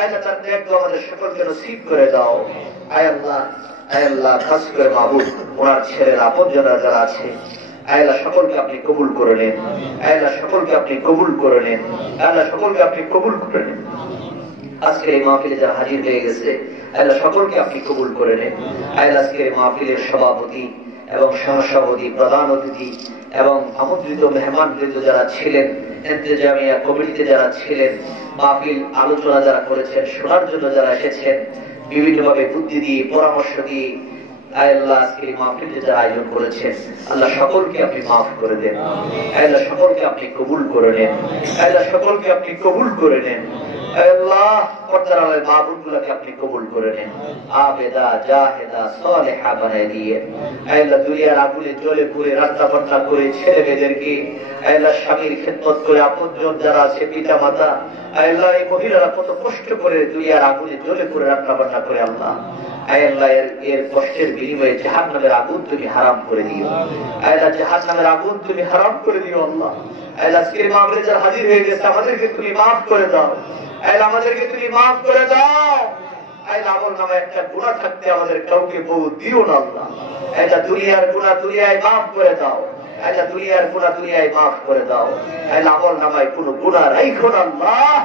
আল্লাহ তার নেক দোয়া আমাদের সকলকে নসিব করে দাও। আয় আল্লাহ আয় আল্লাহ খাস করে মাহবুব ওনার ছেলের আপনজনরা যারা আছে আয় আল্লাহ সকলকে আপনি কবুল করে নেন। আয় আল্লাহ সকলকে আপনি কবুল করে নেন। আল্লাহ সকলকে আপনি কবুল করে নেন। আজকের এই মাহফিলে যারা হাজির হয়ে গেছে আল্লাহ সকলকে আপনি কবুল করে নেন। আল্লাহ আজকের এই মাহফিলের সভাপতি এবং সহসভাপতি, প্রধান অতিথি এবং আমন্ত্রিত মেহমানবৃন্দ যারা ছিলেন, ইন্তেজামিয়া কমিটিতে যারা ছিলেন, মাহফিল আলোচনা যারা করেছেন, শোনার জন্য যারা এসেছেন, বিভিন্নভাবে বুদ্ধি দিয়ে পরামর্শ দিয়ে আল্লাহ আজকের মাহফিলে যারা আয়োজন করেছেন আল্লাহ সকলকে আপনি মাফ করে দেন। আল্লাহ সকলকে আপনি কবুল করে নেন। আল্লাহ সকলকে আপনি কবুল করে নেন। আল্লাহ পর্দার আলের মাহবুবগুলোকে আপনি কবুল করে নেন, আবেদা জাহেদা সালেহা বানায় দিয়ে আল্লাহ দুনিয়ার আগুনে জ্বলে পুড়ে রান্না বান্না করে ছেলে মেয়েদেরকে আল্লাহ স্বামীর খেদমত করে আপনজন যারা আছে পিতা মাতা আল্লাহ এই মহিলারা কত কষ্ট করে দুনিয়ার আগুনে জ্বলে পুড়ে রান্না বান্না করে আল্লাহ আল্লাহ এর কষ্টের বিনিময়ে জাহান্নামের আগুন তুমি হারাম করে দিও আল্লাহ, জাহান্নামের আগুন তুমি হারাম করে দিও আল্লাহ। আল্লাহ আজকের মাহফিলে যারা হাজির হয়ে গেছে আমাদেরকে তুমি মাফ করে দাও আল্লাহ, আমাদেরকে তুমি মাফ করে দাও আল্লাহ। আমল নামে একটা গুনাহ থাকতে আমাদের কাউকে বউ দিও না আল্লাহ। আল্লাহ দুনিয়ার গুনাহ দুনিয়ায় মাফ করে দাও আল্লাহ, দুনিয়ার গুনাহ দুনিয়ায় মাফ করে দাও আল্লাহ। আমল নামায় কোনো গুনাহ রাখো না আল্লাহ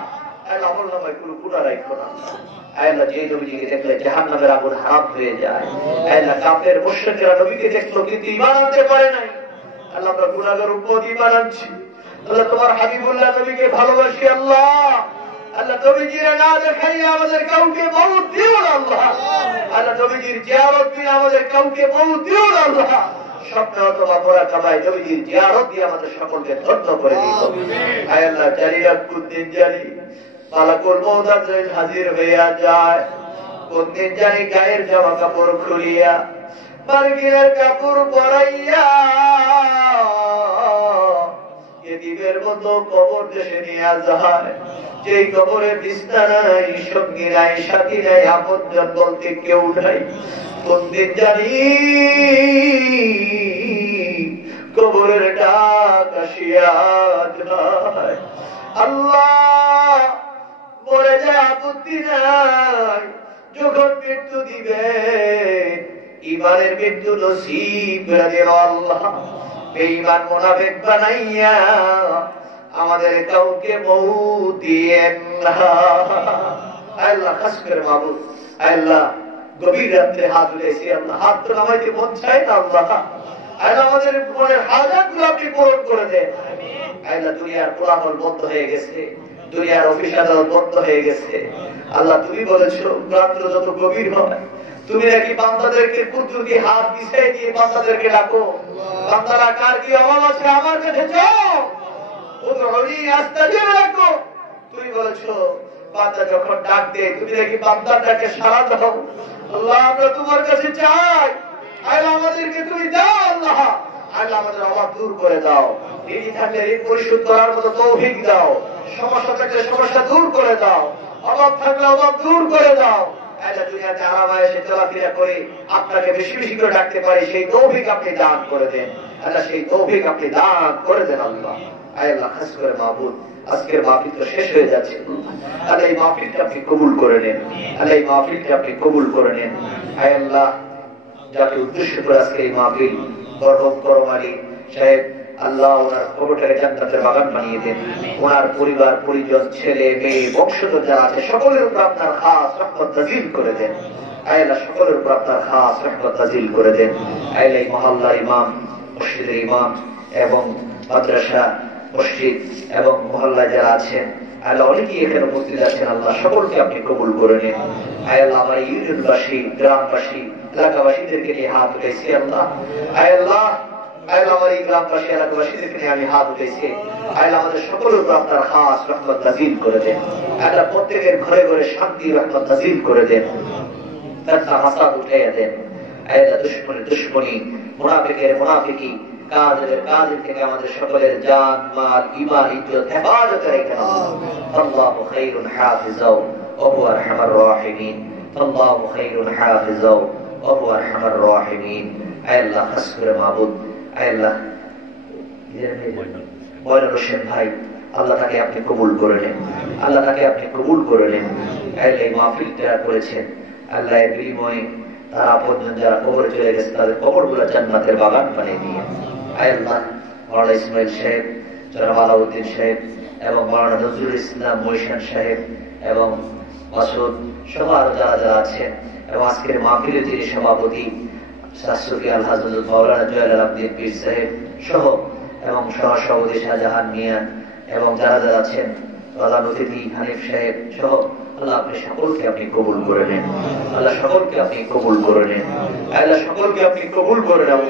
আল্লাহ, আমল নামায় কোনো গুনাহ রাখো না আল্লাহ। যে নবীকে দেখলে জাহান্নামের আগুন হারাম হয়ে যায় আল্লাহ, কাফের মুশরিকরা নবীকে দেখলো কিন্তু ঈমান আনতে পারে নাই আল্লাহ। আমরা গুনাহগার উম্মত ঈমান আনছি আল্লাহ, তোমার হাবিবুল্লাহ নবীকে ভালোবাসি আল্লাহ। আল্লাহ নবীজির না দেখাইয়া আমাদের কাউকে মওত দিও না আল্লাহ আল্লাহ, নবীজির জিয়ারত দিয়ে আমাদের কাউকে মওত দিও না আল্লাহ। স্বপ্নে অথবা পড়া কামায় নবীজির জিয়ারত দিয়ে আমাদের সকলকে ধন্য করে দিও আল্লাহ। জালিয়া কুদ্দিন জালি মালাকুল মউত আজরাইল হাজির হইয়া যায়, কোন দিন জানি গায়ের জামা কাপড় খুলিয়া মার্গিনের কাপড় পরাইয়া এদিবের মতো কবর দেশে নিয়ে যায়। যেই কবরে বিছানা নাই, সঙ্গী নাই, সাথী নাই, আপনজন বলতে কেউ নাই। কোন দিন জানি কবরের ডাক আসিয়া যায়। আল্লাহ মরে যায় আপত্তি নাই, যখন মৃত্যু দিবে ইমানের মৃত্যু নসিব করে দিল আল্লাহ। বেঈমান মুনাফিক বানাইয়া আমাদের কাউকে মওত দিয়েন না আল্লাহ। খাস করে মাবুদ আল্লাহ, গভীর রাত্রে হাত উঠেছি আল্লাহ, হাত তো নামাইতে মন চায় না আল্লাহ। আল্লাহ আমাদের মনের হাজাতগুলো আপনি পূরণ করে দেন আল্লাহ। দুনিয়ার কোলাহল বন্ধ হয়ে গেছে, দুনিয়ার অফিস আদালত বন্ধ হয়ে গেছে আল্লাহ। তুমি বলেছো রাত্র যত গভীর হয় তুমি নাকি বান্দাদেরকে কুদরতি হাত বিছিয়ে দিয়ে বান্দাদেরকে ডাকো। বান্দারা কার কি অভাব আছে আমার কাছে যাও, উদউনি আস্তাজিব লাকুম। তুমি বলেছো বান্দা যখন ডাক দেয় তুমি নাকি বান্দার ডাকে সাড়া দাও। আল্লাহ আমরা তোমার কাছে চাই আল্লাহ, আমাদেরকে তুমি দাও আল্লাহ। আল্লাহ আমাদের অভাব দূর করে দাও, ঋণী থাকলে ঋণ পরিশোধ করার মতো তৌফিক দাও, সমস্যা থাকলে সমস্যা দূর করে দাও, অভাব থাকলে অভাব দূর করে দাও আল্লাহ। দুনিয়াতে আরামায়েশে চলাফেরা করে আপনাকে বেশি বেশি করে ডাকতে পারি সেই তৌফিক আপনি দান করে দেন আল্লাহ, সেই তৌফিক আপনি দান করে দেন আল্লাহ। আল্লাহ খাস করে মাহবুব আজকের মাহফিল তো শেষ হয়ে যাচ্ছে আল্লাহ, এই মাহফিলকে আপনি কবুল করে নেন আল্লাহ, এই মাহফিলকে আপনি কবুল করে নেন আল্লাহ। যাকে উদ্দেশ্য করে আজকে এই মাহফিল বরকত করম আলী সাহেব আল্লাহ ওনার কবরটাকে জান্নাতের বাগান বানিয়ে দেন। ওনার পরিবার পরিজন ছেলে মেয়ে বংশধর যারা আছে সকলের উপর আপনার খাস রহমত নাযিল করে দেন আল্লাহ, সকলের উপর আপনার খাস রহমত নাযিল করে দেন আল্লাহ। এই মহল্লার ইমাম, মসজিদের ইমাম এবং মাদ্রাসা মসজিদ এবং মহল্লা যারা আছেন আল্লাহ, অনেকেই এখানে উপস্থিত আছেন আল্লাহ, সকলকে আপনি কবুল করে নেন আল্লাহ। আমার ইউনিয়নবাসী, গ্রামবাসী, এলাকাবাসীদেরকে নিয়ে হাত উঠেছি আল্লাহ আল্লাহ আল্লাহ। আমার এই গ্রামবাসী এলাকাবাসীদেরকে নিয়ে আমি হাত উঠেছি আল্লাহ, আমাদের সকলের উপর আপনার খাস রহমত নাযিল করে দেন আল্লাহ। প্রত্যেকের ঘরে ঘরে শান্তি রহমত নাযিল করে দেন, তার হাসাদ উঠাইয়া দেন আল্লাহ। দুশমনের দুশমনি, মুনাফিকের মুনাফিকি, কাজের থেকে আমাদের সকলের জান মাল ঈমান ইজ্জত হেফাজত রেখে আল্লাহু খায়রুন হাফিজাও ওয়া হুয়া আরহামার রাহিমিন। আল্লাহু খায়রুন হাফিজাও ওয়া হুয়া আরহামার রাহিমিন। আল্লাহ খাস করে মাবুদ আল্লাহ ময়নুল হোসেন ভাই আল্লাহ তাকে আপনি কবুল করে নেন আল্লাহ, তাকে আপনি কবুল করে নেন আল্লাহ। এই মাহফিলটা করেছেন আল্লাহ, এর বিনিময়ে তারা আপনজন যারা কবরে চলে গেছে তাদের কবরগুলো জান্নাতের বাগান বানিয়ে দিয়ে আল্লাহ। মাওলানা ইসমাইল সাহেব, জনাব আলাউদ্দিন সাহেব এবং মাওলানা নজরুল ইসলাম মহিষান সাহেব এবং মাসুদ সহ আরো যারা যারা আছেন এবং আজকের মাহফিলে যিনি সভাপতি শাসকি আল হাজরত মাওলানা জয়নাল আবদিন পীর সাহেব সহ এবং সহসভাপতি শাহজাহান মিয়া এবং যারা যারা আছেন প্রধান অতিথি হানিফ সাহেব সহ আল্লাহ আপনি সকলকে আপনি কবুল করে নেন। আল্লাহ সকলকে আপনি কবুল করে নেন। আল্লাহ সকলকে আপনি কবুল করে নেন।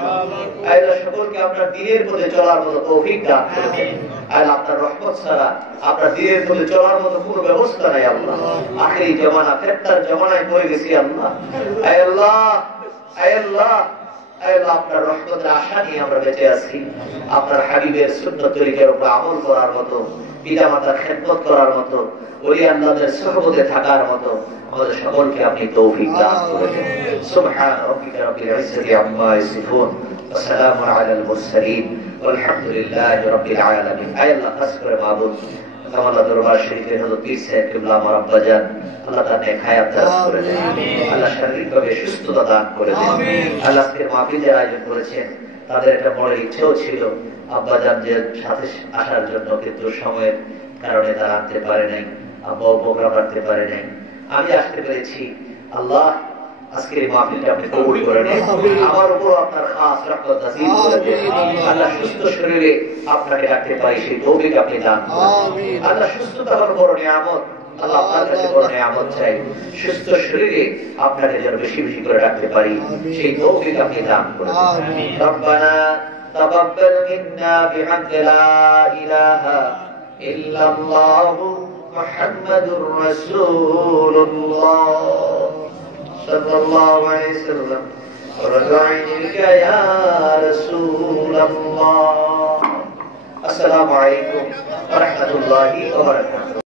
আল্লাহ সকলকে আপনার দ্বীনের পথে চলার মতো তৌফিক দান করে দেন। আল্লাহ আপনার রহমত ছাড়া আপনার দ্বীনের পথে চলার মতো কোনো ব্যবস্থা নাই আল্লাহ। আখেরি জামানা ফেরেশতার জামানায় পড়ে গেছি আল্লাহ। আল্লাহ আল্লাহ আল্লাহ আপনার রহমতের আশা নিয়ে আমরা বেঁচে আছি। আপনার হাবিবের সুন্নাত তরিকার উপর আমল করার মতো, পিতামাতার খেদমত করার মতো, ওলি আল্লাহদের সুহবতে থাকার মতো আমাদের সকলকে আপনি তৌফিক দান করে দেন। সুবহান রাব্বিকা রাব্বিল ইজ্জাতি আম্মা ইয়াসিফুন ওয়া সালামুন আলাল মুরসালিন ওয়ালহামদুলিল্লাহি রাব্বিল আলামিন। আয় আল্লাহ খাস করে মাবুদ কামাল্লাহ দরবার শরীফের হযরত পীর সাহেব কিবলা আমার আব্বা জান, আল্লাহ তার নেক হায়াত দান করে দেন। আল্লাহ শারীরিকভাবে সুস্থতা দান করে দেন। আল্লাহ আজকের মাহফিলের আয়োজন করেছেন, তাদের একটা বড় ইচ্ছেও ছিল আব্বা জান যে সাথে আসার জন্য, কিন্তু সময়ের কারণে তারা আনতে পারে নাই, আব্বাও প্রোগ্রাম রাখতে পারে নাই। আমি আসতে পেরেছি। আল্লাহ আজকের এই মাহফিলটা আপনি কবুল করে নেন। আমার উপর আপনার খাস রহমত নাযিল করে দেন। আল্লাহ সুস্থ শরীরে আপনাকে ডাকতে পারি সেই তৌফিক আপনি দান করুন। আল্লাহ সুস্থতা হলো বড় নিয়ামত। আল্লাহ আপনার কাছে বড় নিয়ামত চাই, সুস্থ শরীরে আপনাকে যেন বেশি বেশি করে ডাকতে পারি সেই তৌফিক আপনি দান করুন। রব্বানা তাকাব্বাল মিন্না বিহামদি লা ইলাহা ইল্লাল্লাহু মুহাম্মাদুর রাসূলুল্লাহ সাল্লাল্লাহু আলাইহি ওয়াসাল্লাম ওয়া ইয়া রাসূলুল্লাহ। আসসালামু আলাইকুম ওয়া রাহমাতুল্লাহি ওয়া বারাকাতুহু।